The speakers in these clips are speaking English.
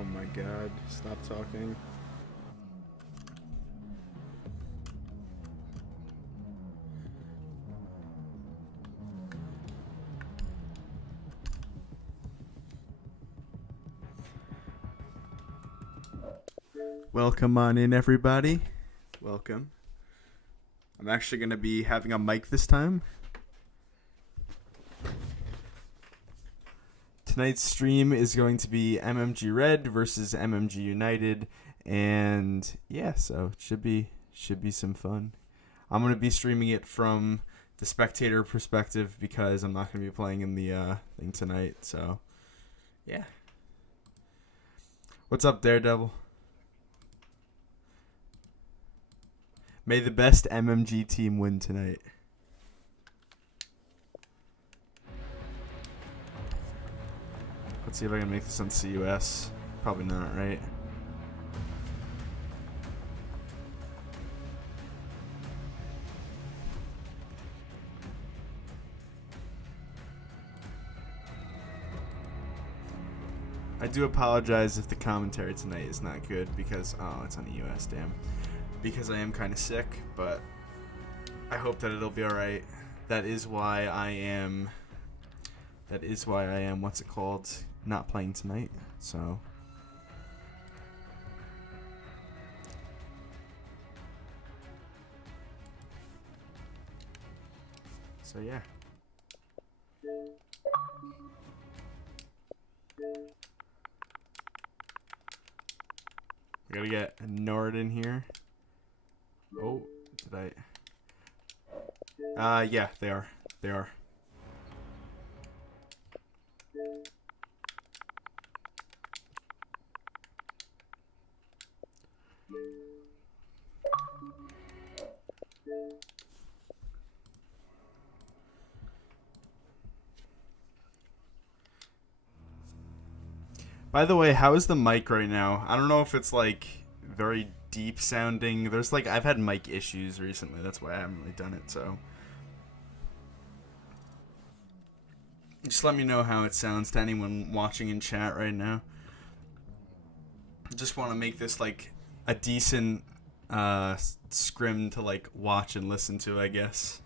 Oh my god, stop talking. Welcome on in, everybody. Welcome. I'm actually going to be having a mic this time. Tonight's stream is going to be MMG Red versus MMG United, and yeah, so it should be some fun. I'm going to be streaming it from the spectator perspective because I'm not going to be playing in the thing tonight, so yeah. What's up, Daredevil? May the best MMG team win tonight. Let's see if I can make this on CUS. Probably not, right? I do apologize if the commentary tonight is not good because, oh, it's on the US, damn. Because I am kind of sick, but I hope that it'll be alright. That is why I am, what's it called, not playing tonight, so. So yeah. I gotta get Nord in here. Oh, did I? Yeah, they are. They are. By the way, how is the mic right now? I don't know if it's like very deep sounding. There's like, I've had mic issues recently. That's why I haven't really done it, so. Just let me know how it sounds to anyone watching in chat right now. Just want to make this like a decent scrim to like watch and listen to, I guess.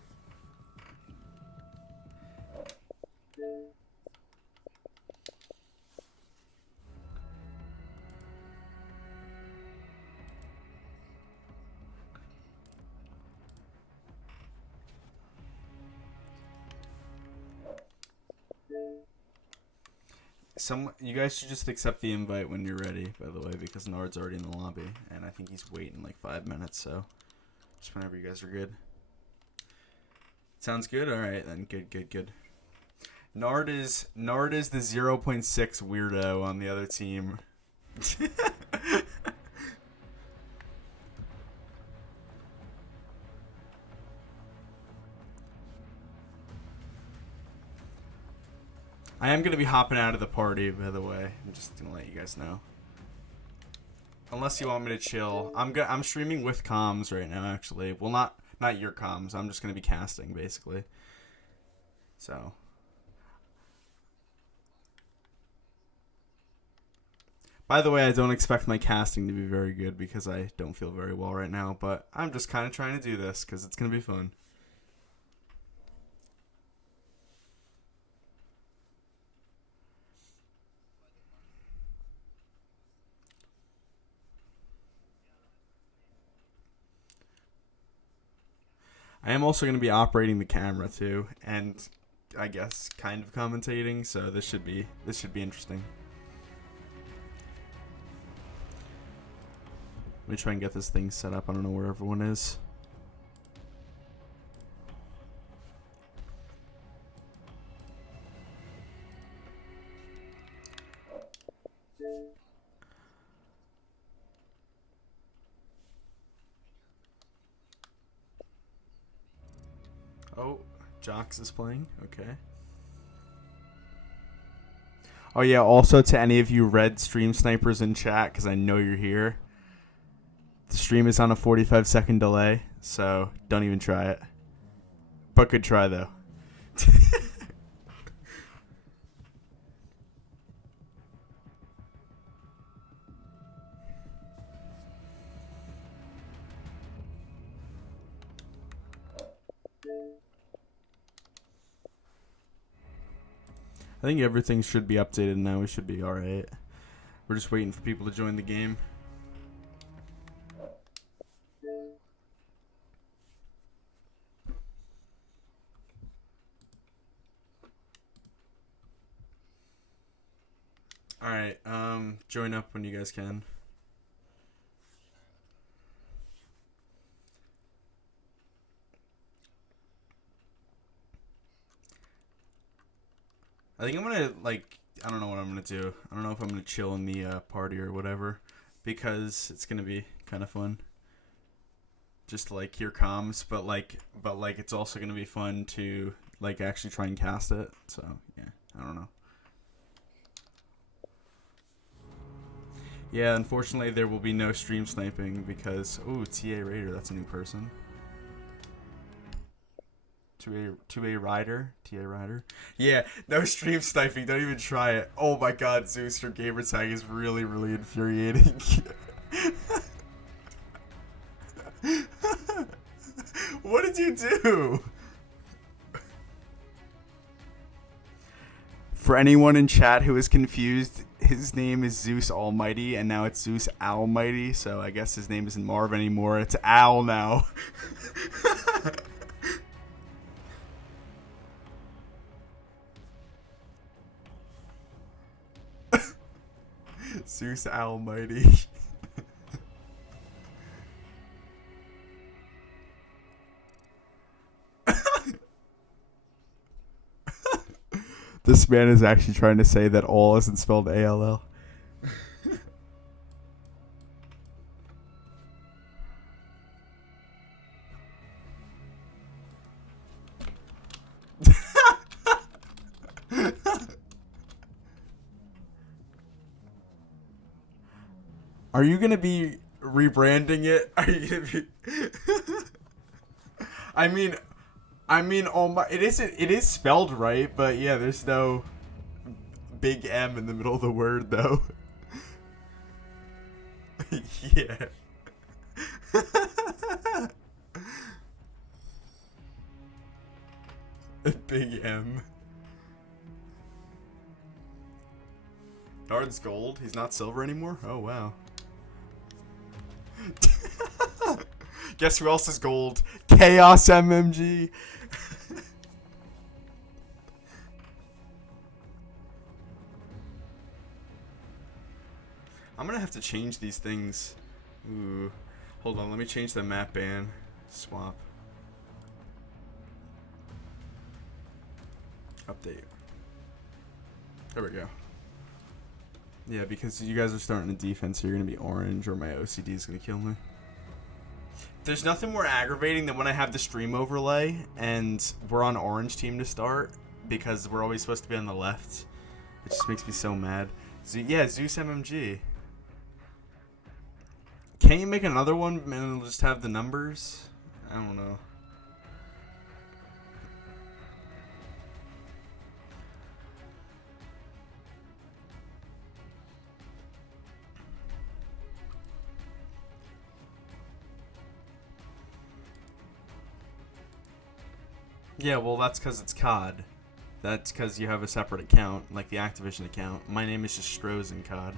You guys should just accept the invite when you're ready, by the way, because Nard's already in the lobby, and I think he's waiting like 5 minutes, so just whenever you guys are good. Sounds good? Alright then, good. Nard is the 0.6 weirdo on the other team. I am going to be hopping out of the party, by the way. I'm just going to let you guys know. Unless you want me to chill. I'm streaming with comms right now, actually. Well, not your comms. I'm just going to be casting, basically. So. By the way, I don't expect my casting to be very good because I don't feel very well right now. But I'm just kind of trying to do this because it's going to be fun. I am also going to be operating the camera too, and I guess kind of commentating. So this should be interesting. Let me try and get this thing set up. I don't know where everyone is. Oh, Jox is playing. Okay. Oh yeah, also to any of you Red stream snipers in chat, because I know you're here. The stream is on a 45-second delay, so don't even try it. But good try, though. I think everything should be updated now. We should be alright. We're just waiting for people to join the game. Alright, join up when you guys can. I think I'm gonna, like, I don't know what I'm gonna do. I don't know if I'm gonna chill in the party or whatever, because it's gonna be kind of fun. Just to, like, hear comms, but it's also gonna be fun to, like, actually try and cast it. So, yeah, I don't know. Yeah, unfortunately there will be no stream sniping because, ooh, TA Raider, that's a new person. 2A Rider, TA Rider. Yeah, no stream sniping, don't even try it. Oh my god, Zeus, your gamer tag is really, really infuriating. What did you do? For anyone in chat who is confused, his name is Zeus Almighty, and now it's Zeus Almighty, so I guess his name isn't Marv anymore. It's Al now. Zeus Almighty. This man is actually trying to say that all isn't spelled ALL. Are you gonna be rebranding it? Are you gonna be? I mean, oh my! It is spelled right, but yeah, there's no big M in the middle of the word though. Yeah. Big M. Nard's gold. He's not silver anymore. Oh wow. Guess who else is gold? Chaos MMG. I'm gonna have to change these things. Ooh. Hold on, let me change the map ban. Swap. Update. There we go. Yeah, because you guys are starting a defense, so you're gonna be orange, or my OCD is gonna kill me. There's nothing more aggravating than when I have the stream overlay and we're on orange team to start because we're always supposed to be on the left. It just makes me so mad. Yeah, Zeus MMG. Can't you make another one and it'll just have the numbers? I don't know. Yeah, well, that's because it's COD. That's because you have a separate account, like the Activision account. My name is just Stroz in COD.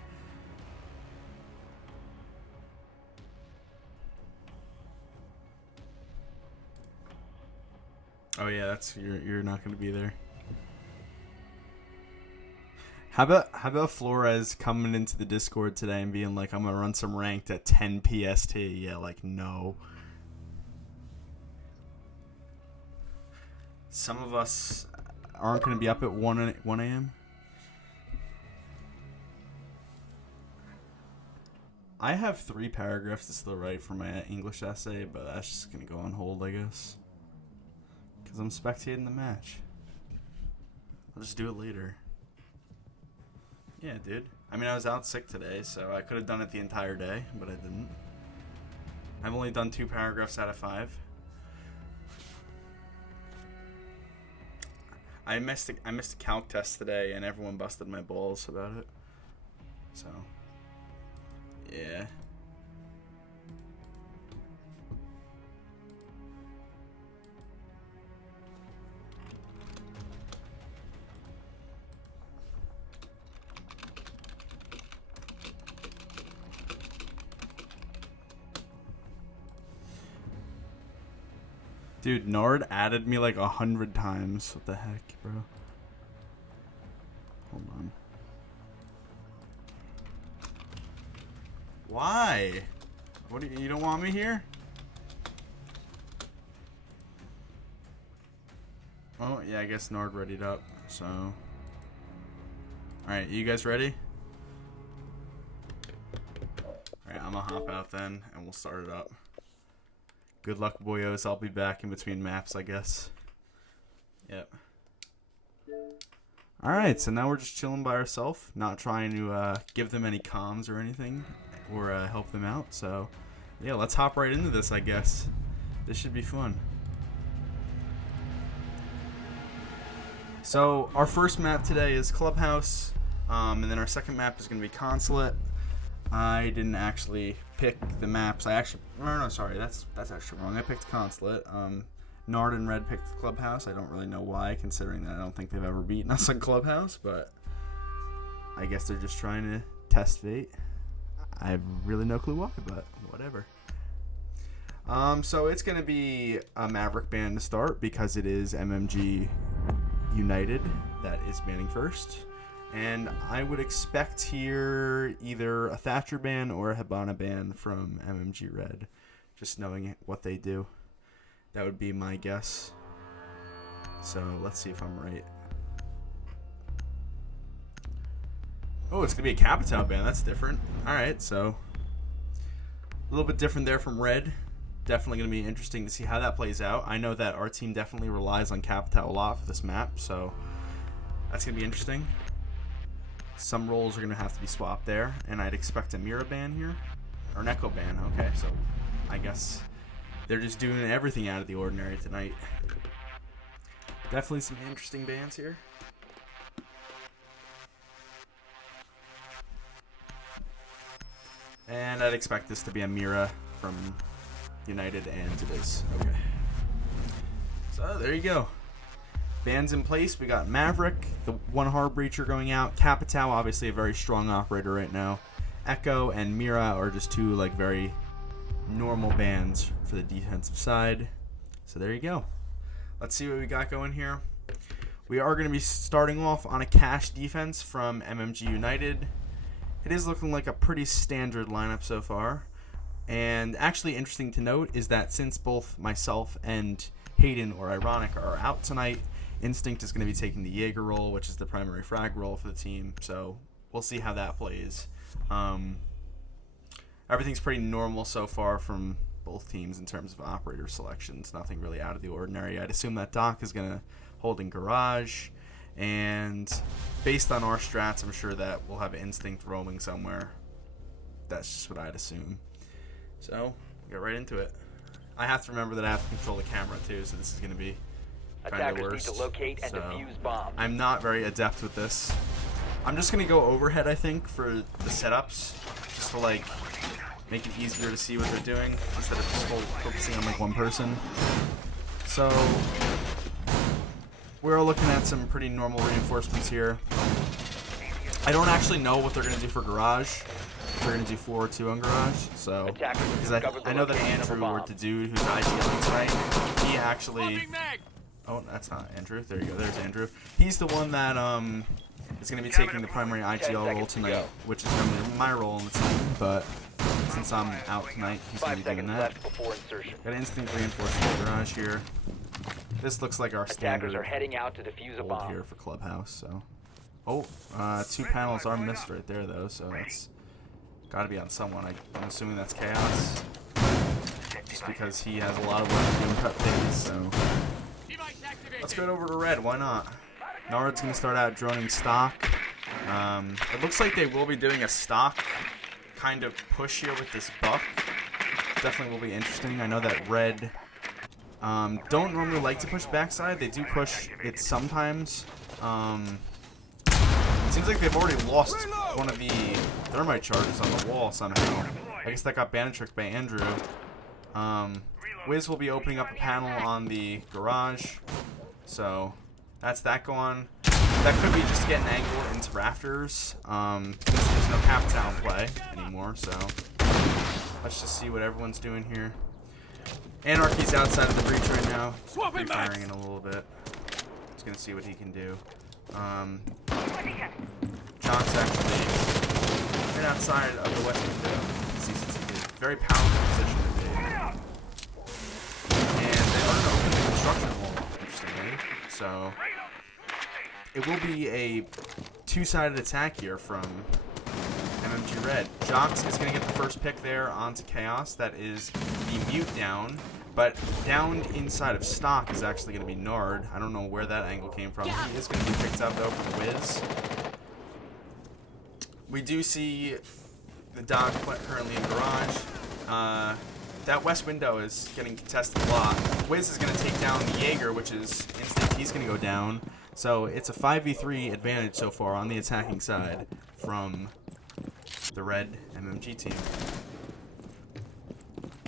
Oh yeah, that's you're not gonna be there. How about Flores coming into the Discord today and being like, I'm gonna run some ranked at 10 PST? Yeah, like no. Some of us aren't gonna be up at 1 a.m. I have 3 paragraphs to still write for my English essay, but that's just gonna go on hold, I guess. Because I'm spectating the match. I'll just do it later. Yeah, dude. I mean, I was out sick today, so I could have done it the entire day, but I didn't. I've only done 2 paragraphs out of 5. I missed a calc test today, and everyone busted my balls about it. So, yeah. Dude, Nord added me like 100 times. What the heck, bro? Hold on. Why? What do you don't want me here? Oh, yeah, I guess Nord readied up, so. Alright, you guys ready? Alright, I'm gonna hop out then, and we'll start it up. Good luck, boyos. I'll be back in between maps, I guess. Yep. Alright, so now we're just chilling by ourselves, not trying to give them any comms or anything, or help them out, so yeah, let's hop right into this, I guess. This should be fun. So, our first map today is Clubhouse, and then our second map is going to be Consulate. I didn't actually pick the maps. No, sorry, that's actually wrong. I picked Consulate. Nard and Red picked Clubhouse. I don't really know why, considering that I don't think they've ever beaten us on Clubhouse, but I guess they're just trying to test fate. I have really no clue why, but whatever. So it's going to be a Maverick ban to start because it is MMG United that is banning first. And I would expect here either a Thatcher ban or a Hibana ban from MMG Red. Just knowing what they do. That would be my guess. So let's see if I'm right. Oh, it's going to be a Capital ban. That's different. Alright, so a little bit different there from Red. Definitely going to be interesting to see how that plays out. I know that our team definitely relies on Capital a lot for this map, so that's going to be interesting. Some roles are going to have to be swapped there, and I'd expect a Mira ban here. Or an Echo ban, okay, so I guess they're just doing everything out of the ordinary tonight. Definitely some interesting bans here. And I'd expect this to be a Mira from United, and it is. Okay. So there you go. Bans in place. We got Maverick, the one hard breacher going out. Capital, obviously a very strong operator right now. Echo and Mira are just two like very normal bans for the defensive side. So there you go. Let's see what we got going here. We are going to be starting off on a cash defense from MMG United. It is looking like a pretty standard lineup so far. And actually interesting to note is that since both myself and Hayden or Ironic are out tonight, Instinct is going to be taking the Jaeger role, which is the primary frag role for the team. So we'll see how that plays. Everything's pretty normal so far from both teams in terms of operator selections. Nothing really out of the ordinary. I'd assume that Doc is going to hold in Garage. And based on our strats, I'm sure that we'll have Instinct roaming somewhere. That's just what I'd assume. So, get right into it. I have to remember that I have to control the camera too, so this is going to be kind of worse. Need to locate and defuse bombs. I'm not very adept with this. I'm just going to go overhead, I think, for the setups, just to like make it easier to see what they're doing instead of just focusing on like one person. So, we're looking at some pretty normal reinforcements here. I don't actually know what they're going to do for Garage. They're going to do 4-2 on Garage, so because I know that Andrew, or the dude who's IGLing tonight, he actually, oh, that's not Andrew, there you go, there's Andrew. He's the one that is going to be taking the primary IGL role tonight, which is normally my role in the team, but since I'm out tonight, he's going to be doing that. Got Instinct reinforcing the Garage here. This looks like our standard hold here for Clubhouse, so. Oh, 2 panels are missed right there, though, so that's got to be on someone. I'm assuming that's Chaos, just because he has a lot of work to do in prep phase, so. Let's go over to Red, why not? Nard's going to start out droning stock. It looks like they will be doing a stock kind of push here with this buck. Definitely will be interesting. I know that Red don't normally like to push backside. They do push it sometimes. It seems like they've already lost one of the thermite charges on the wall somehow. I guess that got bandit tricked by Andrew. Wiz will be opening up a panel on the Garage. So that's that going. That could be just getting angled into rafters. There's no Capital in play anymore, so let's just see what everyone's doing here. Anarchy's outside of the breach right now. Firing in a little bit. Just gonna see what he can do. John's actually right outside of the west window. CCTV. Very powerful position to be. And they are gonna open the construction wall, interestingly. So it will be a two-sided attack here from MMG Red. Jox is going to get the first pick there onto Chaos. That is the mute down. But down inside of stock is actually going to be Nard. I don't know where that angle came from. He is going to be picked up, though, from Wiz. We do see the dog currently in garage. That west window is getting contested a lot. Wiz is going to take down the Jaeger, which is instant. He's going to go down. So it's a 5v3 advantage so far on the attacking side from the red MMG team.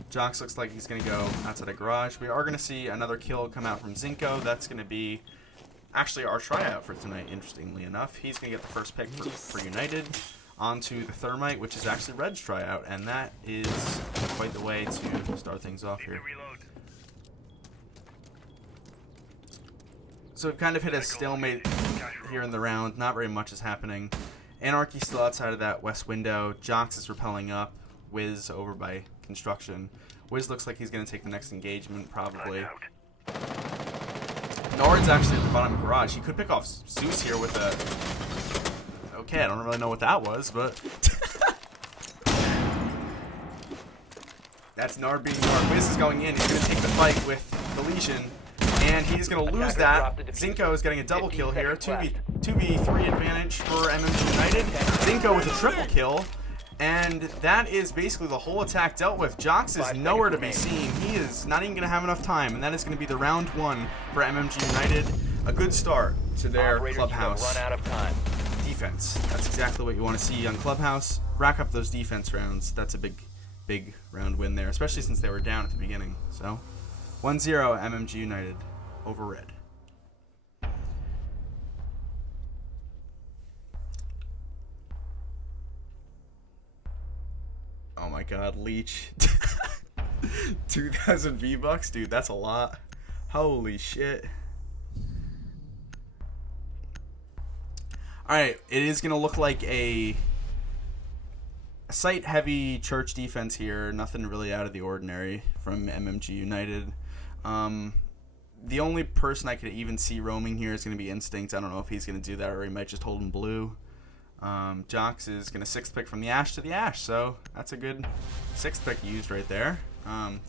Jox looks like he's going to go outside a garage. We are going to see another kill come out from Zinko. That's going to be actually our tryout for tonight, interestingly enough. He's going to get the first pick for United onto the Thermite, which is actually Red's tryout, and that is quite the way to start things off here. So we've kind of hit a stalemate here in the round. Not very much is happening. Anarchy still outside of that west window. Jox is repelling up. Wiz over by construction. Wiz looks like he's going to take the next engagement, probably. Nord's actually at the bottom of the garage. He could pick off Zeus here with a... Okay, I don't really know what that was, but... That's Nard being Nard. Wiz is going in. He's going to take the fight with the Legion. And he's going to lose that. Zinko is getting a double kill here. 2v3 advantage for MMG United. Zinko with a triple kill. And that is basically the whole attack dealt with. Jox is nowhere to be seen. He is not even going to have enough time. And that is going to be the round one for MMG United. A good start to their Clubhouse defense. That's exactly what you want to see on Clubhouse. Rack up those defense rounds. That's a big round win there, especially since they were down at the beginning. So 1-0 MMG United over Red. Oh my god, Leech. 2,000 V-Bucks? Dude, that's a lot. Holy shit. Alright, it is going to look like a site-heavy church defense here. Nothing really out of the ordinary from MMG United. The only person I could even see roaming here is going to be Instinct. I don't know if he's going to do that or he might just hold him blue. Jox is going to 6th pick from the Ash to the Ash, so that's a good 6th pick used right there.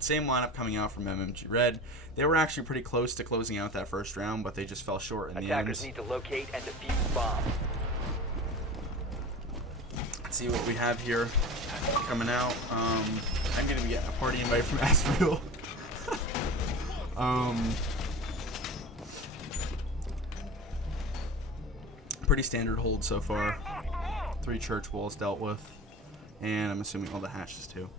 Same lineup coming out from MMG Red. They were actually pretty close to closing out that first round, but they just fell short in the end. Attackers need to locate and defuse bomb. Let's see what we have here coming out. I'm going to be getting a party invite from Asriel. Pretty standard hold so far. 3 church walls dealt with, and I'm assuming all the hatches too.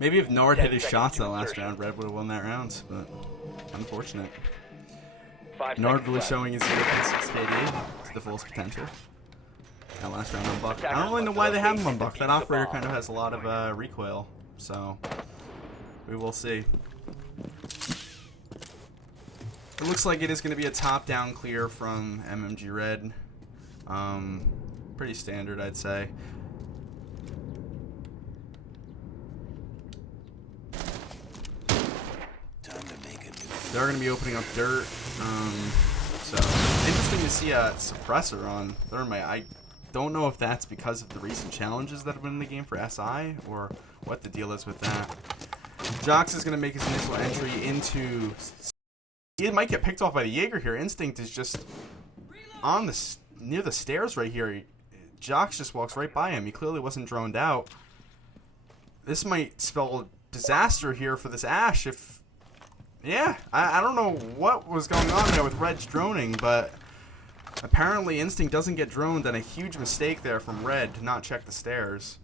Maybe if Nord hit his shots in the last round, Red would have won that round, but unfortunate. Nord really showing his 0.6 KD to the fullest potential. That last round on Buck. I don't really know why they have him on Buck. That operator kind of has a lot of recoil, so we will see. It looks like it is going to be a top-down clear from MMG Red. Pretty standard, I'd say. They're going to be opening up dirt. So interesting to see a suppressor on Thermite. I don't know if that's because of the recent challenges that have been in the game for SI or what the deal is with that. Jox is going to make his initial entry into... He might get picked off by the Jaeger here. Instinct is just on the near the stairs right here. Jox just walks right by him. He clearly wasn't droned out. This might spell disaster here for this Ash if... Yeah, I don't know what was going on there with Red's droning, but apparently Instinct doesn't get droned, and a huge mistake there from Red to not check the stairs.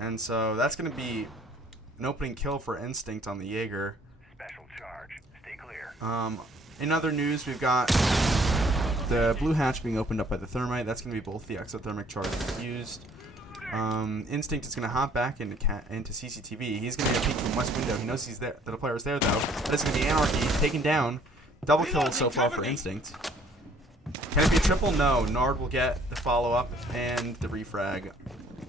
And so that's going to be an opening kill for Instinct on the Jaeger. Special charge. Stay clear. in other news, we've got the blue hatch being opened up by the thermite. That's going to be both the exothermic charges used. Instinct is going to hop back into CCTV. He's going to get a peek from west window. He knows he's there. That a player is there, though. That is going to be Anarchy taken down. Double kill so far for Instinct. Can it be a triple? No. Nard will get the follow-up and the refrag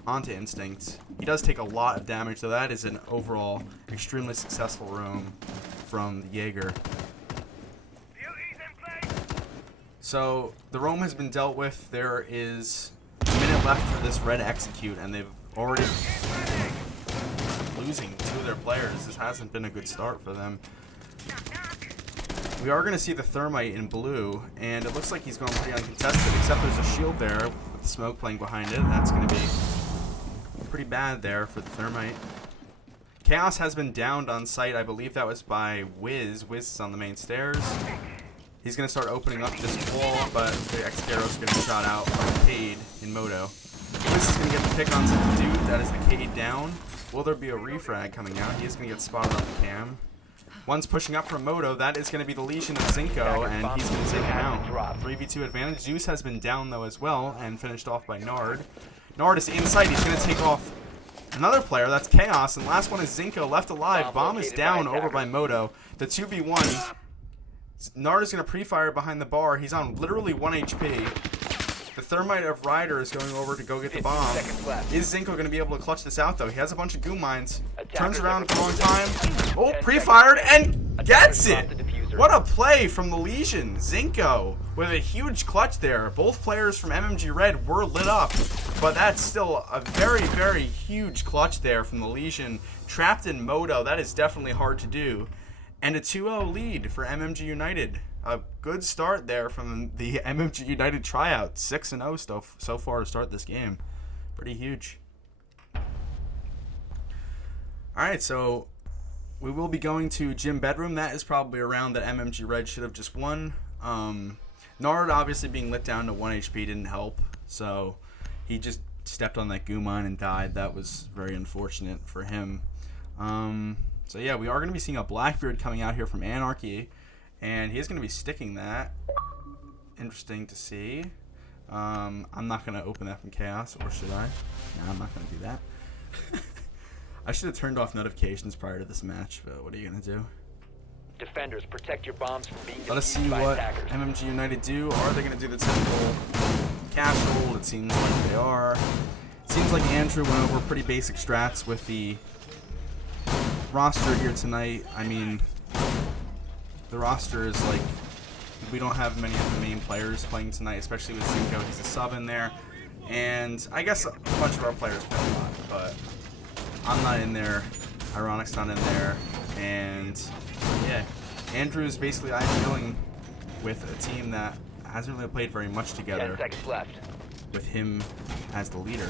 onto Instinct. He does take a lot of damage, though. That is an overall extremely successful roam from the Jaeger. So the roam has been dealt with. There is a minute left for this red execute, and they've already losing 2 of their players. This hasn't been a good start for them. We are going to see the thermite in blue, and it looks like he's going pretty uncontested, except there's a shield there with the smoke playing behind it. That's going to be pretty bad there for the thermite. Chaos has been downed on site. I believe that was by Wiz. Wiz is on the main stairs. He's going to start opening up this wall, but the X-Garrow is getting shot out from Cade in Moto. Wiz is going to get the pick on some dude. That is the Cade down. Will there be a refrag coming out? He is going to get spotted on the cam. One's pushing up from Moto. That is going to be the Legion of Zinco, and he's going to take him out. 3v2 advantage. Zeus has been down, though, as well, and finished off by Nard. Nard is inside. He's going to take off another player. That's Chaos, and last one is Zinco, left alive. Bomb is down over by Moto. The 2v1. Nard is going to pre-fire behind the bar. He's on literally 1 HP. The Thermite of Ryder is going over to go get the bomb. Is Zinco going to be able to clutch this out, though? He has a bunch of goo mines. Turns around at the wrong time. Oh, pre-fired and gets it! What a play from the Legion. Zinco with a huge clutch there. Both players from MMG Red were lit up, but that's still a very, very huge clutch there from the Legion. Trapped in Moto, that is definitely hard to do. And a 2-0 lead for MMG United. A good start there from the MMG United tryout. 6-0 so far to start this game. Pretty huge. Alright, so we will be going to Gym Bedroom. That is probably a round that MMG Red should have just won. Nard obviously being lit down to 1 HP didn't help. So he just stepped on that goo mine and died. That was very unfortunate for him. So yeah, we are going to be seeing a Blackbeard coming out here from Anarchy. And he is going to be sticking that. Interesting to see. I'm not going to open that from Chaos, or should I? No, I'm not going to do that. I should have turned off notifications prior to this match, but what are you going to do? Defenders, protect your bombs from being Let us see defused by what attackers. MMG United do. Are they going to do the typical cash hold? It seems like they are. It seems like Andrew went over pretty basic strats with the roster here tonight. I mean, the roster is like, we don't have many of the main players playing tonight, especially with Zinco. He's a sub in there. And I guess a bunch of our players play a lot, but I'm not in there. Ironic's not in there. And yeah, Andrew is basically idealing with a team that hasn't really played very much 10 together, seconds left. with him as the leader.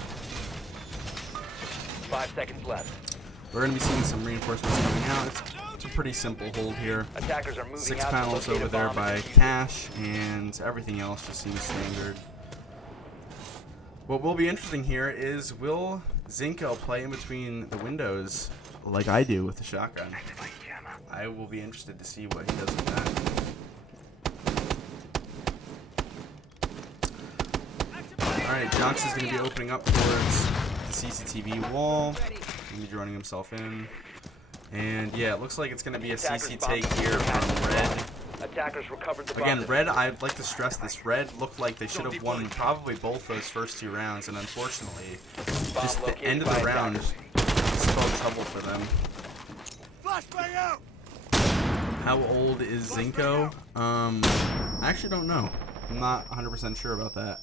5 seconds left. We're going to be seeing some reinforcements coming out. It's a pretty simple hold here. Attackers are moving 6 out to panels locate over a there bomb by and defuse it. Cash, and everything else just seems standard. What will be interesting here is, will Zinco play in between the windows like I do with the shotgun? I will be interested to see what he does with that. Alright, Jonks is going to be opening up towards the CCTV wall. He's going to be running himself in. And yeah, it looks like it's going to be a CC take here from Red. Attackers recovered the bomb. Again, Red, I'd like to stress this. Red looked like they should have won probably both those first 2 rounds, and unfortunately, just the end of the round spelled trouble for them. Flashbang out! How old is Zinco? I actually don't know. I'm not 100% sure about that.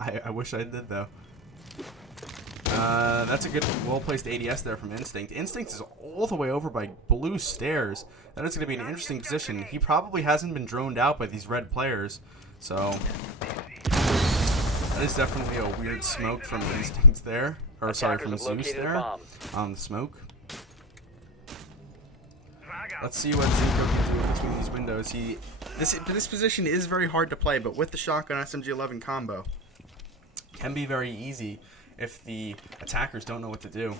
I wish I did, though. That's a good, well-placed ADS there from Instinct. Instinct is all the way over by blue stairs. That is going to be an interesting position. He probably hasn't been droned out by these red players, so that is definitely a weird smoke from Instinct there. Or sorry, from Zeus there on the smoke. Let's see what Zinco can do between these windows. This position is very hard to play, but with the shotgun SMG-11 combo, can be very easy if the attackers don't know what to do.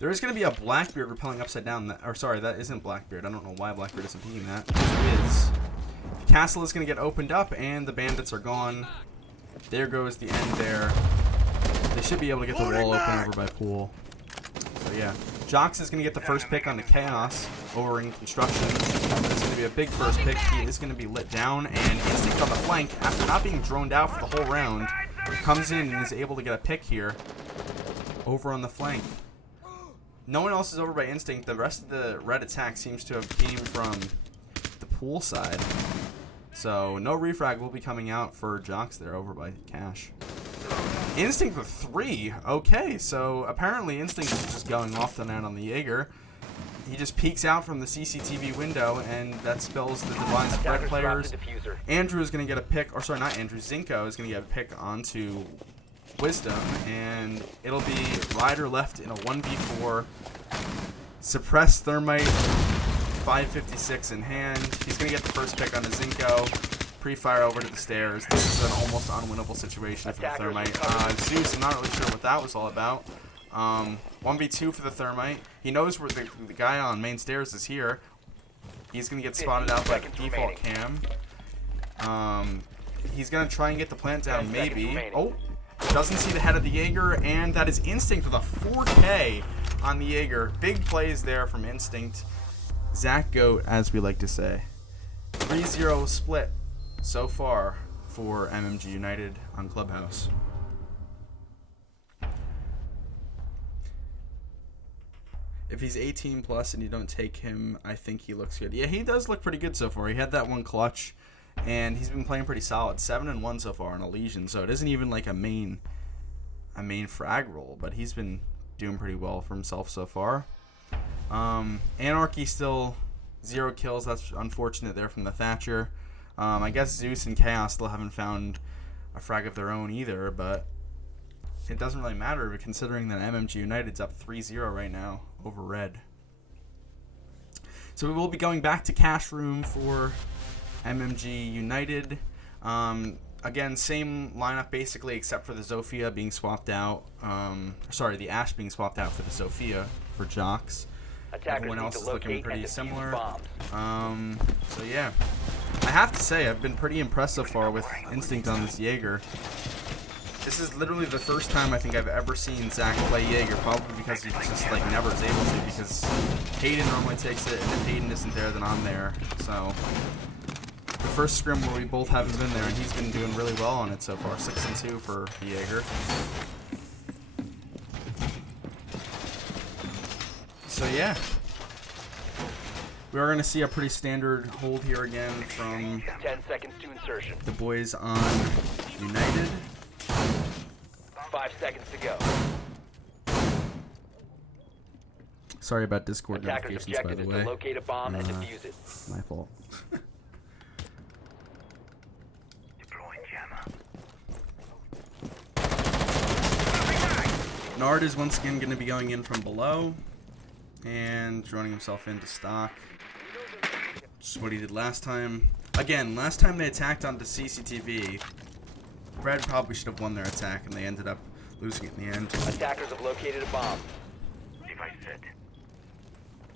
There is going to be a Blackbeard repelling upside down. Or sorry, that isn't Blackbeard. I don't know why Blackbeard isn't peeking that. It is. If Castle is going to get opened up, and the bandits are gone. There goes the end there. They should be able to get the wall open over by pool. So yeah, Jox is going to get the first pick on the Chaos over in construction. It's going to be a big first pick. He is going to be lit down, and Instinct on the flank, after not being droned out for the whole round, comes in and is able to get a pick here over on the flank. No one else is over by Instinct. The rest of the red attack seems to have came from the pool side. So no refrag will be coming out for Jox there over by Cash. Instinct with 3. Okay, so apparently Instinct is just going off the net on the Jaeger. He just peeks out from the CCTV window, and that spells the Divine Spread players. Andrew is going to get a pick, or sorry, not Andrew, Zinko is going to get a pick onto Wisdom, and it'll be Ryder left in a 1v4. Suppress Thermite, 556 in hand. He's going to get the first pick on the Zinko. Pre-fire over to the stairs. This is an almost unwinnable situation for the Thermite. Zeus, I'm not really sure what that was all about. 1v2 for the Thermite. He knows where the guy on main stairs is here. He's going to get spotted out by the default cam. He's going to try and get the plant down, maybe. Oh, doesn't see the head of the Jaeger, and that is Instinct with a 4K on the Jaeger. Big plays there from Instinct. Zach Goat, as we like to say. 3-0 split so far for MMG United on Clubhouse. If he's 18 plus and you don't take him, I think he looks good. Yeah, he does look pretty good so far. He had that one clutch, and he's been playing pretty solid. 7-1 so far on a Legion, so it isn't even like a main frag roll, but he's been doing pretty well for himself so far. Anarchy still 0 kills. That's unfortunate there from the Thatcher. I guess Zeus and Chaos still haven't found a frag of their own either, but it doesn't really matter considering that MMG United's up 3-0 right now over Red. So we will be going back to Cash Room for MMG United. Again, same lineup basically, except for the Zofia being swapped out. Sorry, the Ash being swapped out for the Zofia for Jox. Everyone else is looking pretty similar. So yeah, I have to say I've been pretty impressed so far with Instinct on this Jaeger. This is literally the first time I think I've ever seen Zach play Jaeger, probably because he just like never is able to, because Hayden normally takes it, and if Hayden isn't there, then I'm there. So the first scrim where we both haven't been there, and he's been doing really well on it so far. 6-2 for the Jaeger. So yeah, we are going to see a pretty standard hold here again from 10 seconds to insertion. the boys on United. 5 seconds to go. Sorry about Discord Attacker's notifications, by objective the is way. to locate a bomb and defuse it. My fault. Nard is once again going to be going in from below and droning himself into stock. Just what he did last time. Again, last time they attacked onto CCTV, Red probably should have won their attack, and they ended up losing it in the end. Attackers have located a bomb.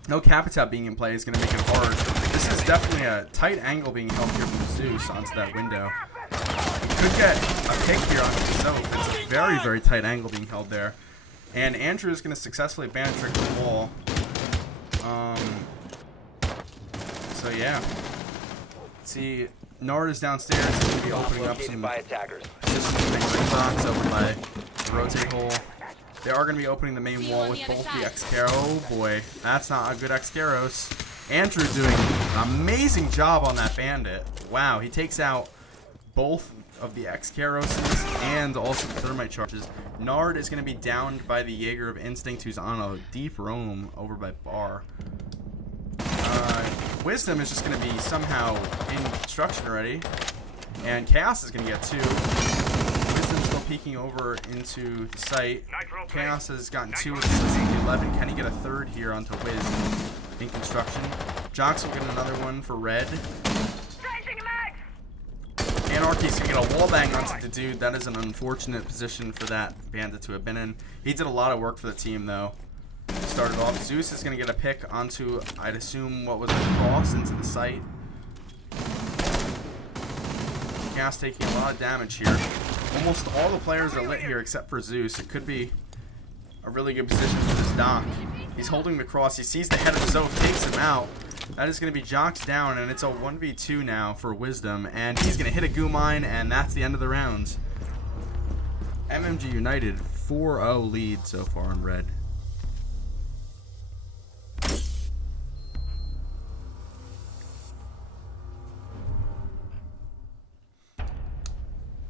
No Capitat being in play is going to make it hard. This is definitely a tight angle being held here from Zeus onto that window. He could get a pick here onto himself. It's a very, very tight angle being held there. And Andrew is going to successfully ban trick the wall. So yeah. See, Nard is downstairs. He's going to be opening up some ring box over by the rotate hole. They are going to be opening the main wall with both the X-Caro. Oh boy, that's not a good X-Caros. Andrew doing an amazing job on that bandit. Wow, he takes out both of the X-Caroses and also the thermite charges. Nard is going to be downed by the Jaeger of Instinct, who's on a deep roam over by Bar. Wisdom is just going to be somehow in construction already, and Chaos is going to get 2. Wisdom's still peeking over into the site. Chaos has gotten 2 with the 11. Can he get a 3rd here onto Wiz in construction? Jox will get another one for Red. Anarchy's going to get a wallbang onto the dude. That is an unfortunate position for that bandit to have been in. He did a lot of work for the team, though. Started off. Zeus is going to get a pick onto, I'd assume, what was a cross into the site. Chaos taking a lot of damage here. Almost all the players are lit here except for Zeus. It could be a really good position for this Doc. He's holding the cross. He sees the head of Zoph, takes him out. That is going to be Jock's down, and it's a 1v2 now for Wisdom. And he's going to hit a goo mine, and that's the end of the rounds. MMG United 4-0 lead so far on Red.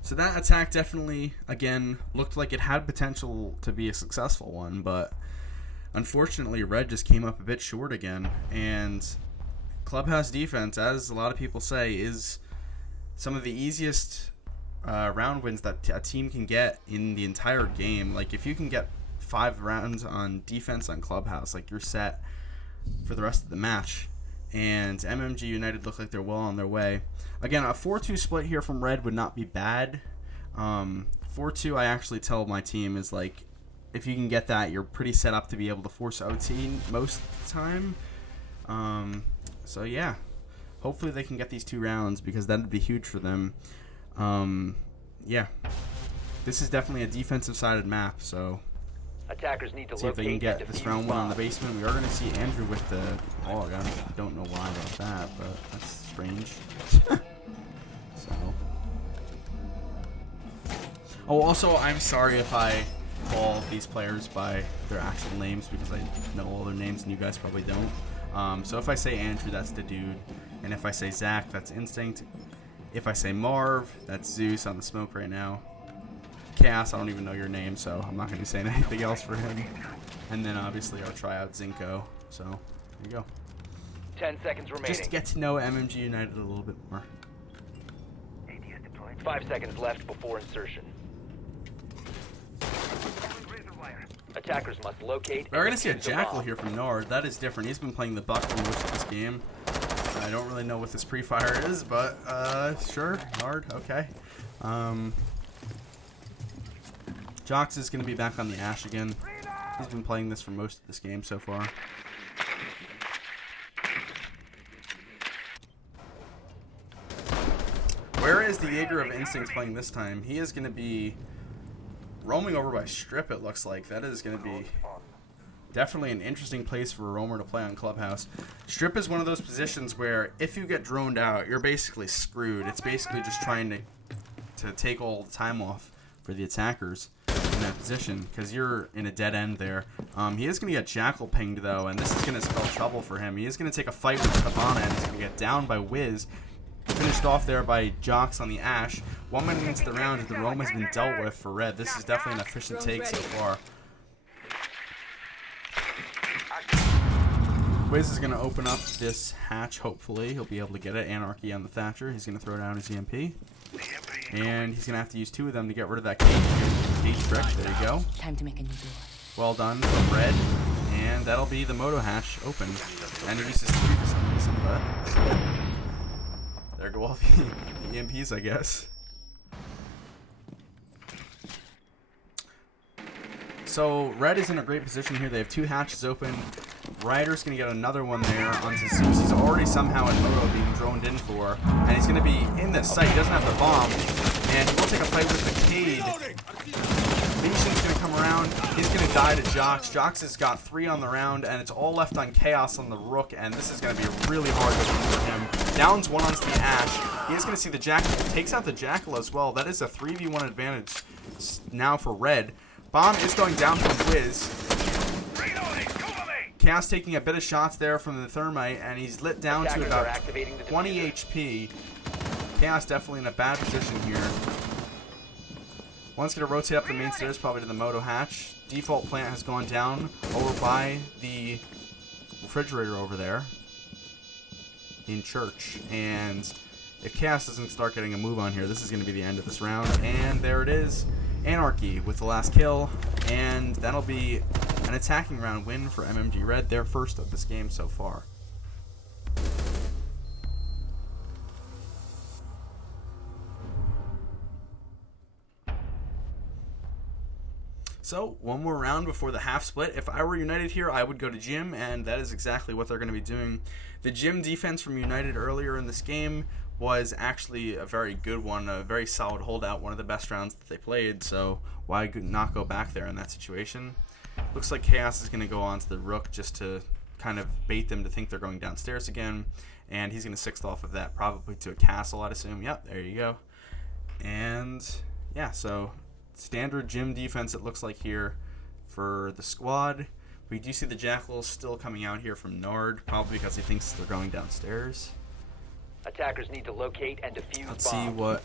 So that attack definitely, again, looked like it had potential to be a successful one, but unfortunately Red just came up a bit short again. And Clubhouse defense, as a lot of people say, is some of the easiest round wins that a team can get in the entire game. Like, if you can get 5 rounds on defense on Clubhouse, like, you're set for the rest of the match. And MMG United look like they're well on their way. Again, a 4-2 split here from Red would not be bad. 4-2, I actually tell my team, is like, if you can get that, you're pretty set up to be able to force OT most of the time. So yeah, hopefully they can get these 2 rounds, because that would be huge for them. Yeah, this is definitely a defensive-sided map, so Attackers need to see if they can locate get and this defuse round 1 on the bomb. basement. We are going to see Andrew with the log. I don't know why about that, but that's strange. So. Oh, also, I'm sorry if I call these players by their actual names, because I know all their names and you guys probably don't. So if I say Andrew, that's the dude. And if I say Zach, that's Instinct. If I say Marv, that's Zeus on the smoke right now. Chaos, I don't even know your name, so I'm not going to be saying anything else for him. And then obviously our tryout Zinko. So there you go. 10 seconds remaining. Just to get to know MMG United a little bit more. 5 seconds left before insertion. Attackers must locate. We're going to see a defuse the Jackal bomb. here from Nord. That is different. He's been playing the Buck for most of this game. I don't really know what this pre-fire is, but sure, Nord, okay. Jox is going to be back on the Ash again. He's been playing this for most of this game so far. Where is the Jaeger of Instinct playing this time? He is going to be roaming over by Strip, it looks like. That is going to be definitely an interesting place for a roamer to play on Clubhouse. Strip is one of those positions where if you get droned out, you're basically screwed. It's basically just trying to take all the time off for the attackers in that position, because you're in a dead end there. He is going to get Jackal pinged, though, and this is going to spell trouble for him. He is going to take a fight with Cabana, and he's going to get down by Wiz. Finished off there by Jox on the Ash. 1 minute into the round, the roam has been dealt with for Red. This is definitely an efficient take so far. Wiz is going to open up this hatch, hopefully. He'll be able to get it. Anarchy on the Thatcher. He's going to throw down his EMP. And he's going to have to use 2 of them to get rid of that cage trick. There you go. Time to make a new door. Well done from Red. And that'll be the Moto hatch open. And it uses 3 for some reason, but there go all the EMPs, I guess. So Red is in a great position here. They have 2 hatches open. Ryder's going to get another one there onto Zeus. He's already somehow at Moto being droned in for. And he's going to be in the site. He doesn't have the bomb. And he will take a fight with the Cade. Lesion's going to come around. He's going to die to Jox. Jox has got 3 on the round, and it's all left on Chaos on the Rook, and this is going to be really hard for him. Downs 1 onto the Ash. He is going to see the Jackal. Takes out the Jackal as well. That is a 3v1 advantage now for Red. Bomb is going down from Wiz. Chaos taking a bit of shots there from the Thermite, and he's lit down to about 20 HP. Chaos definitely in a bad position here. One's going to rotate up the main stairs, probably to the Moto hatch. Default plant has gone down over by the refrigerator over there in church. And if Chaos doesn't start getting a move on here, this is going to be the end of this round. And there it is. Anarchy with the last kill. And that'll be an attacking round win for MMG Red, their first of this game so far. So, one more round before the half split. If I were United here, I would go to Gym, and that is exactly what they're going to be doing. The Gym defense from United earlier in this game was actually a very good one, a very solid holdout, one of the best rounds that they played, so why not go back there in that situation? Looks like Chaos is going to go on to the Rook just to kind of bait them to think they're going downstairs again, and he's going to sixth off of that, probably to a castle, I'd assume. Yep, there you go. And yeah, so standard gym defense it looks like here for the squad. We do see the Jackal still coming out here from Nord, probably because he thinks they're going downstairs. Attackers need to locate and defuse Let's see bomb. what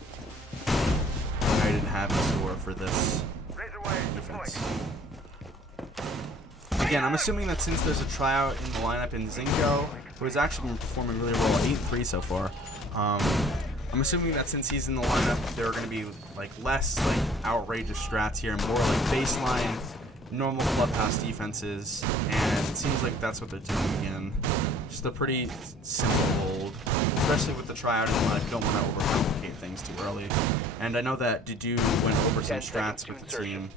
United have in store for this defense. Again, I'm assuming that since there's a tryout in the lineup in Zinko, who has actually been performing really well, 8-3 so far, I'm assuming that since he's in the lineup, there are going to be like less like outrageous strats here, more like baseline, normal clubhouse defenses, and it seems like that's what they're doing again. Just a pretty simple hold, especially with the tryout in the lineup. You don't want to overcomplicate things too early. And I know that Dudu went over some strats with the team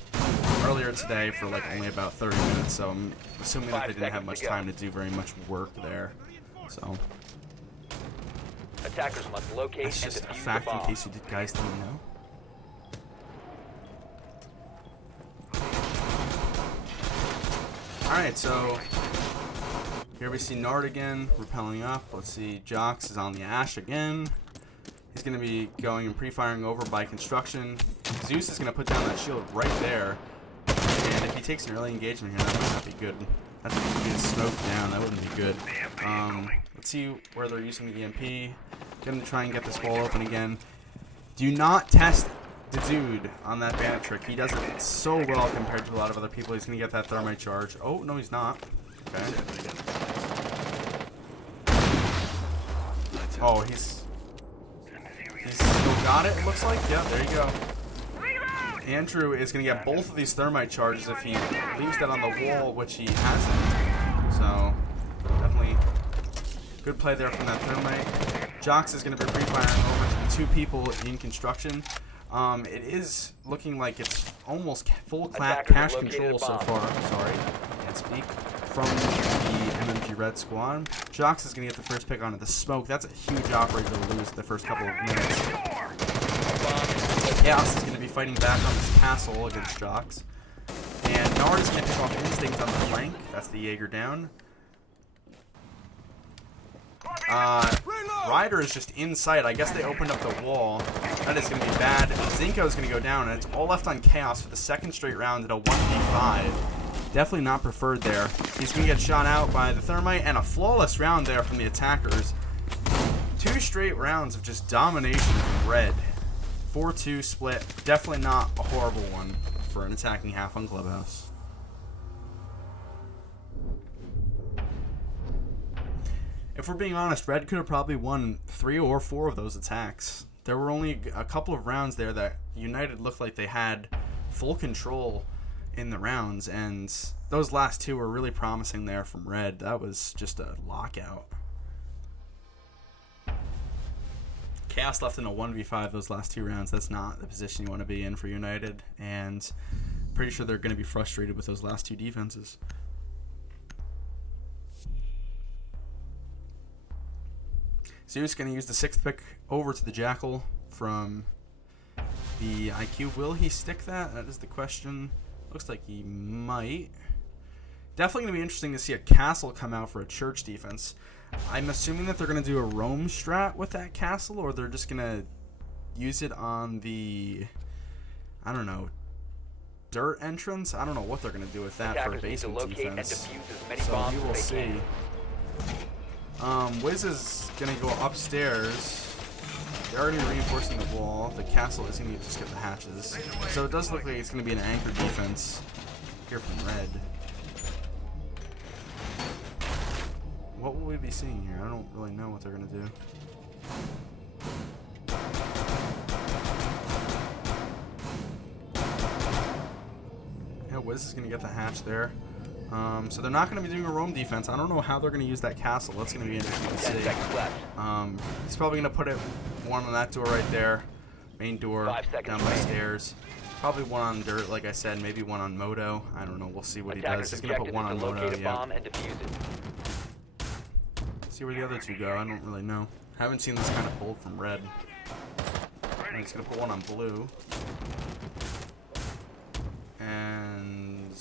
earlier today for like only about 30 minutes, so I'm assuming that they didn't have much time to do very much work there. So Attackers must locate that's and just a defuse the fact in bomb. case you guys didn't know. Alright, so here we see Nard again, repelling up. Let's see, Jox is on the Ash again. He's going to be going and pre-firing over by construction. Zeus is going to put down that shield right there. And if he takes an early engagement here, that might not be good. That's if he gets smoked down, that wouldn't be good. Let's see where they're using the EMP. Going to try and get this wall open again. Do not test the dude on that bandit trick. He does it so well compared to a lot of other people. He's going to get that thermite charge. Oh, no, he's not. Okay. Oh, he's still got it, it looks like. Yeah, there you go. Andrew is going to get both of these thermite charges if he leaves that on the wall, which he hasn't. So, definitely good play there from that thermite. Jox is going to be pre-firing over to the two people in construction. It is looking like it's almost full cash control so far. Sorry, can't speak. From the MMG Red squad. Jox is going to get the first pick onto the smoke. That's a huge operator to lose the first couple of minutes. Chaos is going to be fighting back on this castle against Jox. And Nard is going to pick off Instinct on the flank. That's the Jaeger down. Ryder is just in sight. I guess they opened up the wall. That is going to be bad. Zinko is going to go down, and it's all left on Chaos for the second straight round at a 1v5. Definitely not preferred there. He's going to get shot out by the thermite, and a flawless round there from the attackers. 2 straight rounds of just domination from Red. 4-2 split. Definitely not a horrible one for an attacking half on Clubhouse. If we're being honest, Red could have probably won 3 or 4 of those attacks. There were only a couple of rounds there that United looked like they had full control in the rounds, and those last 2 were really promising there from Red. That was just a lockout. Chaos left in a 1v5 those last 2 rounds. That's not the position you want to be in for United, and pretty sure they're going to be frustrated with those last 2 defenses. Zeus going to use the 6th pick over to the Jackal from the IQ. Will he stick that? That is the question. Looks like he might. Definitely going to be interesting to see a castle come out for a church defense. I'm assuming that they're going to do a roam strat with that castle, or they're just going to use it on the, I don't know, dirt entrance? I don't know what they're going to do with that for basement defense. So we will see. Wiz is going to go upstairs. They're already reinforcing the wall. The castle is going to just get the hatches. So it does look like it's going to be an anchor defense here from Red. What will we be seeing here? I don't really know what they're going to do. Yeah, Wiz is going to get the hatch there. So they're not going to be doing a roam defense. I don't know how they're going to use that castle. That's going to be interesting to see. He's probably going to put one on that door right there. Main door down by stairs. Probably one on dirt, like I said. Maybe one on Moto. I don't know. We'll see what he does. He's going to put one on Moto, yeah. See where the other two go. I don't really know. Haven't seen this kind of pulled from red. Alright, he's gonna pull one on blue. And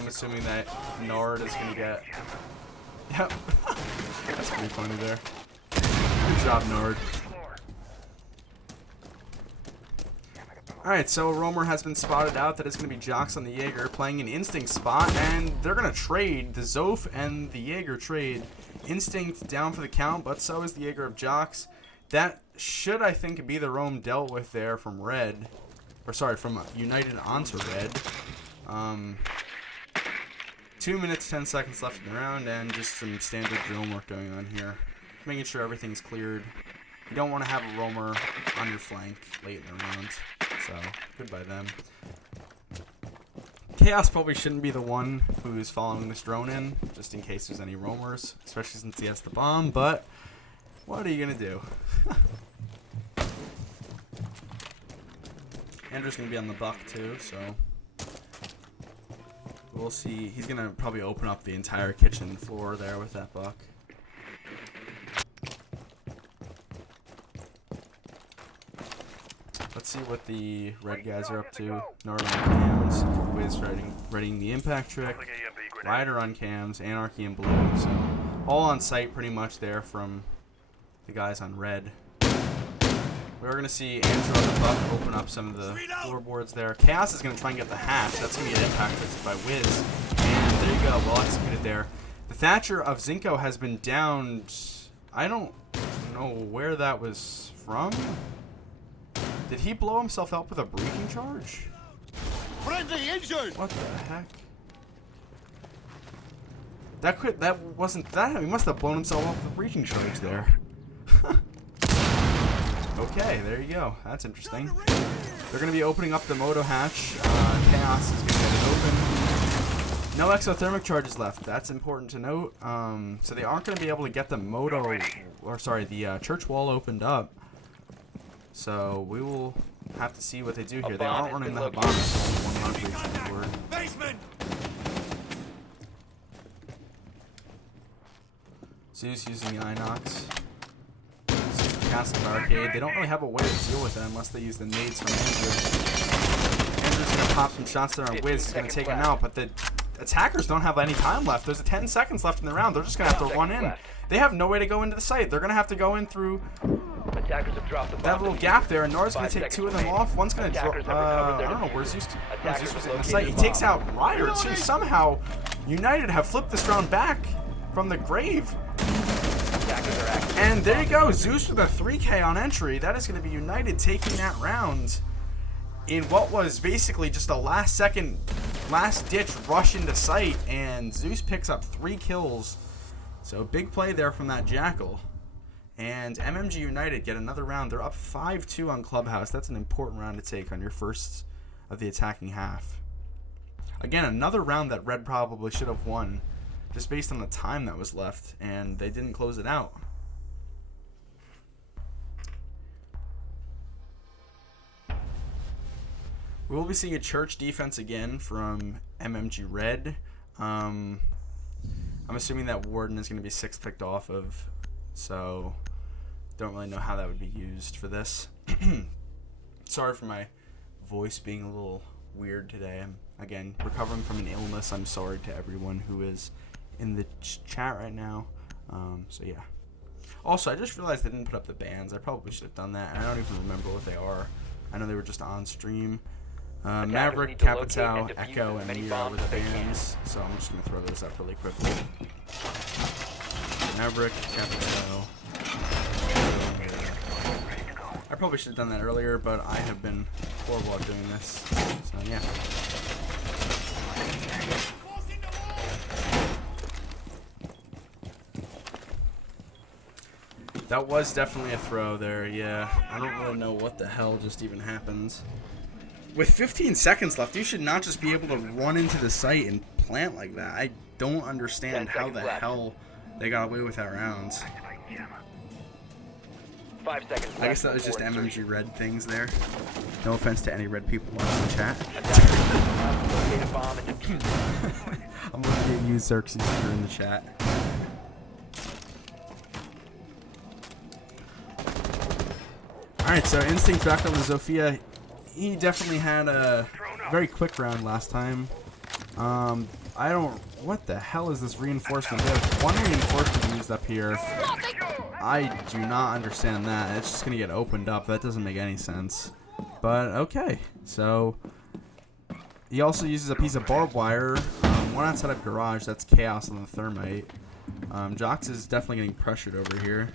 I'm assuming that Nord is gonna get. Yep. That's pretty funny there. Good job, Nord. Alright, so a roamer has been spotted out that it's going to be Jox on the Jaeger playing an Instinct spot, and they're going to trade. The Zof and the Jaeger trade. Instinct down for the count, but so is the Jaeger of Jox. That should, I think, be the roam dealt with there from Red. Or, sorry, from United onto Red. 2 minutes, 10 seconds left in the round, and just some standard drone work going on here. Making sure everything's cleared. You don't want to have a roamer on your flank late in the round. So, goodbye them. Chaos probably shouldn't be the one who's following this drone in, just in case there's any roamers, especially since he has the bomb, but what are you going to do? Andrew's going to be on the buck too, so we'll see. He's going to probably open up the entire kitchen floor there with that buck. Let's see what the red guys are up to. Nord on cams, Wiz readying the impact trick, Ryder on cams, Anarchy in blue. So all on site pretty much there from the guys on red. We're going to see Andrew on the buck open up some of the floorboards there. Chaos is going to try and get the hatch. That's going to get impact trick by Wiz. And there you go, well executed there. The Thatcher of Zinco has been downed. I don't know where that was from. Did he blow himself up with a breaching charge? Friendly injured! What the heck? That wasn't that. He must have blown himself up with a breaching charge there. Okay, there you go. That's interesting. They're going to be opening up the moto hatch. Chaos is going to get it open. No exothermic charges left. That's important to note. So they aren't going to be able to get the moto, or sorry, the church wall opened up. So we will have to see what they do here. They aren't running the bomb. Basement! Zeus using the Inox. Castle Barricade. They don't really have a way to deal with it unless they use the nades from Andrew. Andrew's going to pop some shots there on Wiz. He's going to take him out, but the attackers don't have any time left. There's 10 seconds left in the round. They're just going to have to run in. They have no way to go into the site. They're going to have to go in through that little gap there, and Nord's going to take 2 of them off. One's going to drop. I don't know where Zeus was in the site. He takes out Ryder too. Somehow, United have flipped this round back from the grave. And there you go, Zeus with a 3K on entry. That is going to be United taking that round in what was basically just a last-ditch rush into sight, and Zeus picks up 3 kills. So big play there from that Jackal. And MMG United get another round. They're up 5-2 on Clubhouse. That's an important round to take on your first of the attacking half. Again, another round that Red probably should have won, just based on the time that was left, and they didn't close it out. We will be seeing a church defense again from MMG Red. I'm assuming that Warden is going to be 6 picked off of, so don't really know how that would be used for this. Sorry for my voice being a little weird today. I'm, again, recovering from an illness. I'm sorry to everyone who is in the chat right now. So yeah. Also, I just realized they didn't put up the bands. I probably should have done that, and I don't even remember what they are. I know they were just on stream. Maverick, Capitao, Echo, and Mira were the bands, so I'm just going to throw those up really quickly. Maverick, Capitao, I probably should have done that earlier, but I have been horrible at doing this, so yeah. That was definitely a throw there, yeah. I don't really know what the hell just even happened. With 15 seconds left, you should not just be able to run into the site and plant like that. I don't understand how the hell they got away with that round. 5 seconds left. I guess that was just MMG Red things there. No offense to any red people in the chat. I'm looking use Xerxes here in the chat. Alright, so Instinct back on the Zofia. He definitely had a very quick round last time. I don't... What the hell is this reinforcement? They have one reinforcement used up here. I do not understand that. It's just going to get opened up. That doesn't make any sense. But, okay. So, he also uses a piece of barbed wire. One outside of garage. That's chaos on the thermite. Jox is definitely getting pressured over here.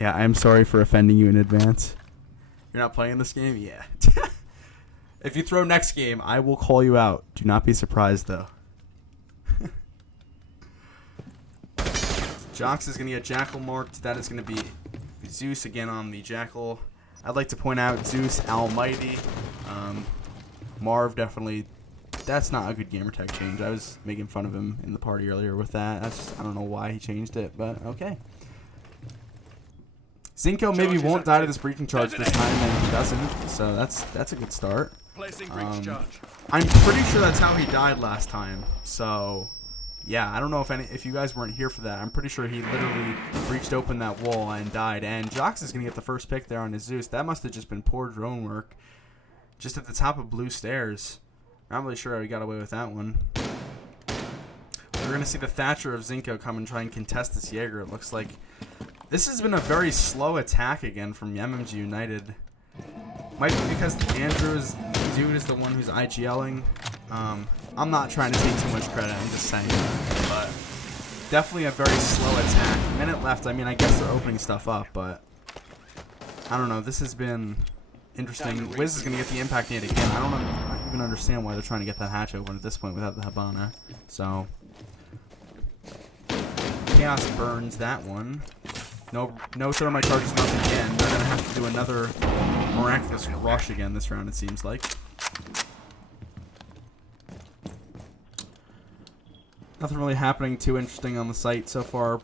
Yeah, I'm sorry for offending you in advance. You're not playing this game? Yeah. If you throw next game, I will call you out. Do not be surprised, though. Jox is going to get Jackal marked. That is going to be Zeus again on the Jackal. I'd like to point out Zeus Almighty. Marv definitely... That's not a good gamertag change. I was making fun of him in the party earlier with that. I don't know why he changed it, but okay. Zinko maybe won't die to this breaching charge this time, and he doesn't, so that's a good start. I'm pretty sure that's how he died last time, so yeah, I don't know if you guys weren't here for that. I'm pretty sure he literally breached open that wall and died, and Jox is going to get the first pick there on his Zeus. That must have just been poor drone work, just at the top of blue stairs. I'm not really sure how he got away with that one. We're going to see the Thatcher of Zinko come and try and contest this Jaeger, it looks like. This has been a very slow attack again from MMG United. Might be because Andrew's dude is the one who's IGLing. I'm not trying to take too much credit, I'm just saying that. But definitely a very slow attack. Minute left, I mean, I guess they're opening stuff up, but I don't know. This has been interesting. Wiz is going to get the impact nade again. I don't even understand why they're trying to get that hatch open at this point without the Habana. So Chaos burns that one. No thermite charges nothing again. They're going to have to do another miraculous rush again this round, it seems like. Nothing really happening too interesting on the site so far.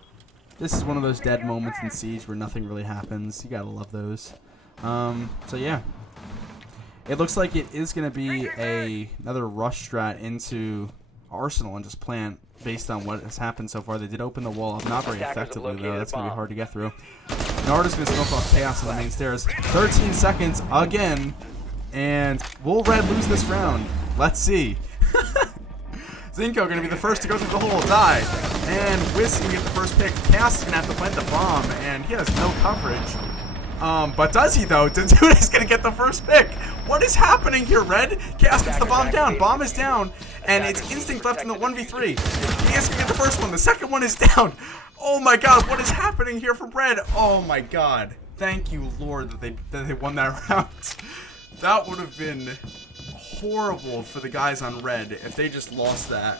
This is one of those dead moments in Siege where nothing really happens. You gotta love those. So yeah. It looks like it is going to be another rush strat into Arsenal and just plant based on what has happened so far. They did open the wall up, not very effectively though. That's going to be hard to get through. Narda's going to smoke off Chaos on the main stairs. 13 seconds again, and will Red lose this round? Let's see. Zinko going to be the first to go through the hole, die, and Wiz going to get the first pick. Chaos is going to have to plant the bomb, and he has no coverage. But does he though? Dude is going to get the first pick. What is happening here, Red? Chaos gets the bomb down. Bomb is down. And it's Instinct left in the 1v3. Chaos can get the first one. The second one is down. Oh my god, what is happening here from Red? Oh my god. Thank you, Lord, that they won that round. That would have been horrible for the guys on Red if they just lost that.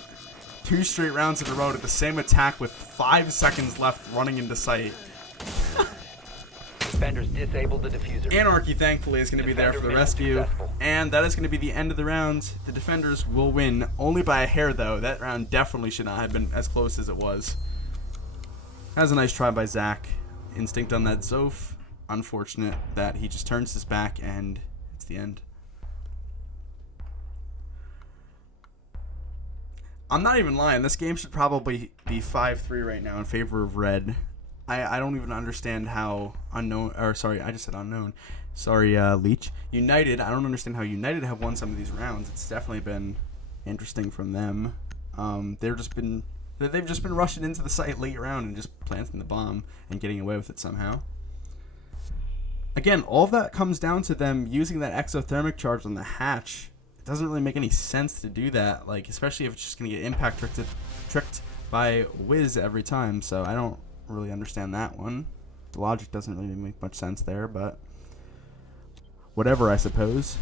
2 straight rounds in a row to the same attack with 5 seconds left running into sight. Defenders disabled the diffuser. Anarchy, thankfully, is going to be there for the rescue. And that is going to be the end of the round. The defenders will win, only by a hair, though. That round definitely should not have been as close as it was. That was a nice try by Zach. Instinct on that Zof. Unfortunate that he just turns his back, and it's the end. I'm not even lying. This game should probably be 5-3 right now in favor of Red. I don't even understand how unknown, or sorry, I just said unknown. Sorry, Leech. United, I don't understand how United have won some of these rounds. It's definitely been interesting from them. They've just been rushing into the site late round and just planting the bomb and getting away with it somehow. Again, all of that comes down to them using that exothermic charge on the hatch. It doesn't really make any sense to do that, like especially if it's just gonna get impact tricked by Wiz every time. So I don't really understand that one. The logic doesn't really make much sense there, but whatever, I suppose.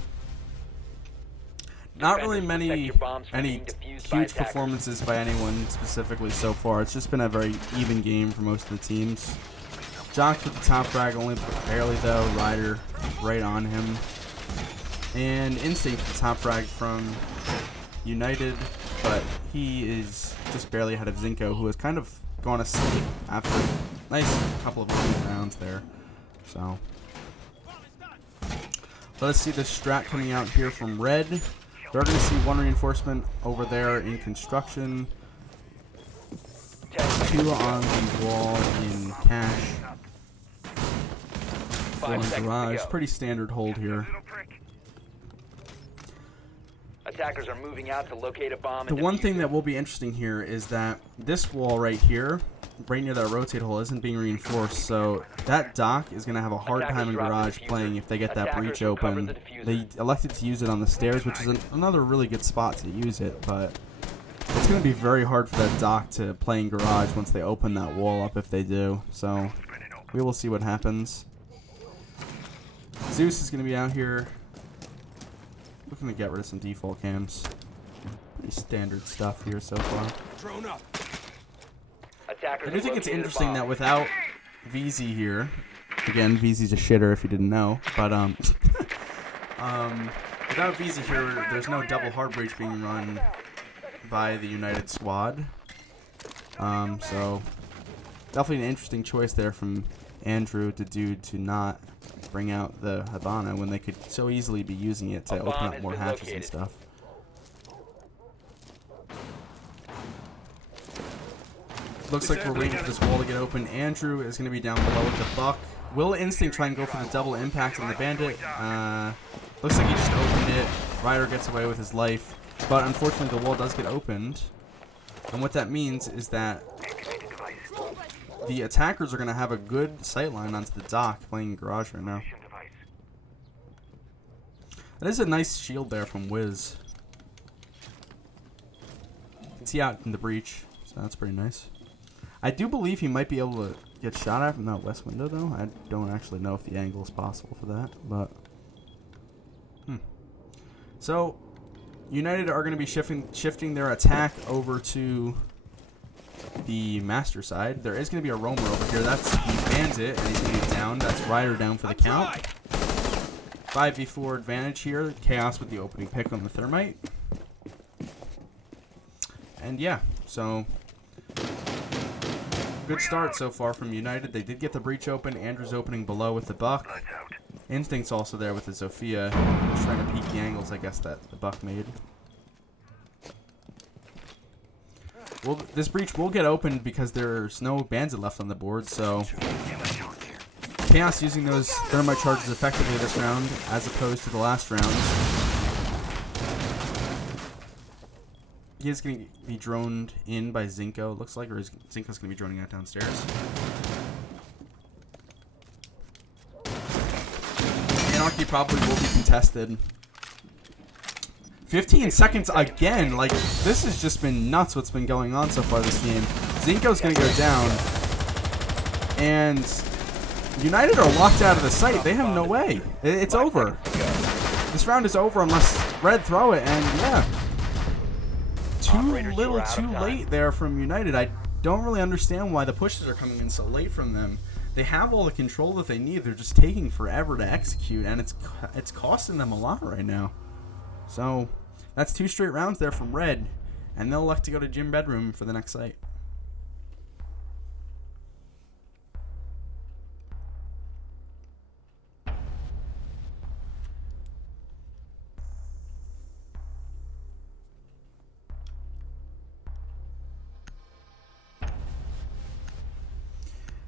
Not really many huge performances by anyone specifically so far. It's just been a very even game for most of the teams. Jox with the top frag, only barely though. Ryder right on him. And Instinct with the top frag from United, but he is just barely ahead of Zinko, who has kind of gone to sleep after a nice couple of rounds there. So Let's see the strat coming out here from Red. They're going to see one reinforcement over there in construction. 2 on the wall in cash. 4 in 5 seconds to garage. go. Pretty standard hold here. Attackers are moving out to locate a bomb. The and one defuse thing it. that will be interesting here is that this wall right here, right near that rotate hole, isn't being reinforced. So that dock is going to have a hard time in garage playing if they get that breach open. They elected to use it on the stairs, which is another really good spot to use it, but it's going to be very hard for that dock to play in garage once they open that wall up if they do. So we will see what happens. Zeus is going to be out here looking to get rid of some default cams. Pretty standard stuff here so far. Drone up. Attackers I do think have it's located a interesting bomb. that without VZ here, again, VZ's a shitter if you didn't know, but without VZ here, there's no double hard breach being run by the United squad. So definitely an interesting choice there from Andrew to not bring out the Habana when they could so easily be using it to A open bomb up has more been hatches and located. stuff. Looks like we're waiting for this wall to get open. Andrew is going to be down below with the buck. Will Instinct try and go for the double impact on the bandit? Looks like he just opened it. Ryder gets away with his life. But unfortunately the wall does get opened. And what that means is that the attackers are going to have a good sightline onto the dock playing garage right now. That is a nice shield there from Wiz. You can see out in the breach, so that's pretty nice. I do believe he might be able to get shot at from that west window, though. I don't actually know if the angle is possible for that, but... So, United are going to be shifting their attack over to the master side. There is going to be a roamer over here. That's the bandit, and he's going to be down. That's Ryder down for the count. 5v4 advantage here. Chaos with the opening pick on the thermite. And yeah, so good start so far from United. They did get the breach open. Andrew's opening below with the buck. Instinct's also there with the Sophia. Just trying to peek the angles, I guess, that the buck made. Well, this breach will get opened because there's no bandit left on the board, so Chaos using those thermite charges effectively this round as opposed to the last round. He is going to be droned in by Zinko, it looks like, or is Zinko's going to be droning out downstairs. Anarchy probably will be contested. 15 seconds again. Like, this has just been nuts what's been going on so far this game. Zinko's going to go down. And United are locked out of the site. They have no way. It's over. This round is over unless Red throw it. And, yeah. Too little, too late there from United. I don't really understand why the pushes are coming in so late from them. They have all the control that they need. They're just taking forever to execute. And it's costing them a lot right now. So, that's 2 straight rounds there from Red, and they'll elect to go to Gym Bedroom for the next site.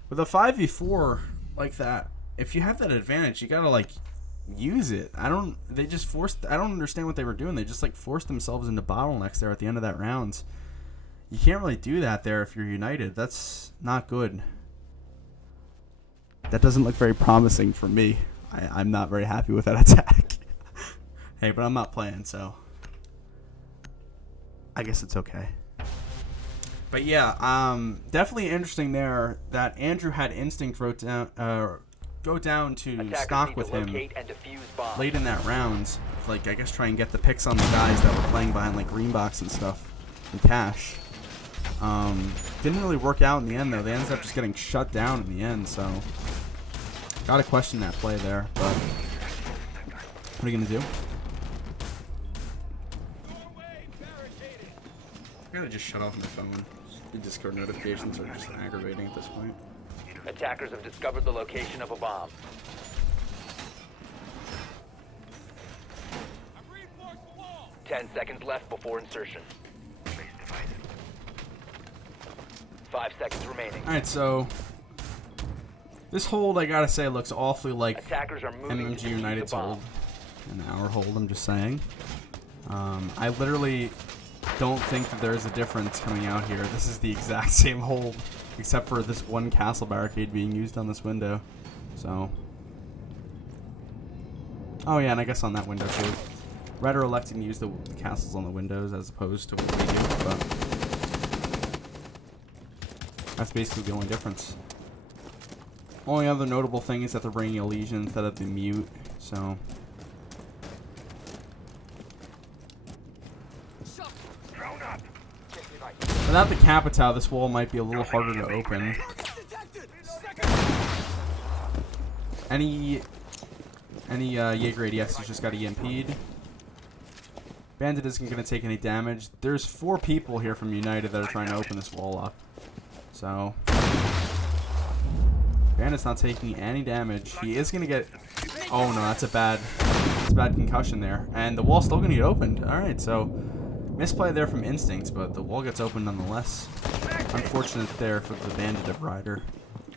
With a 5v4 like that, if you have that advantage, you gotta, like, use it. I don't understand what they were doing. They just like forced themselves into bottlenecks there at the end of that round. You can't really do that there if you're United. That's not good. That doesn't look very promising for me. I'm not very happy with that attack. Hey, but I'm not playing, so I guess it's okay. But yeah, definitely interesting there that Andrew had Instinct go down to Attackers stock need with to him locate and defuse bombs. late in that round. Like, I guess try and get the picks on the guys that were playing behind like green box and stuff and cash. Didn't really work out in the end though. They ended up just getting shut down in the end, so gotta question that play there, but what are you gonna do? I gotta just shut off my phone. The Discord notifications are just aggravating at this point. Attackers have discovered the location of a bomb. 10 seconds left before insertion. 5 seconds remaining. Alright, so this hold, I gotta say, looks awfully like Attackers are moving to MMG defuse United's the bomb. hold. And our hold, I'm just saying. I literally don't think that there's a difference coming out here. This is the exact same hold, except for this one castle barricade being used on this window. So. Oh yeah, and I guess on that window too. Red are electing to use the castles on the windows as opposed to what we do, but that's basically the only difference. Only other notable thing is that they're bringing a Legion instead of the Mute, so. Without the Capitao, this wall might be a little harder to open. Any Jaeger ADS has just got EMP'd. Bandit isn't going to take any damage. There's 4 people here from United that are trying to open this wall up. So, Bandit's not taking any damage. He is going to get... Oh no, that's a bad concussion there. And the wall's still going to get opened. Alright, so misplay there from Instincts, but the wall gets opened nonetheless. Unfortunate there for the Bandit of Ryder.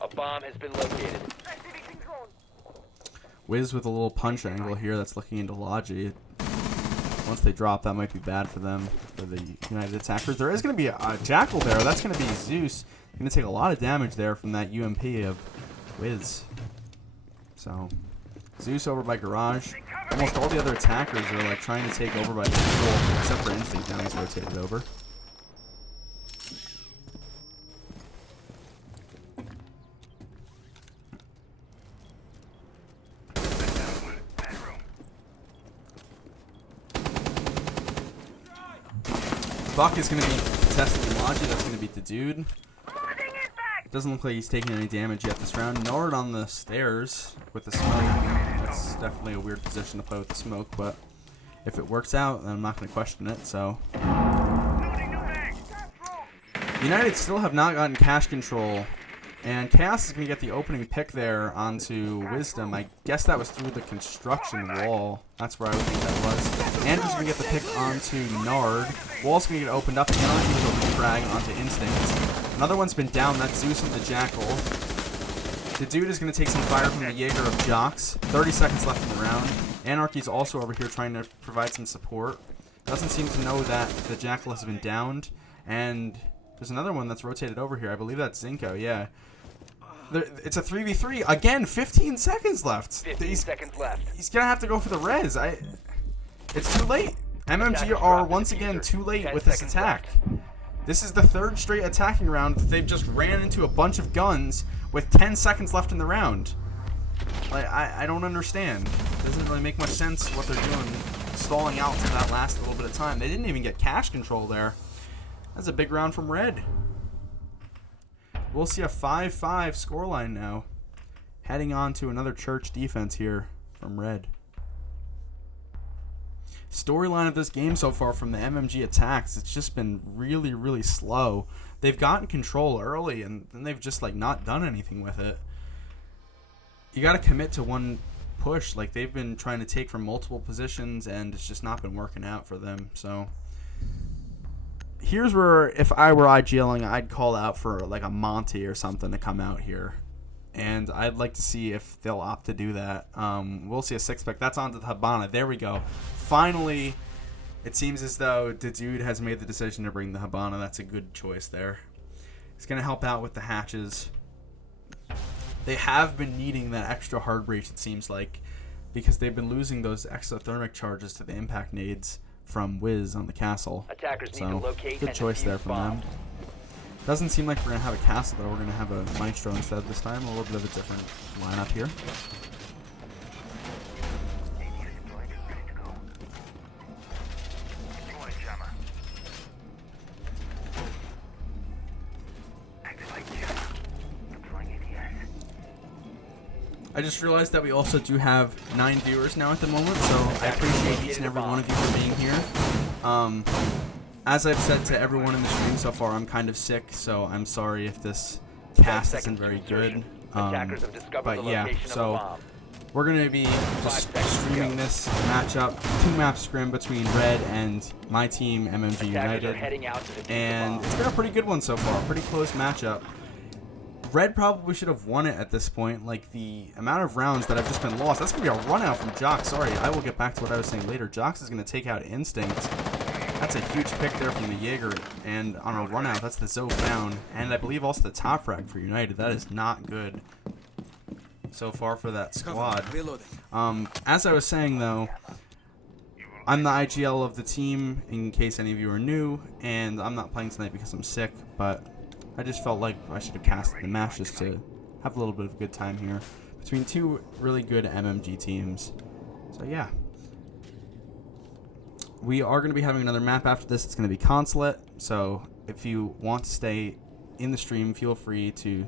A bomb has been located. Wiz with a little punch angle here that's looking into Logi. Once they drop, that might be bad for them, for the United attackers. There is going to be a Jackal there. That's going to be Zeus. Going to take a lot of damage there from that UMP of Wiz. So, Zeus over by Garage. Almost all the other attackers are like trying to take over by control, except for Instinct now he's rotated over. Buck is going to be testing Logi. That's going to beat the dude. Doesn't look like he's taking any damage yet this round. Nord on the stairs with the smoke. That's definitely a weird position to play with the smoke, but if it works out, then I'm not going to question it. So, United still have not gotten cash control, and Chaos is going to get the opening pick there onto Wisdom. I guess that was through the construction wall. That's where I would think that was. Andrew's going to get the pick onto Nard. Wall's going to get opened up. The Anarchy will open frag onto Instinct. Another one's been down. That's Zeus and the Jackal. The dude is going to take some fire from the Jaeger of Jocks. 30 seconds left in the round. Anarchy's also over here trying to provide some support. Doesn't seem to know that the Jackal has been downed. And there's another one that's rotated over here. I believe that's Zinko, yeah. It's a 3v3. Again, 15 seconds left. 15 seconds left. He's going to have to go for the res. It's too late. MMG are once again too late with this attack. This is the 3rd straight attacking round that they've just ran into a bunch of guns with 10 seconds left in the round. Like, I don't understand. It doesn't really make much sense what they're doing, stalling out for that last little bit of time. They didn't even get cash control there. That's a big round from Red. We'll see a 5-5 scoreline now. Heading on to another church defense here from Red. Storyline of this game so far from the MMG attacks, it's just been really, really slow. They've gotten control early, and then they've just like not done anything with it. You got to commit to one push. Like, they've been trying to take from multiple positions, and it's just not been working out for them. So here's where, if I were IGLing, I'd call out for like a Monty or something to come out here. And I'd like to see if they'll opt to do that. We'll see a 6-pack. That's onto the Habana. There we go. Finally, it seems as though the dude has made the decision to bring the Habana. That's a good choice there. It's going to help out with the hatches. They have been needing that extra hard breach, it seems like, because they've been losing those exothermic charges to the impact nades from Wiz on the castle. Attackers So, need to locate good and choice there defuse from bombs. them. Doesn't seem like we're going to have a castle, though. We're going to have a Maestro instead this time. A little bit of a different lineup here. I just realized that we also do have 9 viewers now at the moment, so I appreciate each and every one of you for being here. As I've said to everyone in the stream so far, I'm kind of sick, so I'm sorry if this cast isn't very good. But yeah, so we're going to be just streaming this matchup, 2-map scrim between Red and my team, MMG Attackers are United. heading out to the And it's been a pretty good one so far, pretty close matchup. Red probably should have won it at this point. Like, the amount of rounds that have just been lost. That's going to be a run out from Jock. Sorry, I will get back to what I was saying later. Jox is going to take out Instinct. That's a huge pick there from the Jaeger. And on a run out, that's the Zoe down. And I believe also the top frag for United. That is not good so far for that squad. As I was saying, though, I'm the IGL of the team, in case any of you are new. And I'm not playing tonight because I'm sick, but I just felt like I should have casted the match just to have a little bit of a good time here between two really good MMG teams. So yeah, we are going to be having another map after this. It's going to be Consulate. So if you want to stay in the stream, feel free to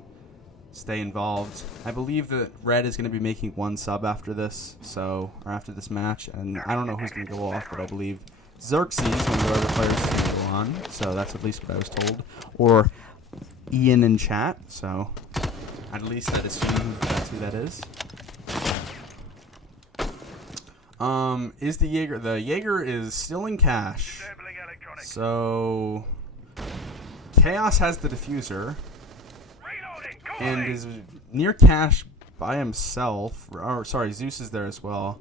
stay involved. I believe that Red is going to be making one sub after this, or after this match, and I don't know who's going to go off, but I believe Xerxes, one of the other players, is going to go on. So that's at least what I was told. Or Ian in chat, so at least I'd assume that's who that is. Is the Jaeger? The Jaeger is still in cash. So Chaos has the diffuser and is near cash by himself. Or sorry, Zeus is there as well.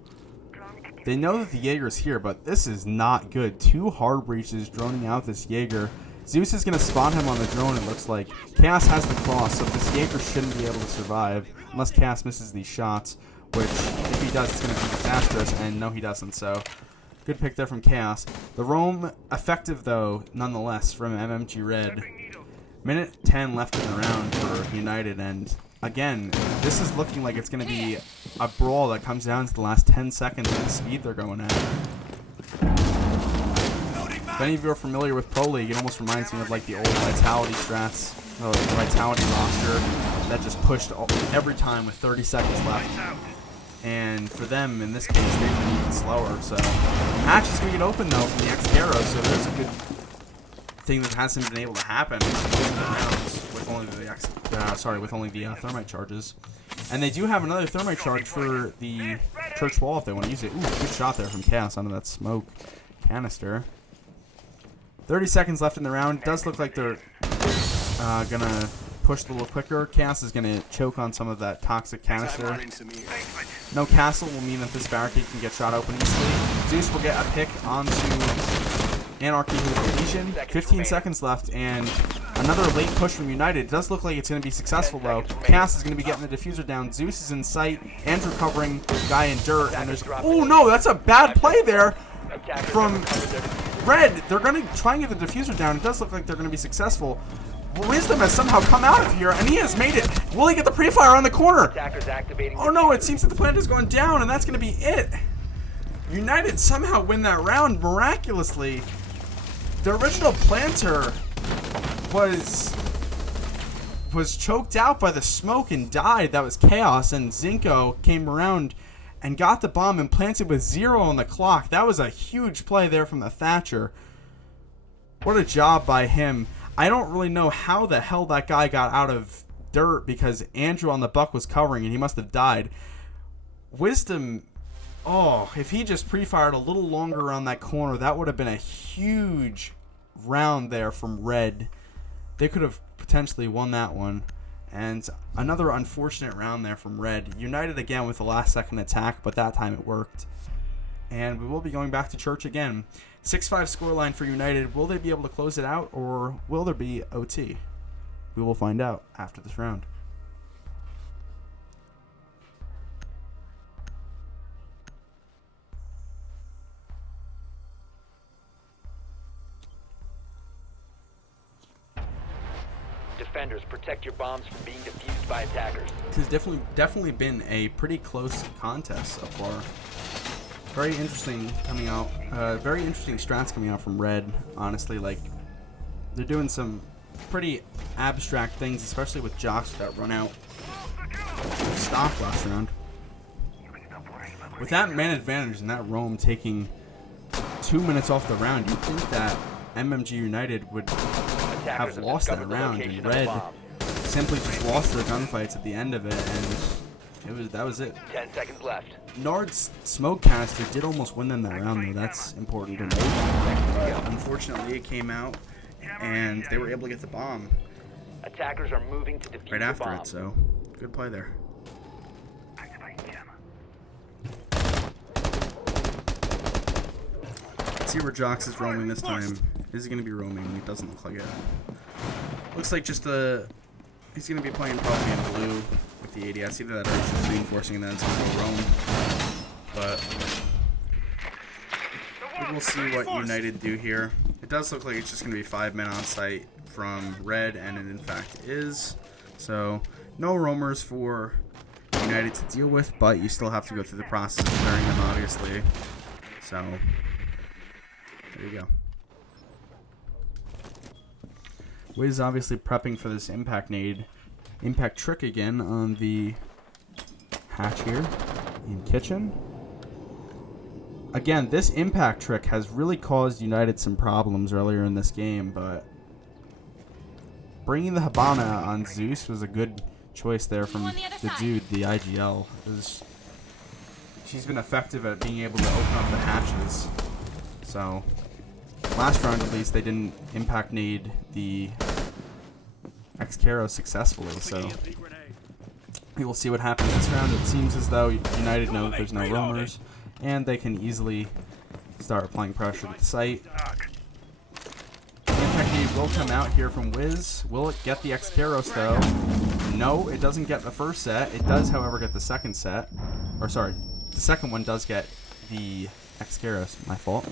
They know that the Jaeger's here, but this is not good. 2 hard breaches droning out this Jaeger. Zeus is going to spawn him on the drone, it looks like. Chaos has the cross, so this Jaeger shouldn't be able to survive unless Chaos misses these shots, which, if he does, it's going to be disastrous, and no, he doesn't, so good pick there from Chaos. The roam, effective, though, nonetheless, from MMG Red. Minute 10 left in the round for United, and again, this is looking like it's going to be a brawl that comes down to the last 10 seconds at the speed they're going at. If any of you are familiar with Pro League, it almost reminds me of like the old Vitality strats, the Vitality roster that just pushed every time with 30 seconds left. And for them, in this case, they've been even slower. So match is going to get open though from the X-Caro, so there's a good thing that hasn't been able to happen with only the thermite charges. And they do have another thermite charge for the church wall if they want to use it. Ooh, good shot there from Chaos onto that smoke canister. 30 seconds left in the round. It does look like they're gonna push a little quicker. Chaos is gonna choke on some of that toxic canister. No castle will mean that this barricade can get shot open easily. Zeus will get a pick onto Anarchy Legion. 15 seconds left, and another late push from United. It does look like it's going to be successful, though. Chaos is going to be getting the diffuser down. Zeus is in sight. Andrew covering guy in dirt, and there's... Oh, no, that's a bad play there from Red. They're going to try and get the diffuser down. It does look like they're going to be successful. Wisdom has somehow come out of here, and he has made it. Will he get the pre-fire on the corner? Oh, no, it seems that the plant is going down, and that's going to be it. United somehow win that round miraculously. The original planter was choked out by the smoke and died. That was Chaos, and Zinko came around and got the bomb and planted with 0 on the clock. That was a huge play there from the Thatcher. What a job by him. I don't really know how the hell that guy got out of dirt because Andrew on the buck was covering and he must have died. Wisdom... Oh, if he just pre-fired a little longer on that corner, that would have been a huge round there from Red. They could have potentially won that one. And another unfortunate round there from Red. United again with the last second attack, but that time it worked. And we will be going back to church again. 6-5 scoreline for United. Will they be able to close it out, or will there be OT? We will find out after this round. Defenders, protect your bombs from being defused by attackers. This has definitely been a pretty close contest so far. Very interesting coming out. Very interesting strats coming out from Red. Honestly, like they're doing some pretty abstract things, especially with Jox with that run out stock last round. With that man advantage and that roam taking 2 minutes off the round, you'd think that MMG United would have lost that round, and Red simply just lost their gunfights at the end of it, and That was it. 10 seconds left. Nard's smoke canister did almost win them that round, though. That's important to note. But unfortunately, it came out, and they were able to get the bomb Attackers are moving to defuse right the after bomb. it, so good play there. Let's see where Jox is roaming this time. Is he going to be roaming? It doesn't look like it. Looks like just he's going to be playing probably in blue with the ADS. Either that or he's just reinforcing that it's going to go roam. But we'll see what United do here. It does look like it's just going to be 5 men on site from Red, and it in fact is. So no roamers for United to deal with, but you still have to go through the process of clearing them, obviously. So there you go. Wiz obviously prepping for this impact trick again on the hatch here in kitchen. Again, this impact trick has really caused United some problems earlier in this game, but bringing the Hibana on Zeus was a good choice there from the dude, the IGL. She's been effective at being able to open up the hatches. So last round, at least, they didn't impact nade the X-Caro successfully, so we will see what happens this round. It seems as though United know that there's no roamers, and they can easily start applying pressure to the site. The impact nade will come out here from Wiz. Will it get the X-Caros, though? No, it doesn't get the first set. It does, however, get the second set. Or, sorry, the second one does get the X-Caros. My fault.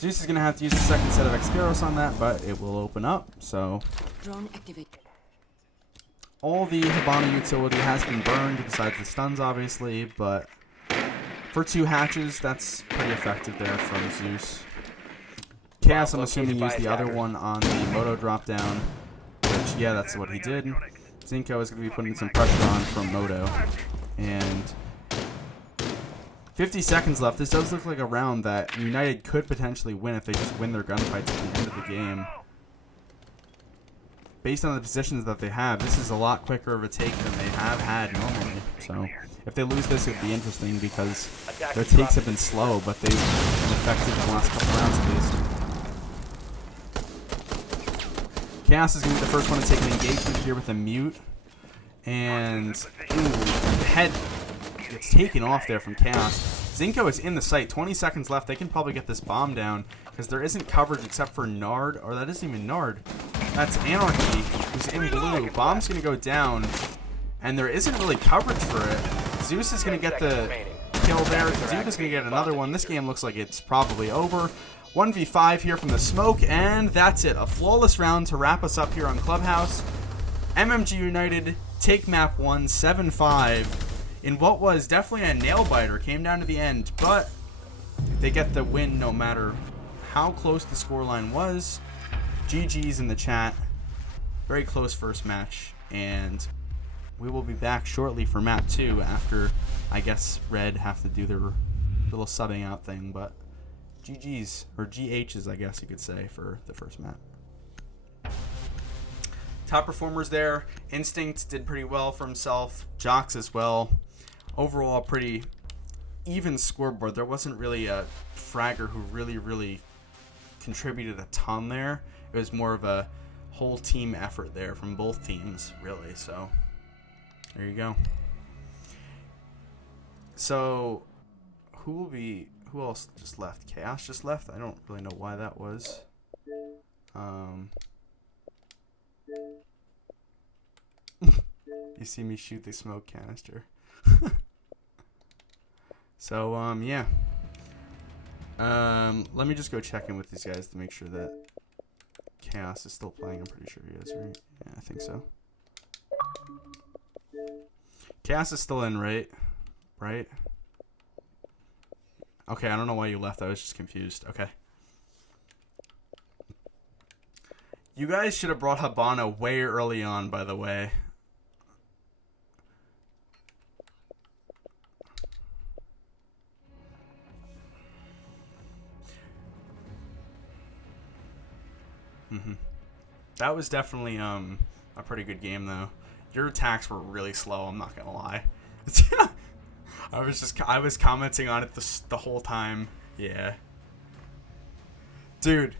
Zeus is going to have to use the second set of X-Caros on that, but it will open up, so Drone activate. all the Hibana utility has been burned, besides the stuns, obviously, but for 2 hatches, that's pretty effective there from Zeus. Chaos, I'm assuming, used the other one on the Moto drop-down, which, yeah, that's what he did. Zinko is going to be putting some pressure on from Moto, and 50 seconds left. This does look like a round that United could potentially win if they just win their gunfights at the end of the game. Based on the positions that they have, this is a lot quicker of a take than they have had normally. So if they lose this, it would be interesting because their takes have been slow, but they've been effective in the last couple rounds at least. Chaos is going to be the first one to take an engagement here with a mute. And the head gets taken off there from Chaos. Zinko is in the site. 20 seconds left. They can probably get this bomb down because there isn't coverage except for Nard. Or that isn't even Nard. That's Anarchy, who's in blue. Bomb's going to go down, and there isn't really coverage for it. Zeus is going to get the kill there. Dude is going to get another one. This game looks like it's probably over. 1v5 here from the smoke, and that's it. A flawless round to wrap us up here on Clubhouse. MMG United take map 1, 7-5. In what was definitely a nail-biter. Came down to the end, but they get the win no matter how close the scoreline was. GG's in the chat. Very close first match, and we will be back shortly for map 2 after, I guess, Red have to do their little subbing out thing, but GG's, or GH's, I guess you could say, for the first map. Top performers there. Instinct did pretty well for himself. Jox as well. Overall, pretty even scoreboard. There wasn't really a fragger who really contributed a ton there. It was more of a whole team effort there from both teams, really. So there you go. So who else just left? Chaos just left? I don't really know why that was. You see me shoot the smoke canister. So yeah. Let me just go check in with these guys to make sure that Chaos is still playing. I'm pretty sure he is, right? Yeah, I think so. Chaos is still in, right? Right? Okay, I don't know why you left. I was just confused. Okay. You guys should have brought Hibana way early on, by the way. That was definitely a pretty good game, though. Your attacks were really slow, I'm not gonna lie. I was commenting on it the whole time. Yeah. Dude.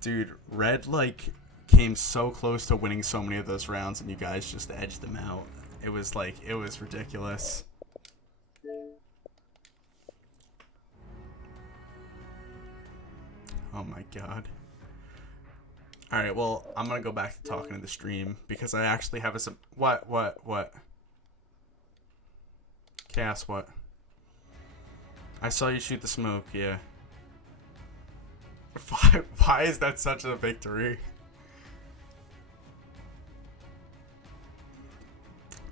Dude, Red, like, came so close to winning so many of those rounds, and you guys just edged them out. It was ridiculous. Oh my god. Alright, well, I'm gonna go back to talking to the stream, because I actually have what? Chaos, what? I saw you shoot the smoke, yeah. Why is that such a victory?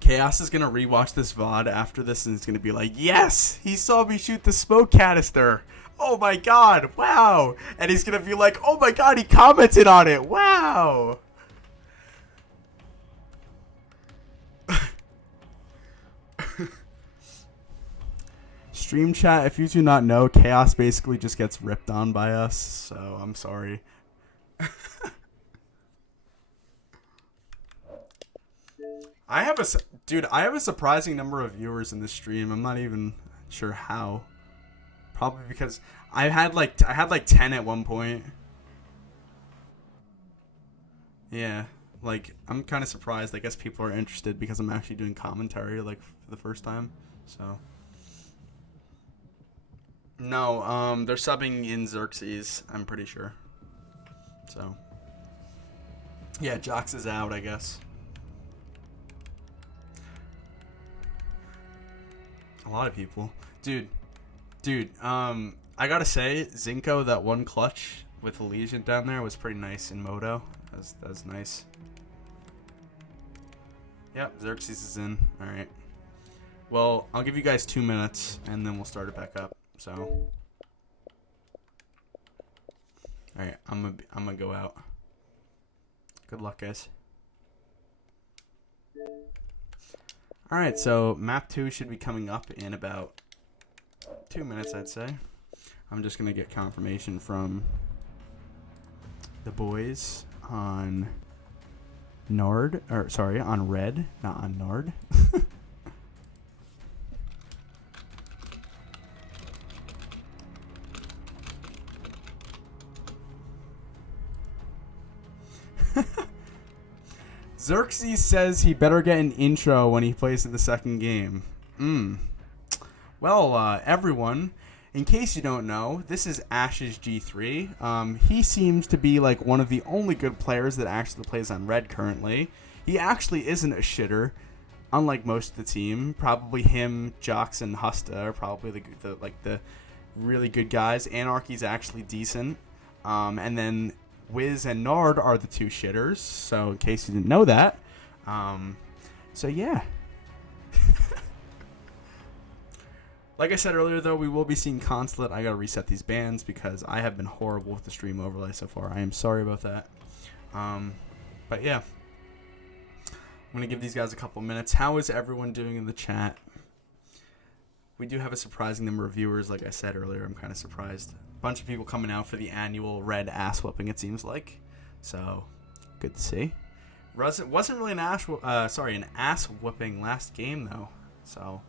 Chaos is gonna rewatch this VOD after this and it's gonna be like, yes! He saw me shoot the smoke canister! Oh my god, wow! And he's gonna be like, oh my god, he commented on it! Wow! Stream chat, if you do not know, Chaos basically just gets ripped on by us, so I'm sorry. I have a surprising number of viewers in this stream. I'm not even sure how. Probably because I had like 10 at one point. Yeah, like I'm kind of surprised. I guess people are interested because I'm actually doing commentary like for the first time. So no, they're subbing in Xerxes, I'm pretty sure. So yeah, Jox is out, I guess. A lot of people. Dude, I gotta say, Zinko, that one clutch with Allegiant down there was pretty nice in Moto. That was nice. Yep, Xerxes is in. Alright. Well, I'll give you guys 2 minutes, and then we'll start it back up. So. Alright, I'm gonna go out. Good luck, guys. Alright, so map 2 should be coming up in about 2 minutes, I'd say. I'm just going to get confirmation from the boys on Nord, or sorry, on Red, not on Nord. Xerxes says he better get an intro when he plays in the second game. Well, everyone, in case you don't know, this is Ash's G3. He seems to be like one of the only good players that actually plays on Red currently. He actually isn't a shitter, unlike most of the team. Probably him, Jox, and Husta are probably the really good guys. Anarchy's actually decent, and then Wiz and Nard are the 2 shitters, so in case you didn't know that. So yeah. Like I said earlier, though, we will be seeing Consulate. I gotta reset these bans because I have been horrible with the stream overlay so far. I am sorry about that. But yeah. I'm gonna give these guys a couple minutes. How is everyone doing in the chat? We do have a surprising number of viewers, like I said earlier. I'm kind of surprised. A bunch of people coming out for the annual Red ass whooping, it seems like. So, good to see. It wasn't really an ass whooping last game, though. So,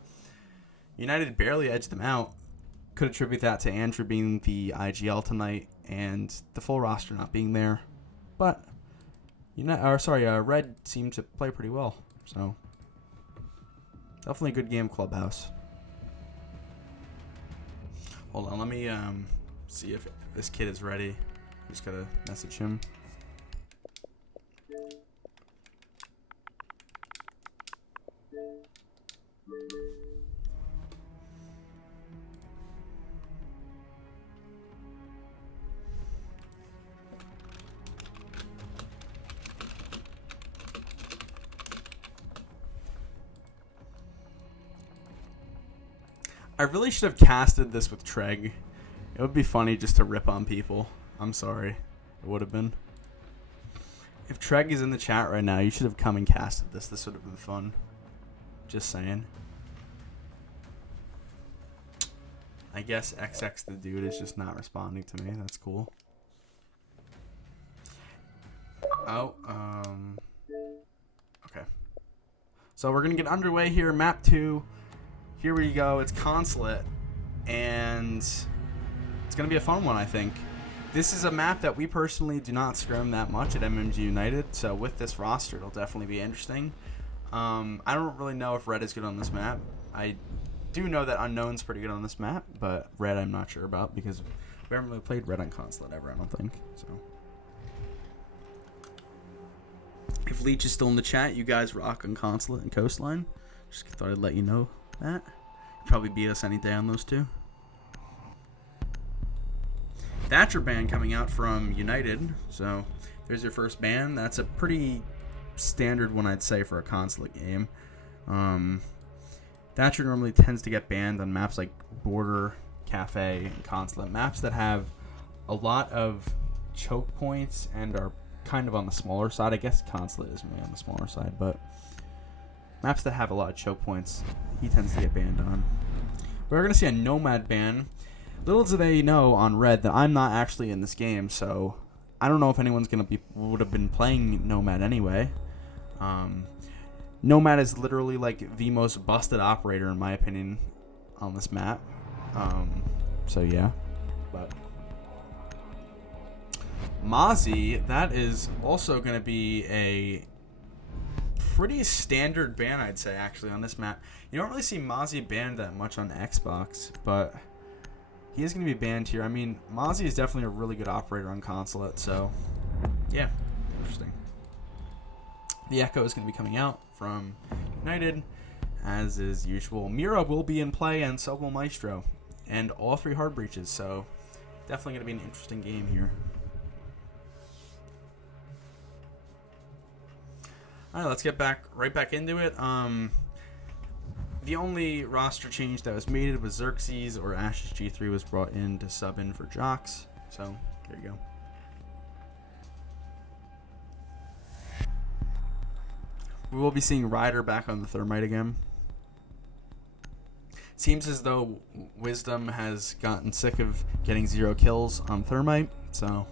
United barely edged them out. Could attribute that to Andrew being the IGL tonight and the full roster not being there. But, Red seemed to play pretty well. So, definitely a good game, Clubhouse. Hold on, let me see if this kid is ready. Just gotta message him. I really should have casted this with Treg. It would be funny just to rip on people. I'm sorry. It would have been. If Treg is in the chat right now, you should have come and casted this. This would have been fun. Just saying. I guess XX the dude is just not responding to me. That's cool. Oh, okay. So we're going to get underway here. Map 2. Here we go. It's Consulate. And it's going to be a fun one, I think. This is a map that we personally do not scrim that much at MMG United. So with this roster, it'll definitely be interesting. I don't really know if Red is good on this map. I do know that Unknown's pretty good on this map, but Red I'm not sure about because we haven't really played Red on Consulate ever, I don't think. So if Leech is still in the chat, you guys rock on Consulate and Coastline. Just thought I'd let you know that. Probably beat us any day on those two. Thatcher ban coming out from United. So there's your first ban. That's a pretty standard one, I'd say, for a Consulate game. Thatcher normally tends to get banned on maps like Border, Cafe, and Consulate. Maps that have a lot of choke points and are kind of on the smaller side. I guess Consulate is really on the smaller side, but maps that have a lot of choke points, he tends to get banned on. We're going to see a Nomad ban. Little do they know on Red that I'm not actually in this game, so I don't know if anyone's would have been playing Nomad anyway. Nomad is literally like the most busted operator in my opinion on this map. So yeah, but Mozzie, that is also going to be a pretty standard ban, I'd say, actually, on this map. You don't really see Mozzie banned that much on Xbox, but he is going to be banned here. I mean, Mozzie is definitely a really good operator on Consulate, so yeah, interesting. The Echo is going to be coming out from United, as is usual. Mira will be in play, and so will Maestro, and all 3 hard breaches, so definitely going to be an interesting game here. All right, let's get right back into it. The only roster change that was made was Xerxes, or Ashes G3 was brought in to sub in for Jocks. So there you go. We will be seeing Ryder back on the Thermite again. Seems as though Wisdom has gotten sick of getting 0 kills on Thermite, so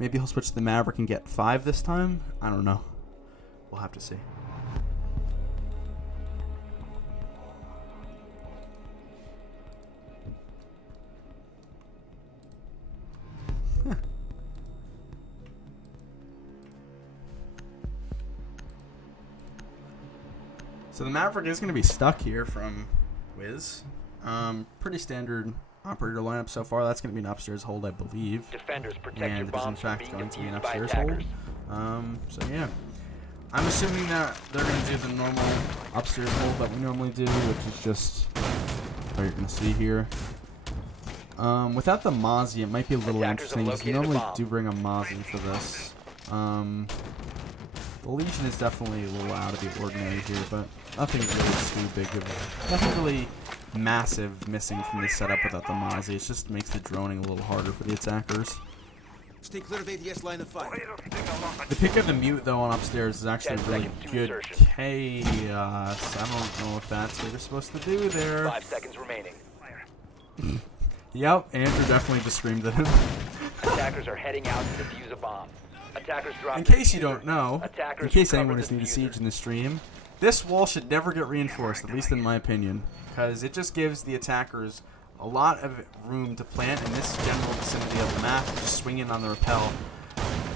maybe he'll switch to the Maverick and get 5 this time. I don't know. We'll have to see. So the Maverick is going to be stuck here from Wiz. Pretty standard operator lineup so far. That's going to be an upstairs hold, I believe. Defenders protect And your it is in bombs from fact being going to be an defused by upstairs hold. attackers. So yeah. I'm assuming that they're going to do the normal upstairs hold that we normally do, which is just what you're going to see here. Without the Mozzie, it might be a little Attackers have interesting because we located a normally bomb. do bring a Mozzie for this. The Legion is definitely a little out of the ordinary here, but nothing really too big of nothing really massive missing from this setup without the Mozzie. It just makes the droning a little harder for the attackers. Stay clear of ADS line of fire. The pick of the mute, though, on upstairs is actually 10 really seconds to good insertion. chaos. I don't know if that's what you're supposed to do there. 5 seconds remaining. Yep, Andrew definitely just screamed at him. Attackers are heading out to defuse a bomb. Attackers drop In the case you diffuser. don't know, Attackers in case recover anyone the is new to diffuser. Siege in the stream, this wall should never get reinforced, at least in my opinion, because it just gives the attackers a lot of room to plant in this general vicinity of the map, just swing in on the rappel.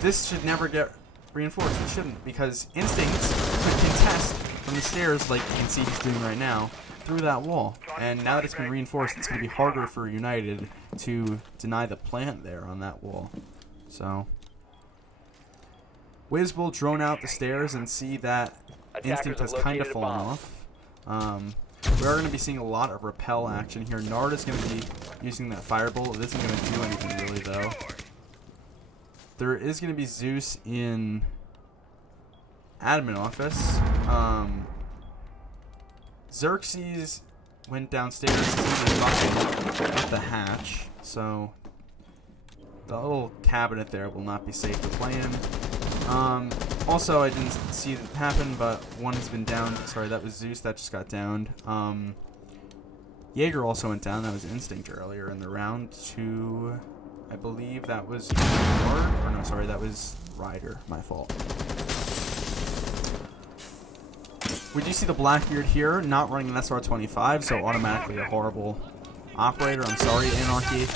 This should never get reinforced. It shouldn't, because Instincts could contest from the stairs, like you can see he's doing right now, through that wall. And now that it's been reinforced, it's going to be harder for United to deny the plant there on that wall. So Wiz will drone out the stairs and see that Instinct has kind of fallen off. We are going to be seeing a lot of rappel action here. Nard is going to be using that firebolt. It isn't going to do anything really, though. There is going to be Zeus in admin office. Xerxes went downstairs to the hatch, so the little cabinet there will not be safe to play in. Also, I didn't see it happen, but one has been downed. Sorry, that was Zeus that just got downed. Jaeger also went down. That was Instinct earlier in the round. To, I believe that was Nord, or no, sorry, that was Ryder. My fault. We do see the Blackbeard here, not running an SR-25, so automatically a horrible operator. I'm sorry, Anarchy.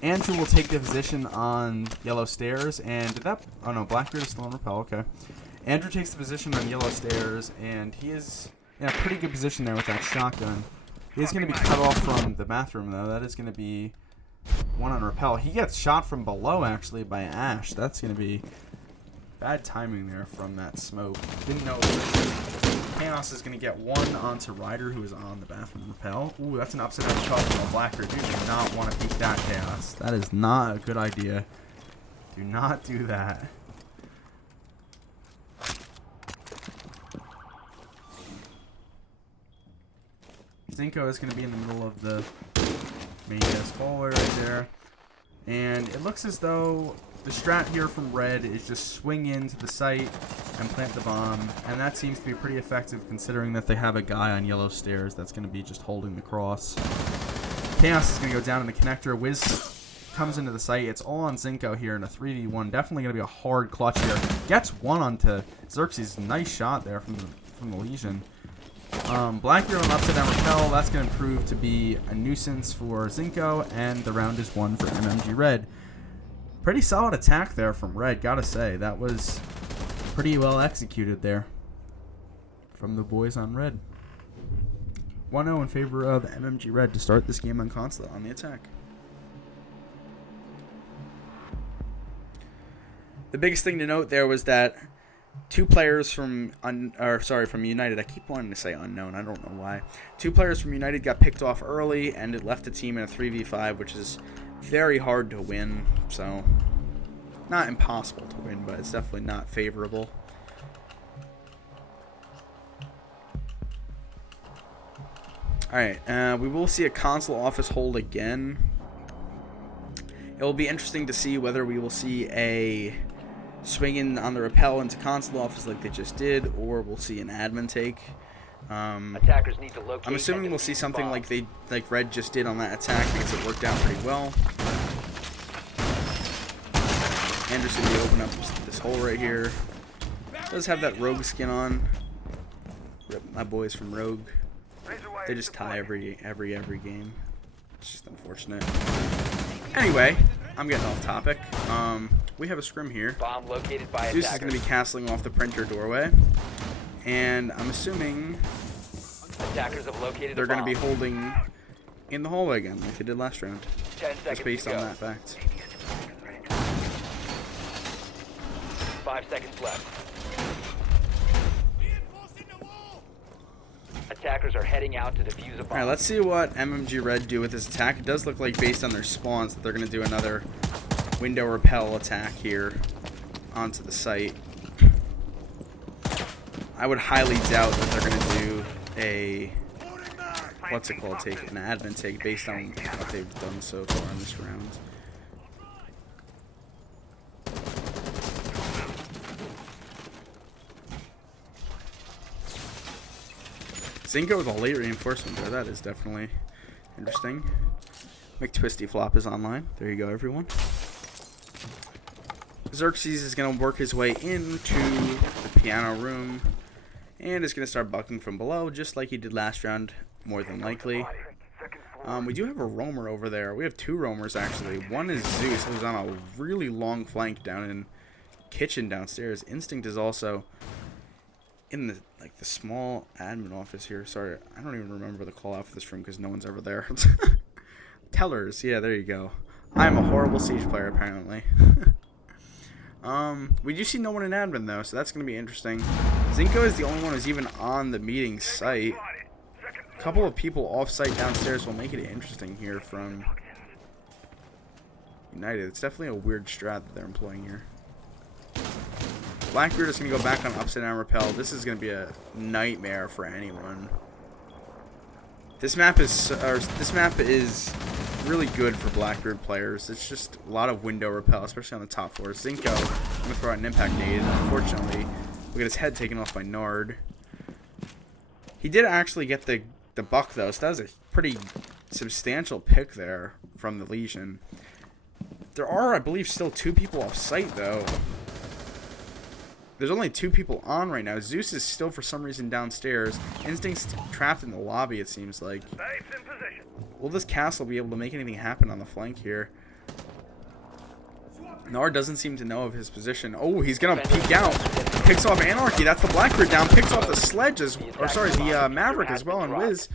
Andrew will take the position on yellow stairs, and did that... Oh no, Blackbeard is still on rappel, okay. Andrew takes the position on yellow stairs, and he is in a pretty good position there with that shotgun. He is going to be cut off from the bathroom, though. That is going to be one on rappel. He gets shot from below, actually, by Ash. That's going to be bad timing there from that smoke. Didn't know Chaos is going to get one onto Ryder, who is on the bathroom rappel. Ooh, that's an upside down rappel from a Blackbeard. You do not want to peek that, Chaos. That is not a good idea. Do not do that. Zinko is going to be in the middle of the main gas hallway right there. And it looks as though the strat here from Red is just swing into the site and plant the bomb. And that seems to be pretty effective considering that they have a guy on yellow stairs that's going to be just holding the cross. Chaos is going to go down in the connector. Wiz comes into the site. It's all on Zinko here in a 3v1. Definitely going to be a hard clutch here. Gets one onto Xerxes. Nice shot there from the Legion. Blackbeard on upside down rappel. That's going to prove to be a nuisance for Zinko, and the round is won for MMG Red. Pretty solid attack there from Red, gotta say. That was pretty well executed there from the boys on Red. 1-0 in favor of MMG Red to start this game on Consulate on the attack. The biggest thing to note there was that two players from United, I keep wanting to say unknown, I don't know why. Two players from United got picked off early, and it left the team in a 3v5, which is very hard to win. So, not impossible to win, but it's definitely not favorable. Alright, we will see a console office hold again. It will be interesting to see whether we will see a swinging on the rappel into console office like they just did, or we'll see an admin take. Attackers need to locate. I'm assuming we'll see something like Red just did on that attack because it worked out pretty well. Anderson will open up this hole right here. Does have that rogue skin on. Rip my boys from Rogue. They just tie every game. It's just unfortunate. Anyway, I'm getting off topic. We have a scrim here. Bomb located by Zeus is going to be castling off the printer doorway, and I'm assuming attackers have located they're going to be holding in the hallway again, like they did last round. 10 seconds Just based to on go. that fact. 5 seconds left. Attackers are heading out to defuse a bomb. Alright, let's see what MMG Red do with this attack. It does look like, based on their spawns, that they're going to do another window repel attack here onto the site. I would highly doubt that they're going to do a, what's it called, take an admin take based on what they've done so far in this round. Zinko with a late reinforcement there. That is definitely interesting. McTwisty Flop is online. There you go, everyone. Xerxes is going to work his way into the piano room and is going to start bucking from below, just like he did last round, more than likely. We do have a roamer over there. We have two roamers, actually. One is Zeus, who's on a really long flank down in kitchen downstairs. Instinct is also in the the small admin office here. Sorry, I don't even remember the call out for this room because no one's ever there. Tellers, yeah, there you go. I'm a horrible Siege player, apparently. We do see no one in admin though, so that's going to be interesting. Zinko is the only one who's even on the meeting site. A couple of people off-site downstairs will make it interesting here from United. It's definitely a weird strat that they're employing here. Blackbeard is going to go back on upside down rappel. This is going to be a nightmare for anyone. This map is really good for Blackbeard players. It's just a lot of window rappel, especially on the top floor. Zinko, I'm going to throw out an impact nade. Unfortunately, we get his head taken off by Nard. He did actually get the buck though, so that was a pretty substantial pick there from the Legion. There are, I believe, still two people off site though. There's only 2 people on right now. Zeus is still for some reason downstairs. Instinct's trapped in the lobby, it seems like. Will this castle be able to make anything happen on the flank here? Nard doesn't seem to know of his position. Oh, he's gonna peek out. Picks off Anarchy. That's the Blackbird down. Picks off the Sledge the Maverick as well, and Wiz.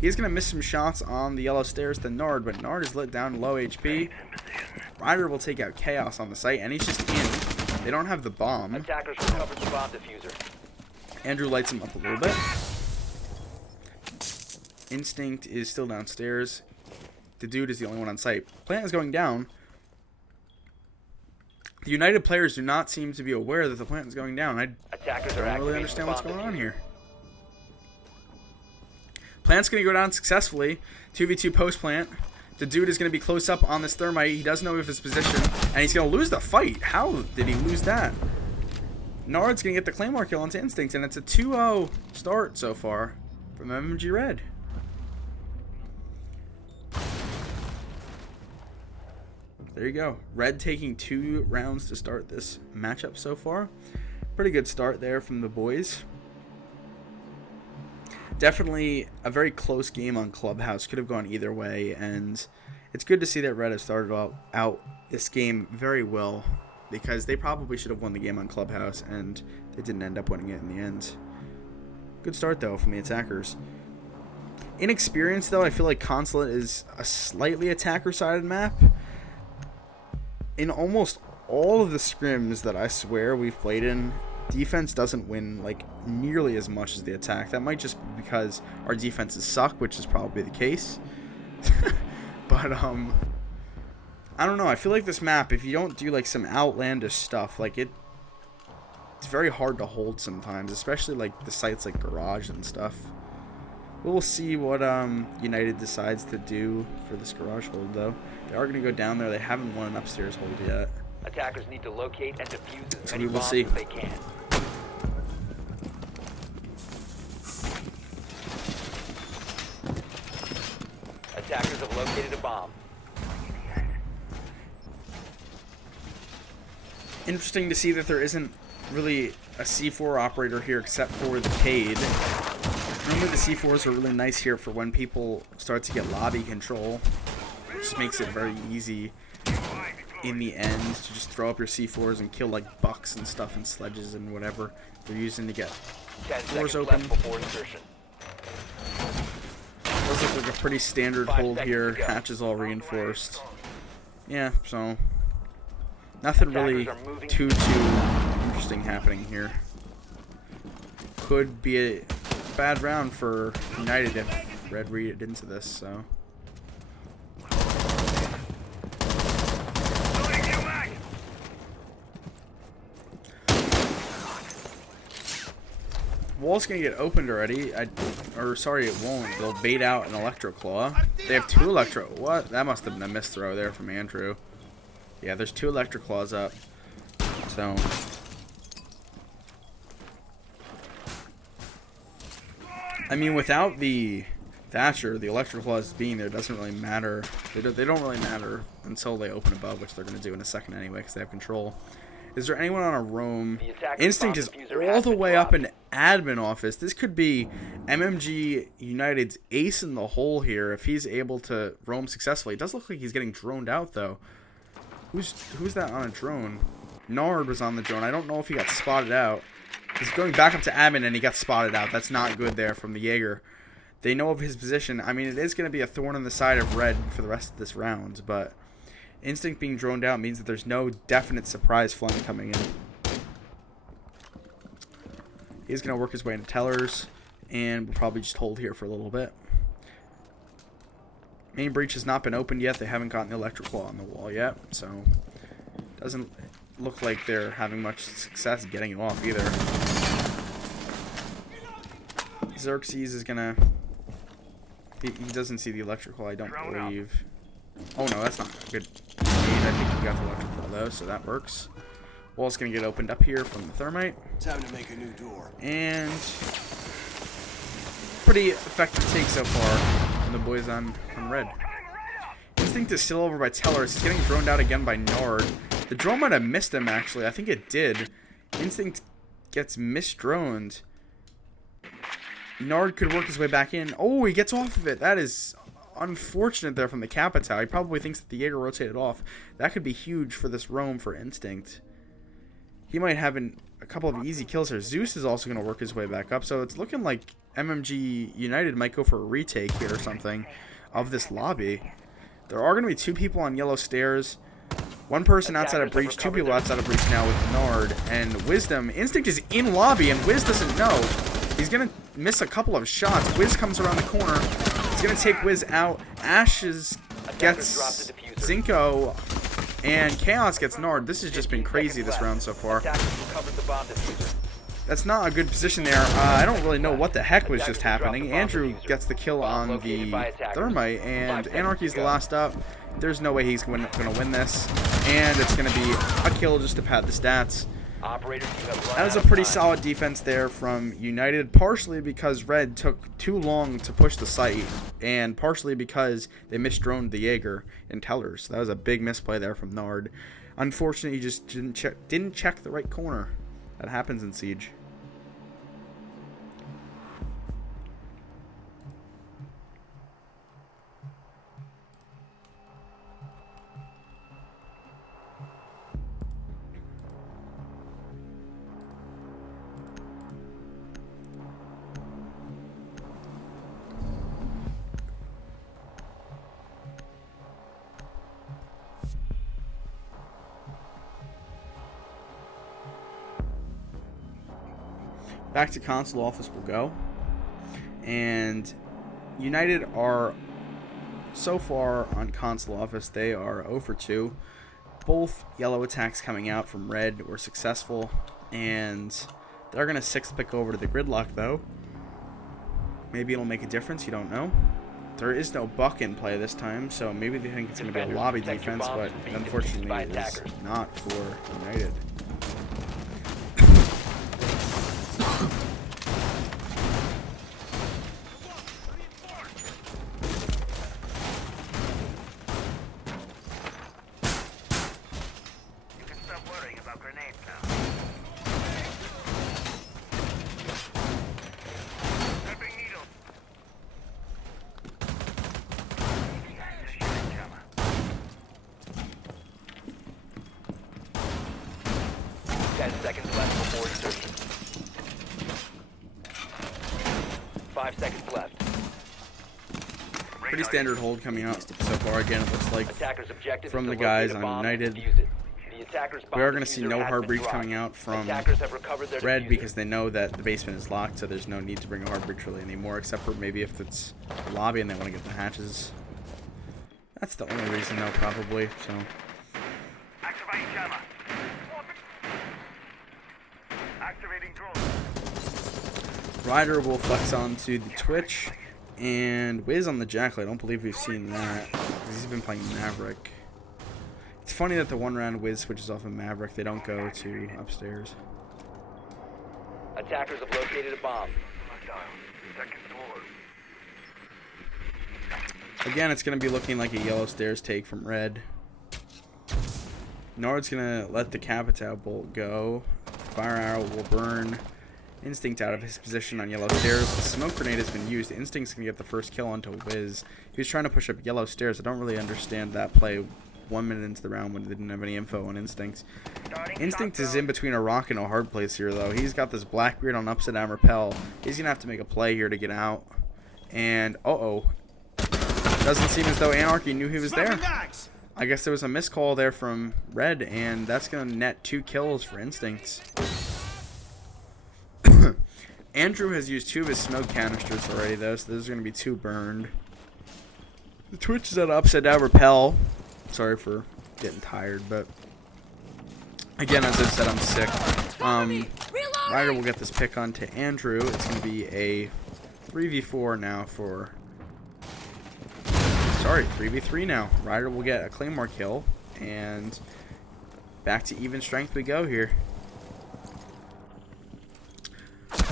He's gonna miss some shots on the yellow stairs to Nard, but Nard is lit down low HP. Ryder will take out Chaos on the site, and he's just in. They don't have the bomb. Attackers recovered the bomb diffuser. Andrew lights him up a little bit. Instinct is still downstairs. The dude is the only one on site. Plant is going down. The United players do not seem to be aware that the plant is going down. I don't really understand what's going on here. Plant's going to go down successfully. 2v2 post plant. The dude is going to be close up on this thermite. He doesn't know of his position. And he's going to lose the fight. How did he lose that? Nard's going to get the Claymore kill onto Instinct. And it's a 2-0 start so far from MMG Red. There you go. Red taking 2 rounds to start this matchup so far. Pretty good start there from the boys. Definitely a very close game on Clubhouse. Could have gone either way, and it's good to see that Red has started out this game very well, because they probably should have won the game on Clubhouse, and they didn't end up winning it in the end. Good start, though, from the attackers. Inexperience, though, I feel like Consulate is a slightly attacker-sided map. In almost all of the scrims that I swear we've played in, defense doesn't win like nearly as much as the attack. That might just be because our defenses suck, which is probably the case. But I don't know. I feel like this map, if you don't do like some outlandish stuff, like it's very hard to hold sometimes, especially like the sites like Garage and stuff. We'll see what United decides to do for this Garage hold, though. They are going to go down there. They haven't won an upstairs hold yet. Attackers need to locate and defuse as So many we will bombs see. as they can. Attackers have located a bomb. Interesting to see that there isn't really a C4 operator here except for the Cade. Normally the C4s are really nice here for when people start to get lobby control. It just makes it very easy in the end to just throw up your C4s and kill like bucks and stuff and sledges and whatever they're using to get 10 doors seconds open. left before insertion. Does look like a pretty standard 5 hold seconds here. to go. Hatches all reinforced. Yeah, so nothing really too interesting happening here. Could be a bad round for United if Red read into this, so. Wall's gonna get opened already. Or sorry, it won't. They'll bait out an Electro Claw. They have 2 Electro. What? That must have been a missed throw there from Andrew. Yeah, there's 2 Electro Claws up. So. I mean, without the Thatcher, the Electro Claws being there doesn't really matter. They don't really matter until they open above, which they're going to do in a second anyway because they have control. Is there anyone on a roam? Instinct is all the way up in admin office. This could be MMG United's ace in the hole here if he's able to roam successfully. It does look like he's getting droned out, though. Who's that on a drone? Nard was on the drone. I don't know if he got spotted out. He's going back up to admin and he got spotted out. That's not good there from the Jaeger. They know of his position. I mean, it is going to be a thorn in the side of Red for the rest of this round, but Instinct being droned out means that there's no definite surprise flank coming in. He's going to work his way into tellers, and we'll probably just hold here for a little bit. Main breach has not been opened yet. They haven't gotten the Electric Claw on the wall yet, so doesn't look like they're having much success getting it off either. Xerxes is going to... He doesn't see the Electric Claw, I don't believe. Oh no, that's not good. I think he got the Electric Claw though, so that works. Wall's gonna get opened up here from the thermite. Time to make a new door. And pretty effective take so far from the boys on Red. Instinct is still over by Tellers. He's getting droned out again by Nard. The drone might have missed him actually. I think it did. Instinct gets misdroned. Nard could work his way back in. Oh, he gets off of it. That is unfortunate there from the Capitao. He probably thinks that the Jaeger rotated off. That could be huge for this roam for Instinct. He might have a couple of easy kills here. Zeus is also going to work his way back up. So it's looking like MMG United might go for a retake here or something of this lobby. There are going to be 2 people on yellow stairs. 1 person outside of breach, 2 people outside of breach now with Nard. And Wisdom, Instinct is in lobby and Wiz doesn't know. He's going to miss a couple of shots. Wiz comes around the corner. He's going to take Wiz out. Ashes gets Zinco. And Chaos gets Nard. This has just been crazy this round so far. That's not a good position there. I don't really know what the heck was just happening. Andrew gets the kill on the Thermite, and Anarchy's the last up. There's no way he's going to win this. And it's going to be a kill just to pad the stats. That was a pretty solid defense there from United, partially because Red took too long to push the site, and partially because they misdroned the Jaeger and Tellers. That was a big misplay there from Nard. Unfortunately, he just didn't check the right corner. That happens in Siege. Back to console office we'll go. And United are, so far on console office, they are 0 for 2. Both yellow attacks coming out from Red were successful. And they're going to 6th pick over to the Gridlock, though. Maybe it'll make a difference, you don't know. There is no buck in play this time, so maybe they think it's going to be a lobby defense, but unfortunately it is not for United. Seconds left before insertion. 5 seconds left. Pretty standard hold coming out so far. Again, it looks like from the to guys locate a on bomb and United. defuse it. The attacker's bomb We are going to see diffuser no has hard been breach dropped. coming out from Attackers have recovered their Red diffuser. because they know that the basement is locked, so there's no need to bring a hard breach really anymore, except for maybe if it's a lobby and they want to get the hatches. That's the only reason, though, probably. So. Activating jammer. Activating drone. Ryder will flex onto the Twitch, and Wiz on the Jackal. I don't believe we've seen that, because he's been playing Maverick. It's funny that the one round Wiz switches off of Maverick. They don't go to upstairs. Attackers have located a bomb. Second floor. Again, it's going to be looking like a yellow stairs take from Red. Nard's going to let the Capitao bolt go. Fire arrow will burn Instinct out of his position on yellow stairs. The smoke grenade has been used. Instinct's going to get the first kill onto Wiz. He was trying to push up yellow stairs. I don't really understand that play 1 minute into the round when they didn't have any info on Instinct. Instinct is in between a rock and a hard place here, though. He's got this Blackbeard on upside down rappel. He's going to have to make a play here to get out. And, doesn't seem as though Anarchy knew he was there. I guess there was a miscall there from Red, and that's going to net 2 kills for Instincts. Andrew has used 2 of his smoke canisters already, though, so there's going to be 2 burned. The Twitch is at upside down rappel. Sorry for getting tired, but again, as I said, I'm sick. Ryder will get this pick onto Andrew. It's going to be a 3v4 now for... Sorry, 3v3 now. Ryder will get a Claymore kill, and back to even strength we go here.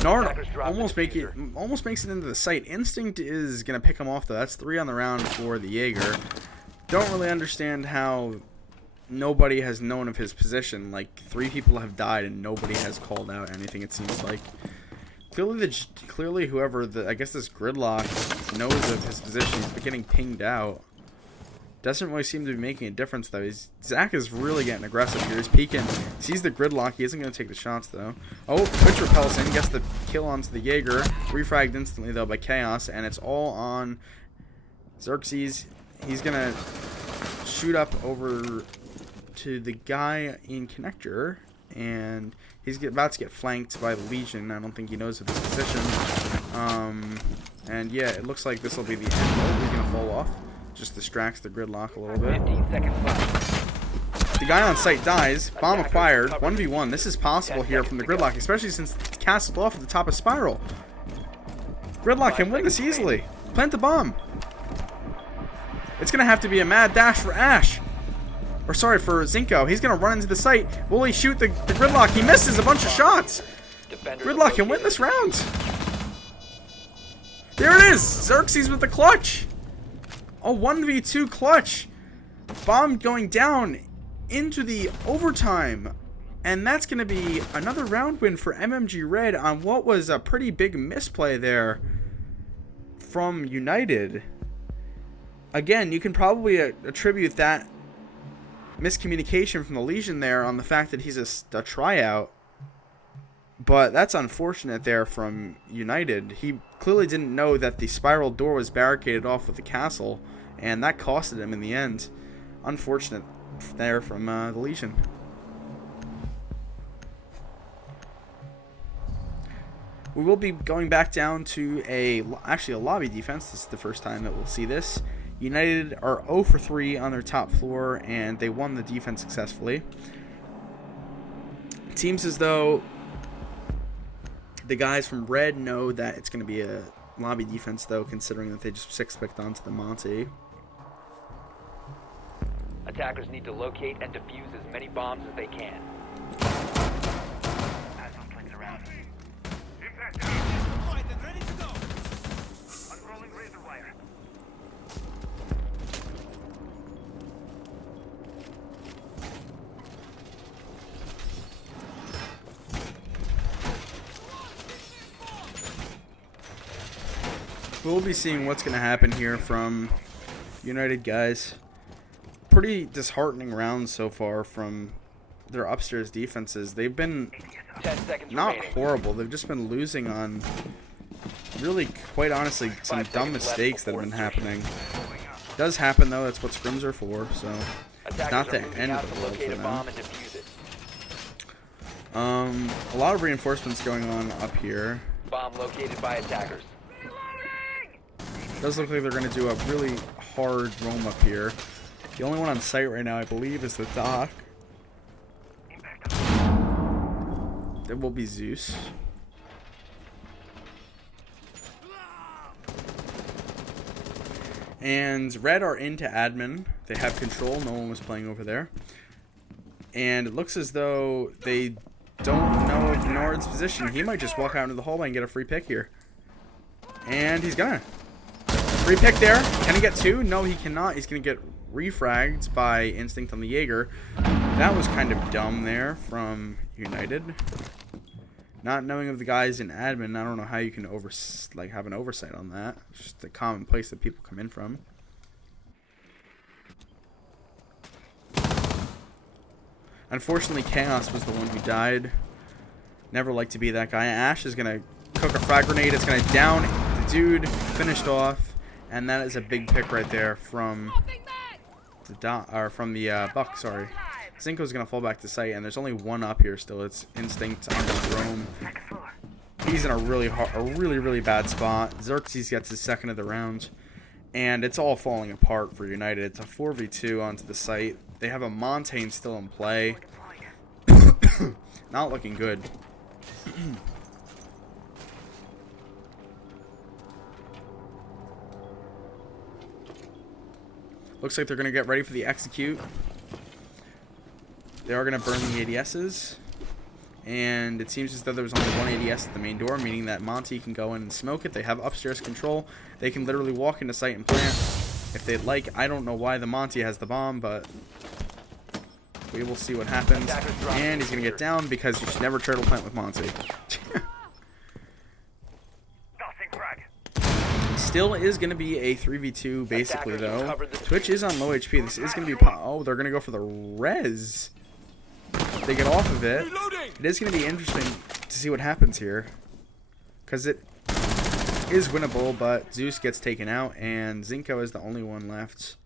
Nard almost makes it into the site. Instinct is going to pick him off, though. That's 3 on the round for the Jaeger. Don't really understand how nobody has known of his position. Like 3 people have died and nobody has called out anything. It seems like clearly whoever I guess this Gridlock knows of his position. He's been getting pinged out. Doesn't really seem to be making a difference though. Zach is really getting aggressive here. He's peeking. Sees the Gridlock. He isn't going to take the shots though. Oh, Twitch repels in. Gets the kill onto the Jaeger. Refragged instantly though by Chaos, and it's all on Xerxes. He's going to shoot up over to the guy in Connector, and he's about to get flanked by the Legion. I don't think he knows of his position. And yeah, it looks like this will be the end. Oh, he's going to fall off. Just distracts the Gridlock a little bit. 15 seconds left. The guy on site dies. Bomb acquired. 1v1. This is possible here from the Gridlock, especially since it's castled off at the top of Spiral. Gridlock can win this easily. Plant the bomb. It's going to have to be a mad dash for Ash. Or sorry, for Zinko. He's going to run into the site. Will he shoot the Gridlock? He misses a bunch of shots. Gridlock can win this round. There it is. Xerxes with the clutch. A 1v2 clutch. Bomb going down into the overtime. And that's going to be another round win for MMG Red on what was a pretty big misplay there from United. Again, you can probably attribute that miscommunication from the Legion there on the fact that he's a tryout. But that's unfortunate there from United. He clearly didn't know that the Spiral door was barricaded off with the castle, and that costed him in the end. Unfortunate there from the Legion. We will be going back down to actually a lobby defense. This is the first time that we'll see this. United are 0 for 3 on their top floor, and they won the defense successfully. It seems as though the guys from Red know that it's going to be a lobby defense, though, considering that they just 6-picked onto the Monty. Attackers need to locate and defuse as many bombs as they can. Deployed and ready to go. Unrolling razor wire. We'll be seeing what's going to happen here from United guys. Pretty disheartening rounds so far from their upstairs defenses. They've been 10 seconds not remaining. horrible. They've just been losing on, really, quite honestly, some dumb mistakes that have been happening. It does happen, though. That's what scrims are for, so it's not the end of the world for locate a them. bomb and defuse it. A lot of reinforcements going on up here. Bomb located by attackers. Does look like they're going to do a really hard roam up here. The only one on site right now, I believe, is the dock. There will be Zeus. And Red are into admin. They have control. No one was playing over there. And it looks as though they don't know of Nord's position. He might just walk out into the hallway and get a free pick here. And he's gonna. Free pick there. Can he get 2? No, he cannot. He's going to get refragged by Instinct on the Jaeger. That was kind of dumb there from United. Not knowing of the guys in admin, I don't know how you can have an oversight on that. It's just a common place that people come in from. Unfortunately, Chaos was the one who died. Never like to be that guy. Ash is going to cook a frag grenade. It's going to down the dude. Finished off. And that is a big pick right there from the Buck. Sorry, Zinko's gonna fall back to site, and there's only one up here still. It's Instinct on the Rome. He's in a really bad spot. Xerxes gets his second of the round, and it's all falling apart for United. It's a 4v2 onto the site. They have a Montaigne still in play. Not looking good. Looks like they're going to get ready for the execute. They are going to burn the ADSs. And it seems as though there was only one ADS at the main door, meaning that Monty can go in and smoke it. They have upstairs control. They can literally walk into site and plant if they'd like. I don't know why the Monty has the bomb, but We will see what happens. And he's going to get down because you should never turtle plant with Monty. Tossing frag. Still is going to be a 3v2 basically, though. Twitch is on low HP. This is going to be... Oh, they're going to go for the res. If they get off of it. It is going to be interesting to see what happens here. Because it is winnable, but Zeus gets taken out, and Zinko is the only one left.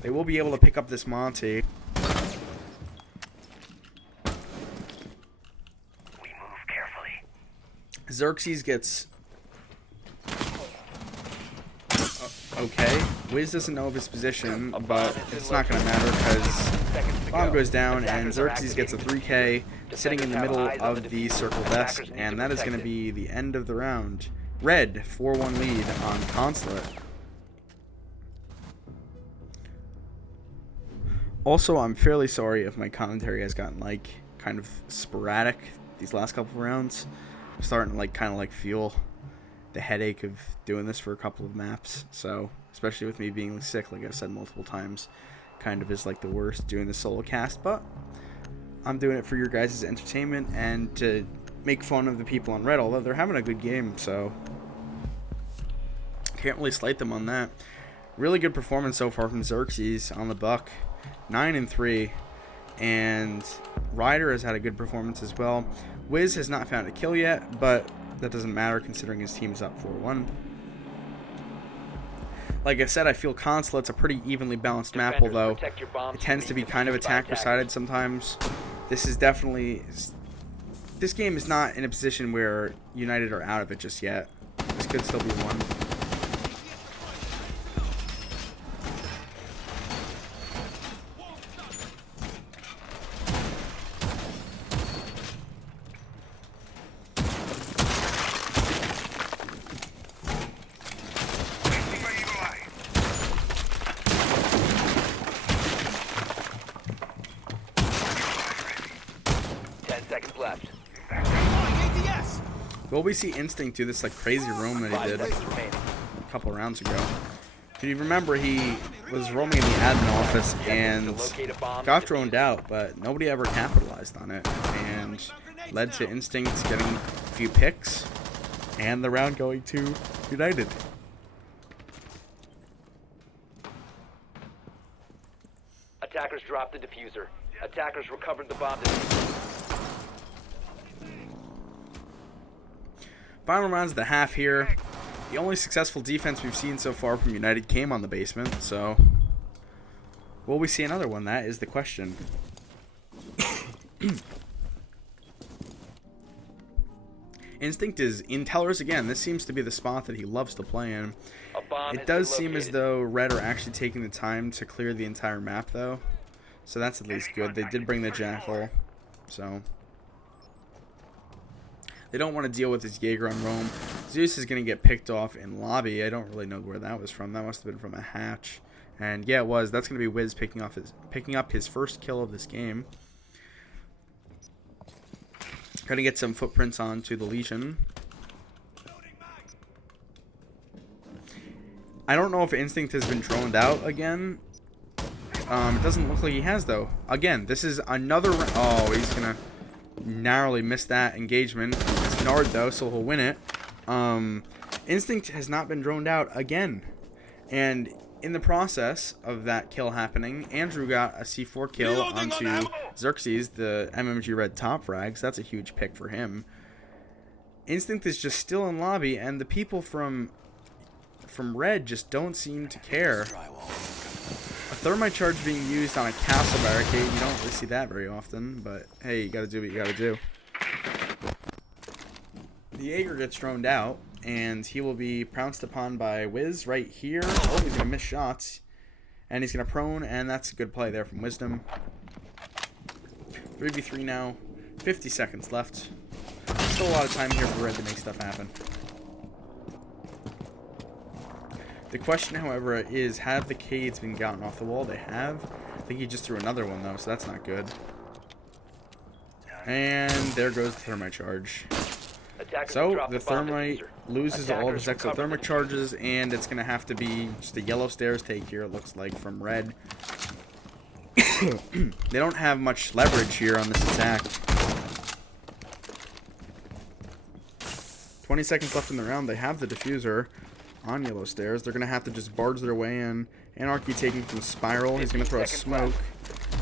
They will be able to pick up this Monty. We move carefully. Xerxes gets... okay. Wiz doesn't know of his position, but it's not going to matter because bomb goes down, and Xerxes gets a 3K sitting in the middle of the circle desk, and that is going to be the end of the round. Red, 4-1 lead on Consulate. Also, I'm fairly sorry if my commentary has gotten, like, kind of sporadic these last couple of rounds. I'm starting to, like, kind of, like, feel the headache of doing this for a couple of maps. So, especially with me being sick, like I've said multiple times, kind of is, like, the worst doing the solo cast. But I'm doing it for your guys' entertainment and to make fun of the people on Red, although they're having a good game, so can't really slight them on that. Really good performance so far from Xerxes on the buck. 9-3, and Ryder has had a good performance as well. Wiz has not found a kill yet, but that doesn't matter considering his team's up 4-1. Like I said, I feel Consulate's a pretty evenly balanced map, although it tends to be kind of attacker-sided sometimes. This is definitely... This game is not in a position where United are out of it just yet. This could still be one. Will we see Instinct do this like crazy roam that he did a couple rounds ago? If you remember, he was roaming in the admin office and got droned out, but nobody ever capitalized on it, and led to Instinct getting a few picks and the round going to United. Attackers dropped the diffuser. Attackers recovered the bomb. Final rounds of the half here. The only successful defense we've seen so far from United came on the basement, so will we see another one? That is the question. Instinct is in Tellers again. This seems to be the spot that he loves to play in. It does seem as though Red are actually taking the time to clear the entire map, though. So that's at least good. They did bring the Jackal, so... They don't want to deal with this Jaeger on roam. Zeus is going to get picked off in lobby. I don't really know where that was from. That must have been from a hatch. And yeah, it was. That's going to be Wiz picking up his first kill of this game. Going to get some footprints onto the Legion. I don't know if Instinct has been droned out again. It doesn't look like he has, though. Again, this is another... Oh, he's going to narrowly miss that engagement. It's Nard, though, so he'll win it. Instinct has not been droned out again. And in the process of that kill happening, Andrew got a C4 kill onto Xerxes, the MMG Red top frags. That's a huge pick for him. Instinct is just still in lobby, and the people from Red just don't seem to care. A thermite charge being used on a castle barricade, you don't really see that very often, but hey, you gotta do what you gotta do. The Jaeger gets droned out, and he will be pounced upon by Wiz right here. Oh, he's gonna miss shots, and he's gonna prone, and that's a good play there from Wisdom. 3v3 now, 50 seconds left. Still a lot of time here for Red to make stuff happen. The question, however, is have the Cades been gotten off the wall? They have. I think he just threw another one, though, so that's not good. And there goes the thermite charge. So the thermite loses all of his exothermic charges, and it's going to have to be just a yellow stairs take here, it looks like, from Red. They don't have much leverage here on this attack. 20 seconds left in the round. They have the diffuser on yellow stairs. They're going to have to just barge their way in. Anarchy taking from Spiral. He's going to throw a smoke.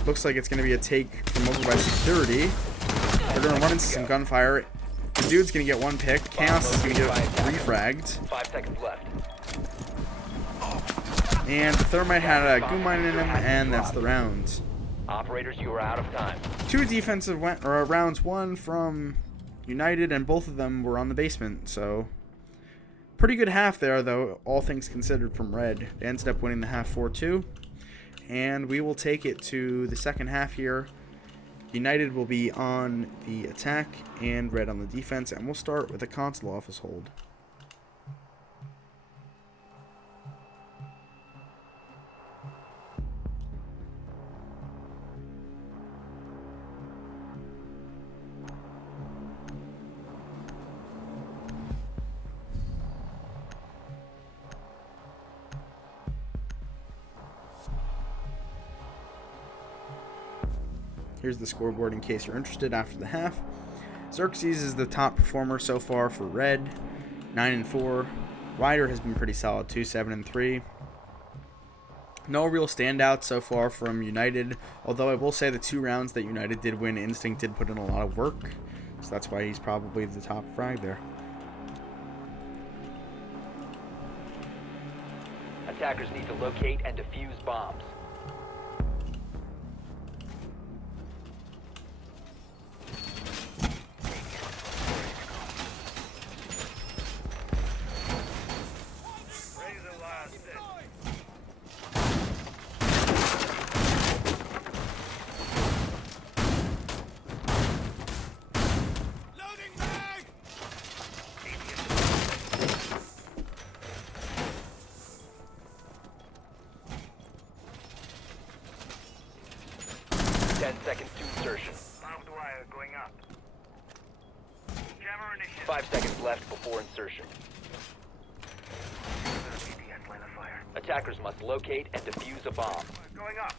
Looks like it's going to be a take from over by security. They're going to run into some gunfire. The dude's going to get one pick. Chaos is going to get refragged. 5 seconds left. And the Thermite had a Goon Mine in him, and that's the round. Operators, you are out of time. 2 defensive rounds, one from United, and both of them were on the basement, so pretty good half there, though, all things considered, from Red. They ended up winning the half 4-2, and we will take it to the second half here. United will be on the attack and Red on the defense, and we'll start with a console office hold. Here's the scoreboard in case you're interested after the half. Xerxes is the top performer so far for Red, 9-4. Ryder has been pretty solid, 2-7-3. No real standouts so far from United, although I will say the 2 rounds that United did win, Instinct did put in a lot of work, so that's why he's probably the top frag there. Attackers need to locate and defuse bombs. Loading mag! 10 seconds to insertion. Barbed wire going up. Jammer initiative. 5 seconds left before insertion. BTS line of fire. Attackers must locate and defuse a bomb. Going up.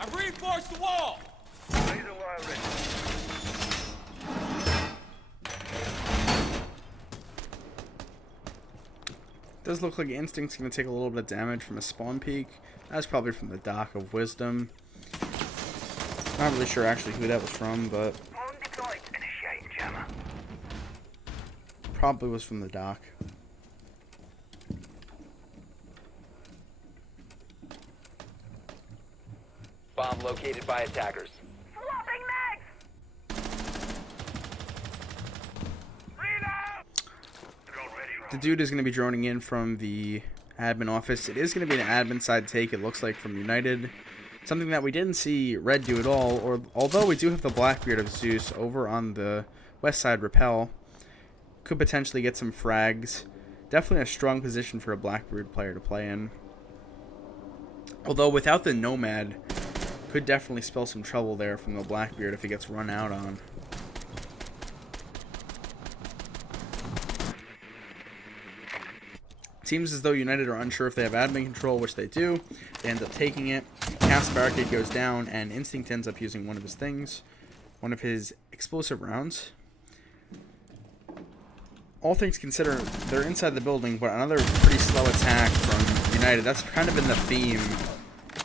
I've reinforced the wall! Laser wire ready. Does look like Instinct's going to take a little bit of damage from a spawn peek. That's probably from the Dock of Wisdom. Not really sure actually who that was from, but Phone deployed. Initiate jammer. probably was from the Dock. Bomb located by attackers. Swapping mags! Reload! Drone ready. The dude is going to be droning in from the admin office. It is going to be an admin side take, it looks like, from United. Something that we didn't see Red do at all, or although we do have the Blackbeard of Zeus over on the west side rappel. Could potentially get some frags. Definitely a strong position for a Blackbeard player to play in. Although without the Nomad, could definitely spell some trouble there from the Blackbeard if he gets run out on. Seems as though United are unsure if they have admin control, which they do. They end up taking it. Cast Barricade goes down, and Instinct ends up using one of his things. One of his explosive rounds. All things considered, they're inside the building, but another pretty slow attack from United. That's kind of been the theme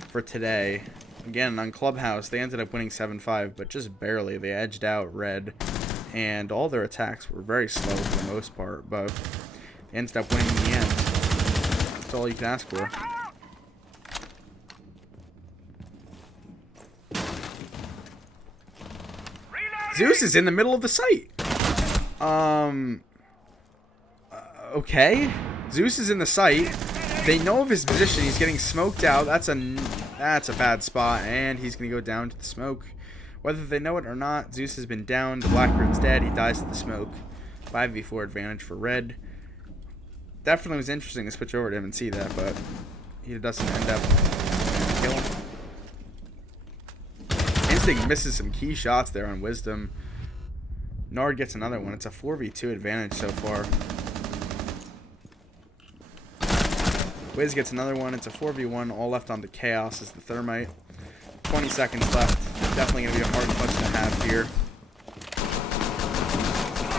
for today. Again, on Clubhouse, they ended up winning 7-5, but just barely. They edged out Red, and all their attacks were very slow for the most part, but they ended up winning in the end. That's all you can ask for. Zeus is in the middle of the site. Okay. Zeus is in the site. They know of his position. He's getting smoked out. That's a bad spot, and he's gonna go down to the smoke. Whether they know it or not, Zeus has been downed. Blackbeard's dead. He dies to the smoke. 5v4 advantage for Red. Definitely was interesting to switch over to him and see that, but he doesn't end up killing. Instinct misses some key shots there on Wisdom. Nard gets another one. It's a 4v2 advantage so far. Wiz gets another one. It's a 4v1. All left on the Chaos is the Thermite. 20 seconds left. Definitely going to be a hard clutch to have here.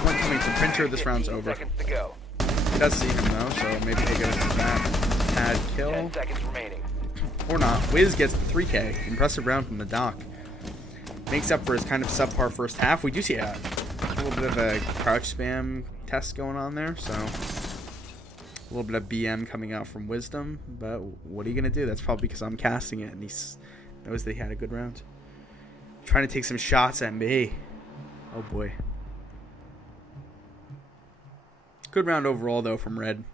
One coming from Pincher. This round's over. Seconds to go. He does see him though, so maybe he'll get a pad kill. 10 seconds remaining. Or not. Wiz gets the 3K. Impressive round from the Doc. Makes up for his kind of subpar first half. We do see a little bit of a crouch spam test going on there, so a little bit of BM coming out from Wisdom. But what are you going to do? That's probably because I'm casting it, and he knows that he had a good round. Trying to take some shots at me. Oh boy. Good round overall, though, from Red.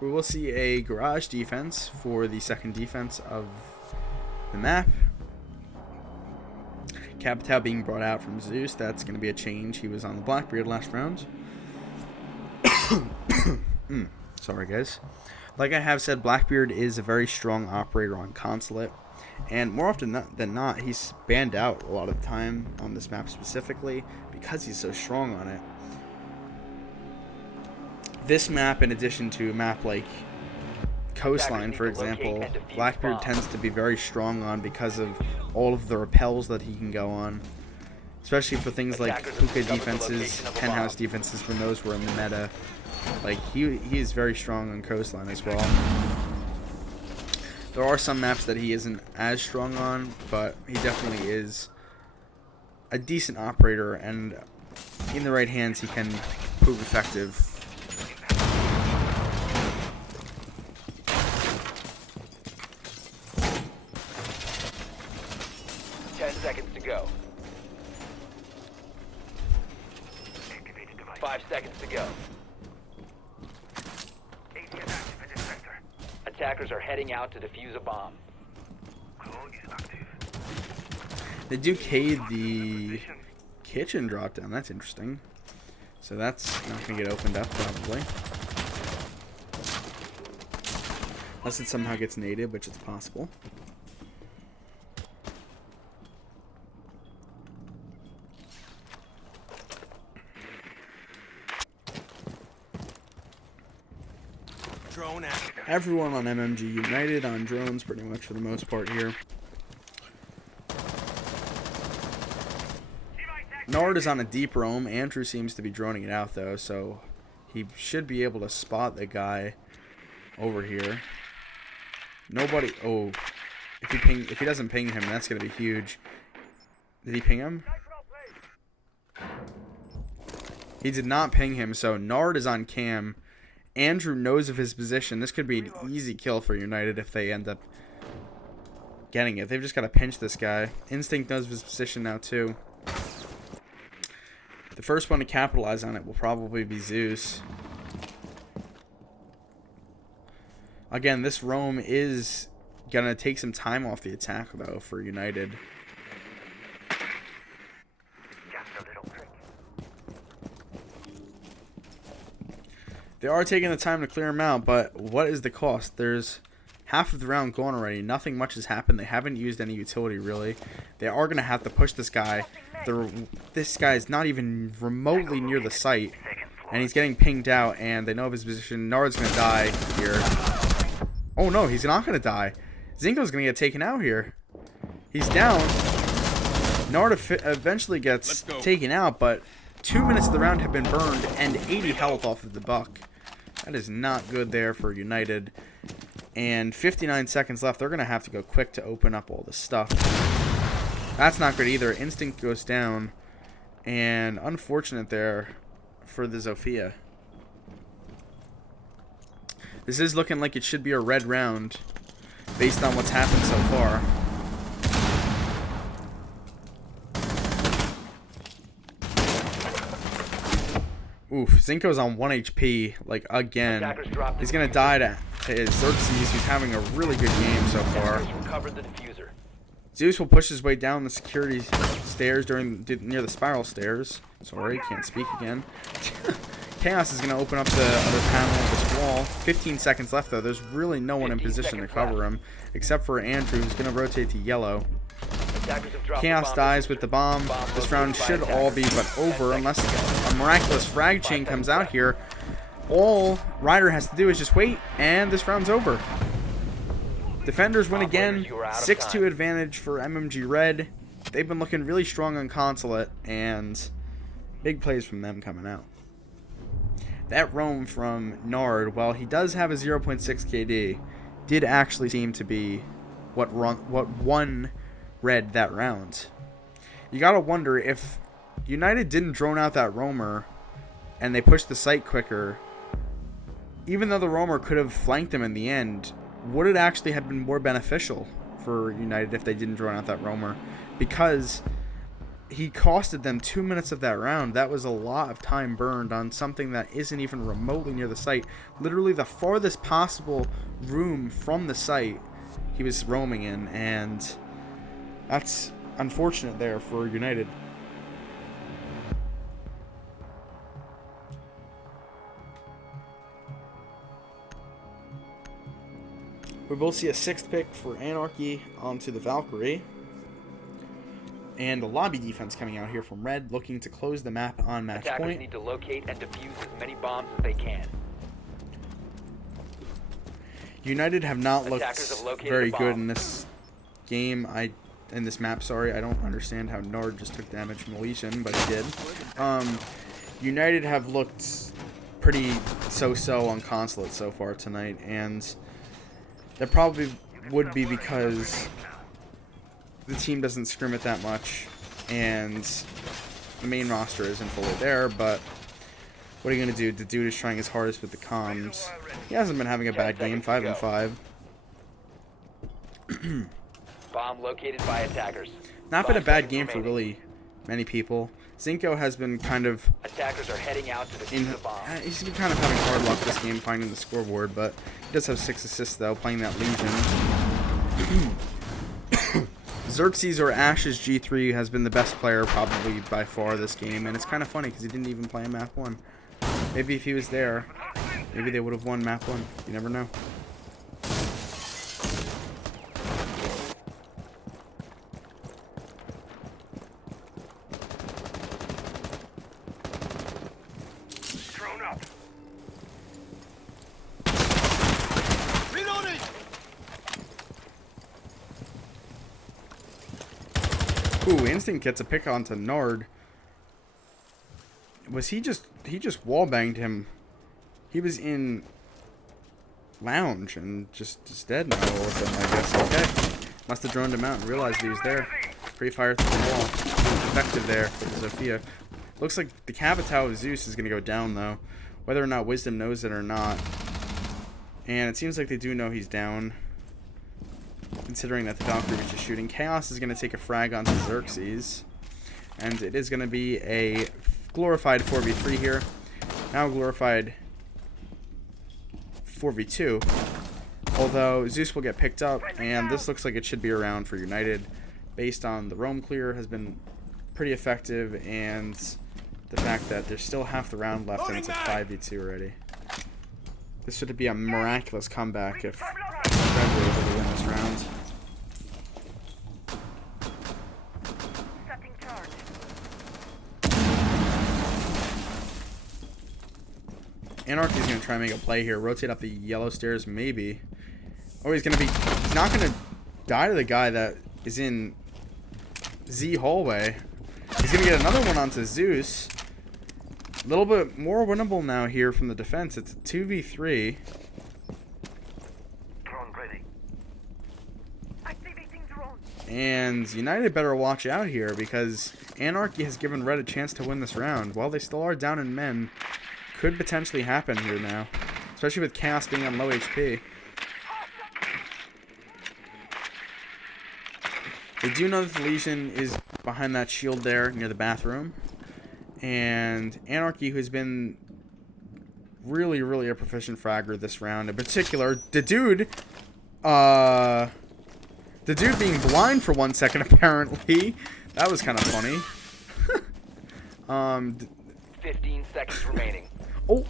We will see a garage defense for the second defense of the map. Capital being brought out from Zeus. That's going to be a change. He was on the Blackbeard last round. Sorry, guys. Like I have said, Blackbeard is a very strong operator on Consulate. And more often than not, he's banned out a lot of the time on this map specifically because he's so strong on it. This map, in addition to a map like Coastline, for example, Blackbeard tends to be very strong on because of all of the repels that he can go on. Especially for things like hookah defenses, penthouse defenses, when those were in the meta. Like, he is very strong on Coastline as well. There are some maps that he isn't as strong on, but he definitely is a decent operator, and in the right hands he can prove effective. Seconds to go. 5 seconds to go. Attackers are heading out to defuse a bomb. They do cade the kitchen drop down. That's interesting. So that's not going to get opened up probably. Unless it somehow gets naded, which is possible. Everyone on MMG United on drones pretty much for the most part here. Nard is on a deep roam. Andrew seems to be droning it out though, so he should be able to spot the guy over here. Nobody. Oh, if he doesn't ping him, that's gonna be huge. Did he ping him? He did not ping him, so Nard is on cam. Andrew knows of his position. This could be an easy kill for United if they end up getting it. They've just got to pinch this guy. Instinct knows of his position now too. The first one to capitalize on it will probably be Zeus. Again, this roam is going to take some time off the attack though for United. They are taking the time to clear him out, but what is the cost? There's half of the round gone already. Nothing much has happened. They haven't used any utility, really. They are going to have to push this guy. This guy is not even remotely near the site, and he's getting pinged out, and they know of his position. Nard's going to die here. Oh, no, he's not going to die. Zinko's going to get taken out here. He's down. Nard eventually gets taken out, but 2 minutes of the round have been burned, and 80 health off of the buck. That is not good there for United. And 59 seconds left. They're going to have to go quick to open up all this stuff. That's not good either. Instinct goes down. And unfortunate there for the Zofia. This is looking like it should be a red round based on what's happened so far. Oof, Zinko's on 1 HP, like, again. He's going to die to his Xerxes, who's having a really good game so far. Zeus will push his way down the security stairs near the spiral stairs. Sorry, can't speak again. Chaos is going to open up the other panel of this wall. 15 seconds left, though. There's really no one in 15 position to seconds cover left. him, except for Andrew, who's going to rotate to yellow. Attackers have dropped the Chaos bomb dies diffuser. with the bomb. Bomb This located round by should attackers. all be but 10 over, unless seconds. a miraculous frag chain comes out here. All Ryder has to do is just wait, and this round's over. Defenders win again. Operators, you are out of 6-2 time. advantage for MMG Red. They've been looking really strong on Consulate, and big plays from them coming out. That roam from Nard, while he does have a 0.6 KD, did actually seem to be what won Red that round. You gotta wonder if United didn't drone out that roamer and they pushed the site quicker, even though the roamer could have flanked them in the end, would it actually have been more beneficial for United if they didn't drone out that roamer? Because he costed them 2 minutes of that round. That was a lot of time burned on something that isn't even remotely near the site. Literally the farthest possible room from the site he was roaming in, and that's unfortunate there for United. We will see a 6th pick for Anarchy onto the Valkyrie. And a lobby defense coming out here from Red, looking to close the map on match Attackers point. need to locate and defuse as many bombs as they can. United have not looked Attackers have located very a bomb. good in this game. In this map, sorry. I don't understand how Nard just took damage from the Legion, but he did. United have looked pretty so-so on Consulate so far tonight, and that probably would be because the team doesn't scrim it that much, and the main roster isn't fully there, but what are you going to do? The dude is trying his hardest with the comms. He hasn't been having a bad game, 5-5. Bomb located by attackers. Not been a 5 bad seconds game for remaining. really many people. Zinko has been kind of Attackers are heading out to defuse the bomb. he's been kind of having hard luck this game finding the scoreboard, but he does have 6 assists though, playing that Legion. Xerxes or Ash's G3 has been the best player probably by far this game, and it's kind of funny because he didn't even play in map 1. Maybe if he was there, maybe they would have won map 1. You never know. Drone up. Reloading! Ooh, Instinct gets a pick onto Nard. Was he just wallbanged him? He was in lounge and just dead now all of a sudden, I guess. Okay. Must have droned him out and realized he was there. Free fire through the wall. Effective there for the Sophia. Looks like the Capitao of Zeus is gonna go down though. Whether or not Wisdom knows it or not. And it seems like they do know he's down, considering that the Valkyrie was just shooting. Chaos is going to take a frag onto Xerxes, and it is going to be a glorified 4v3 here. Now glorified 4v2, although Zeus will get picked up, and this looks like it should be around for United, based on the roam clear has been pretty effective, and the fact that there's still half the round left, and it's a 5v2 already. This would be a miraculous comeback if Red were able to win this round. Setting charge. Anarchy's going to try and make a play here. Rotate up the yellow stairs, maybe. Oh, he's not going to die to the guy that is in Z hallway. He's going to get another one onto Zeus. A little bit more winnable now here from the defense. It's a 2v3. Drone ready. Activating drone. And United better watch out here because Anarchy has given Red a chance to win this round. While they still are down in men, could potentially happen here now. Especially with Chaos being on low HP. They do know that the Legion is behind that shield there near the bathroom. And Anarchy, who's been really, really a proficient fragger this round. In particular, the dude being blind for 1 second, apparently. That was kind of funny. 15 seconds remaining. Oh!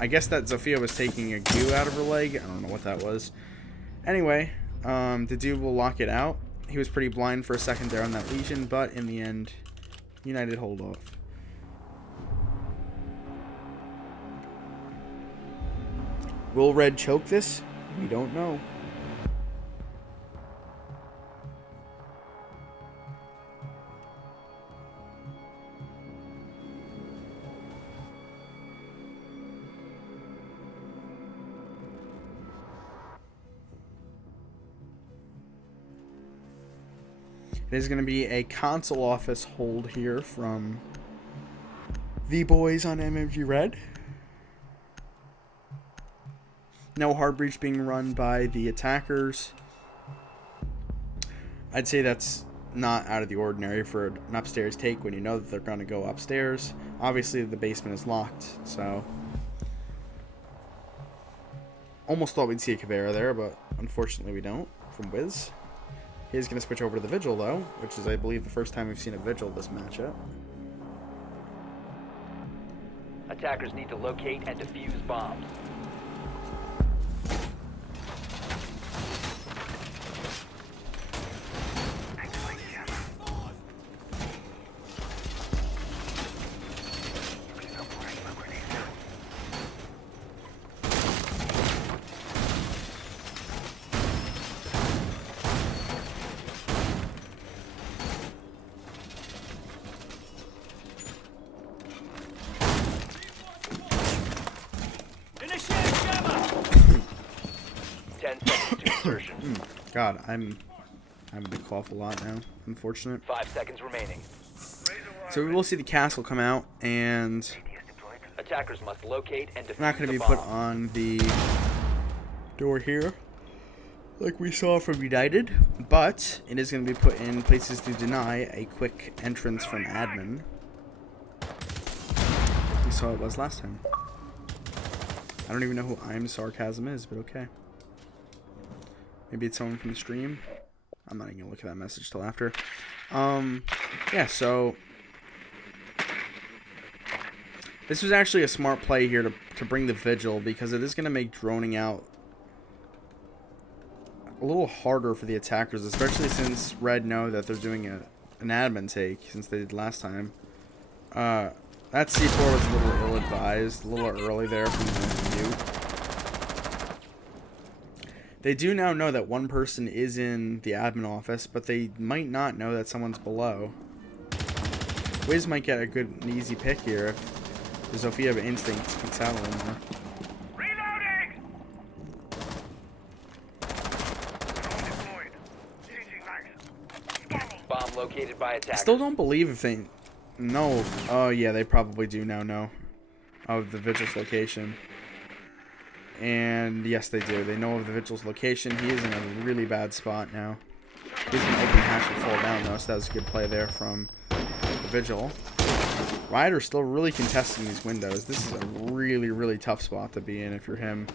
I guess that Zofia was taking a goo out of her leg. I don't know what that was. Anyway, the dude will lock it out. He was pretty blind for a second there on that Legion, but in the end, United hold off. Will Red choke this? We don't know. It is going to be a console office hold here from the boys on MMG Red. No hard breach being run by the attackers. I'd say that's not out of the ordinary for an upstairs take when you know that they're going to go upstairs. Obviously the basement is locked, so almost thought we'd see a Caveira there, but unfortunately we don't from Wiz. He's going to switch over to the Vigil, though, which is, I believe, the first time we've seen a Vigil this matchup. Attackers need to locate and defuse bombs. God, I'm having to cough a lot now. Unfortunate. 5 seconds remaining. So we will see the castle come out, and Attackers must locate and defuse not going to be put on the door here, like we saw from United, but it is going to be put in places to deny a quick entrance from admin. We saw it was last time. I don't even know who I'm Sarcasm is, but okay. Maybe it's someone from the stream. I'm not even gonna look at that message till after. Yeah, so this was actually a smart play here to bring the Vigil, because it is gonna make droning out a little harder for the attackers, especially since Red know that they're doing an admin take, since they did last time. That C4 was a little ill-advised, a little early there from the mute. They do now know that one person is in the admin office, but they might not know that someone's below. Wiz might get a good and easy pick here if the Zofia instinct kicks out a little more. Reloading! Drone deployed. Changing mags. Bomb located by I attackers. still don't believe if they know. Oh yeah, they probably do now know of the Vigil's location. And yes, they do. They know of the Vigil's location. He is in a really bad spot now. He's an open hatch to fall down, though, so that was a good play there from the Vigil. Ryder's still really contesting these windows. This is a really, really tough spot to be in if you're him.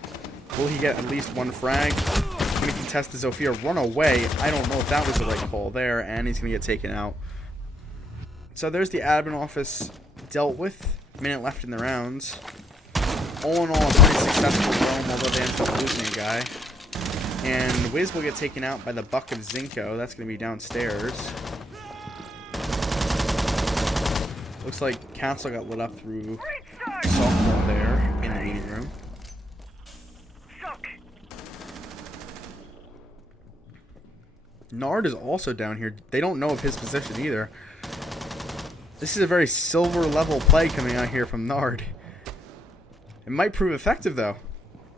Will he get at least one frag? He's going to contest the Zofia. Run away. I don't know if that was the right call there, and he's going to get taken out. So there's the admin office dealt with. Minute left in the rounds. All in all, a pretty successful roam, although they ended up losing a guy. And Wiz will get taken out by the buck of Zinko. That's going to be downstairs. Looks like Castle got lit up through softball there in the meeting room. Nard is also down here. They don't know of his position either. This is a very silver level play coming out here from Nard. It might prove effective, though.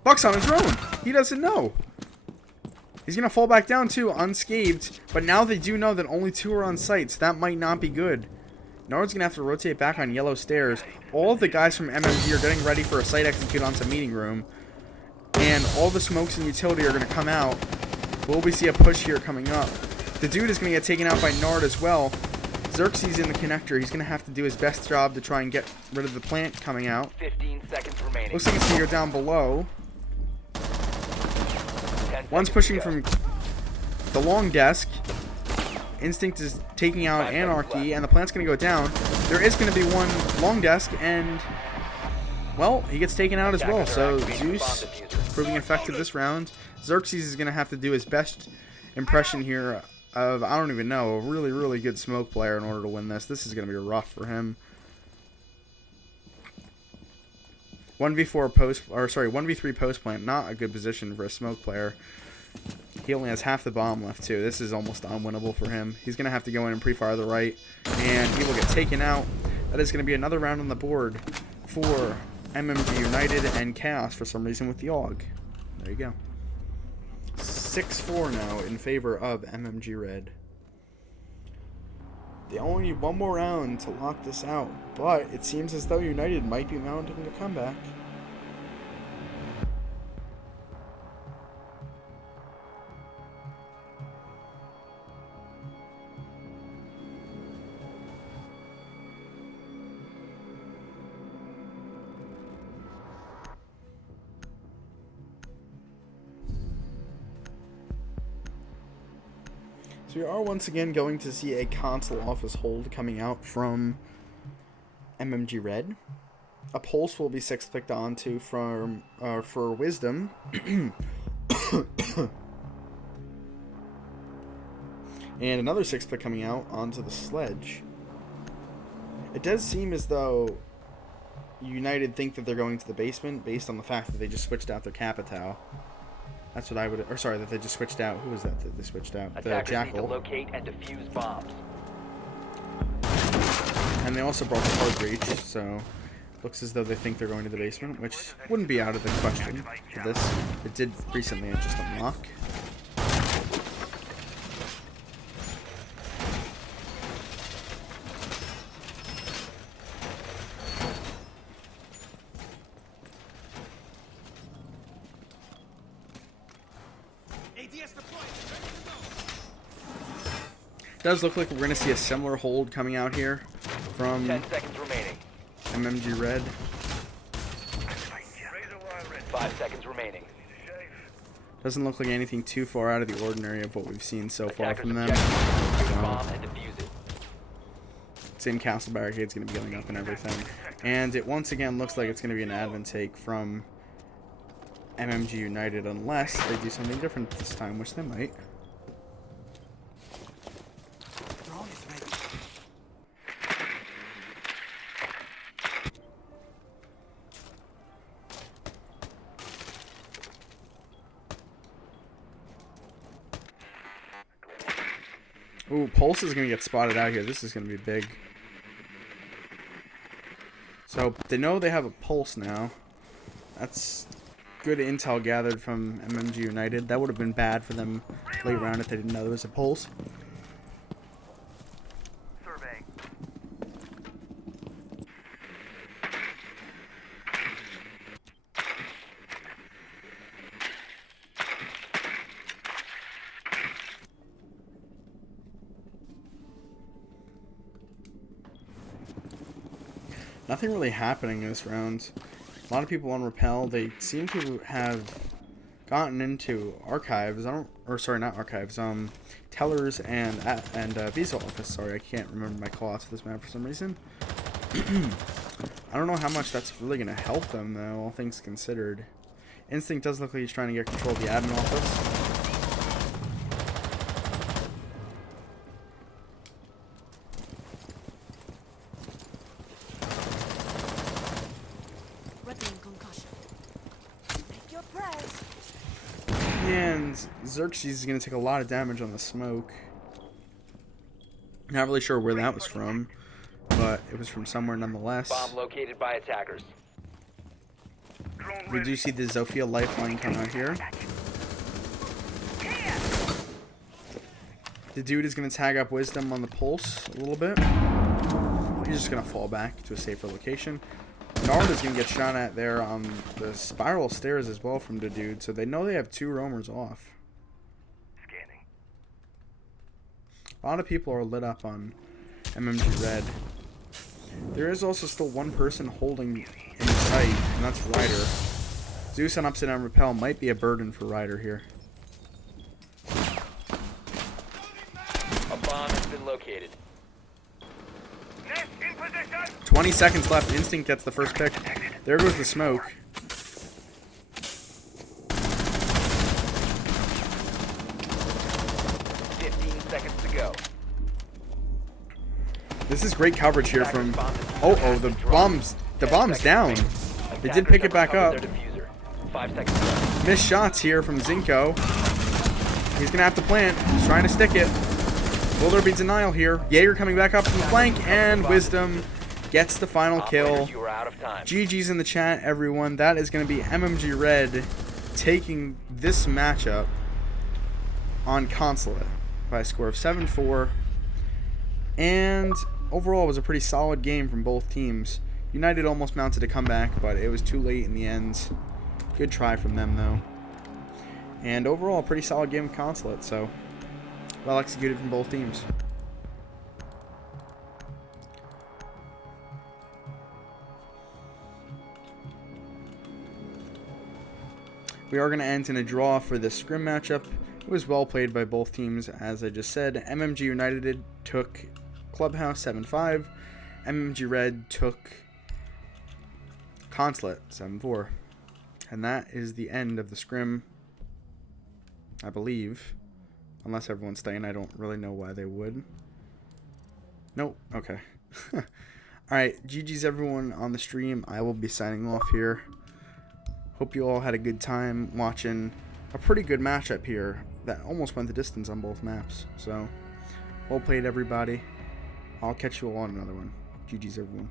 Buck's on his own. He doesn't know. He's going to fall back down, too, unscathed. But now they do know that only 2 are on site, so that might not be good. Nard's going to have to rotate back on yellow stairs. All of the guys from MMG are getting ready for a site execute onto meeting room. And all the smokes and utility are going to come out. Will we see a push here coming up? The dude is going to get taken out by Nard as well. Xerxes in the connector. He's going to have to do his best job to try and get rid of the plant coming out. 15 seconds remaining. Looks like it's going to go down below. One's pushing from the long desk. Instinct is taking out Anarchy, and the plant's going to go down. There is going to be one long desk, and, well, he gets taken out as well. So Zeus proving effective this round. Xerxes is going to have to do his best impression here of, I don't even know, a really, really good smoke player in order to win this. This is going to be rough for him. 1v3 post plant, not a good position for a smoke player. He only has half the bomb left too. This is almost unwinnable for him. He's going to have to go in and pre-fire the right, and he will get taken out. That is going to be another round on the board for MMG United and Chaos for some reason with the AUG. There you go. 6-4 now in favor of MMG Red. They only need one more round to lock this out, but it seems as though United might be mounting a comeback. So we are once again going to see a console office hold coming out from MMG Red. A pulse will be 6-clicked onto from for Wisdom. And another 6-click coming out onto the Sledge. It does seem as though United think that they're going to the basement based on the fact that they just switched out their Capitao. That's what I would, or sorry, that they just switched out. Who was that they switched out? The Attackers need to Jackal. locate and defuse bombs. And they also brought the hard breach, so looks as though they think they're going to the basement, which wouldn't be out of the question for this. It did recently just unlock. ADS deployed. Ready to go. Does look like we're going to see a similar hold coming out here from 10 seconds remaining. MMG Red. 5 seconds remaining. Doesn't look like anything too far out of the ordinary of what we've seen so far Attackers from them. objective is to defuse the bomb and defuse it. Same castle barricade's going to be going up and everything. And it once again looks like it's going to be an advent take from MMG United unless they do something different this time, which they might. Ooh, Pulse is going to get spotted out here. This is going to be big. So, they know they have a Pulse now. That's good intel gathered from MMG United. That would have been bad for them late round if they didn't know there was a Pulse. Surveying. Nothing really happening in this round. A lot of people on Rappel. They seem to have gotten into archives. Not archives. Tellers and Visa Office. Sorry, I can't remember my call-outs for this map for some reason. I don't know how much that's really going to help them, though, all things considered. Instinct does look like he's trying to get control of the admin office. And Xerxes is going to take a lot of damage on the smoke. Not really sure where that was from, but it was from somewhere nonetheless. Bomb located by attackers. We do see the Zofia lifeline come out here. The dude is going to tag up Wisdom on the Pulse a little bit. He's just going to fall back to a safer location. Nard is going to get shot at there on the spiral stairs as well from the dude, so they know they have 2 roamers off. Scanning. A lot of people are lit up on MMG Red. There is also still one person holding in sight, and that's Ryder. Zeus on Upside Down Rappel might be a burden for Ryder here. A bomb has located. Nest in position. 20 seconds left. Instinct gets the first pick. There goes the smoke. Seconds to go. This is great coverage here from... the bomb's down. They did Attackers pick it have back up. recovered their diffuser. 5 seconds left. Missed shots here from Zinko. He's going to have to plant. He's trying to stick it. Will there be denial here? Jaeger coming back up from the flank, and Wisdom gets the final kill. Operators, you are out of time. GG's in the chat, everyone. That is going to be MMG Red taking this matchup on Consulate by a score of 7-4. And overall, it was a pretty solid game from both teams. United almost mounted a comeback, but it was too late in the end. Good try from them, though. And overall, a pretty solid game of Consulate, so well executed from both teams. We are going to end in a draw for this scrim matchup. It was well played by both teams, as I just said. MMG United took Clubhouse 7-5. MMG Red took Consulate 7-4. And that is the end of the scrim, I believe. Unless everyone's staying, I don't really know why they would. Nope, okay. Alright, GG's everyone on the stream. I will be signing off here. Hope you all had a good time watching a pretty good matchup here that almost went the distance on both maps. So, well played, everybody. I'll catch you all on another one. GG's, everyone.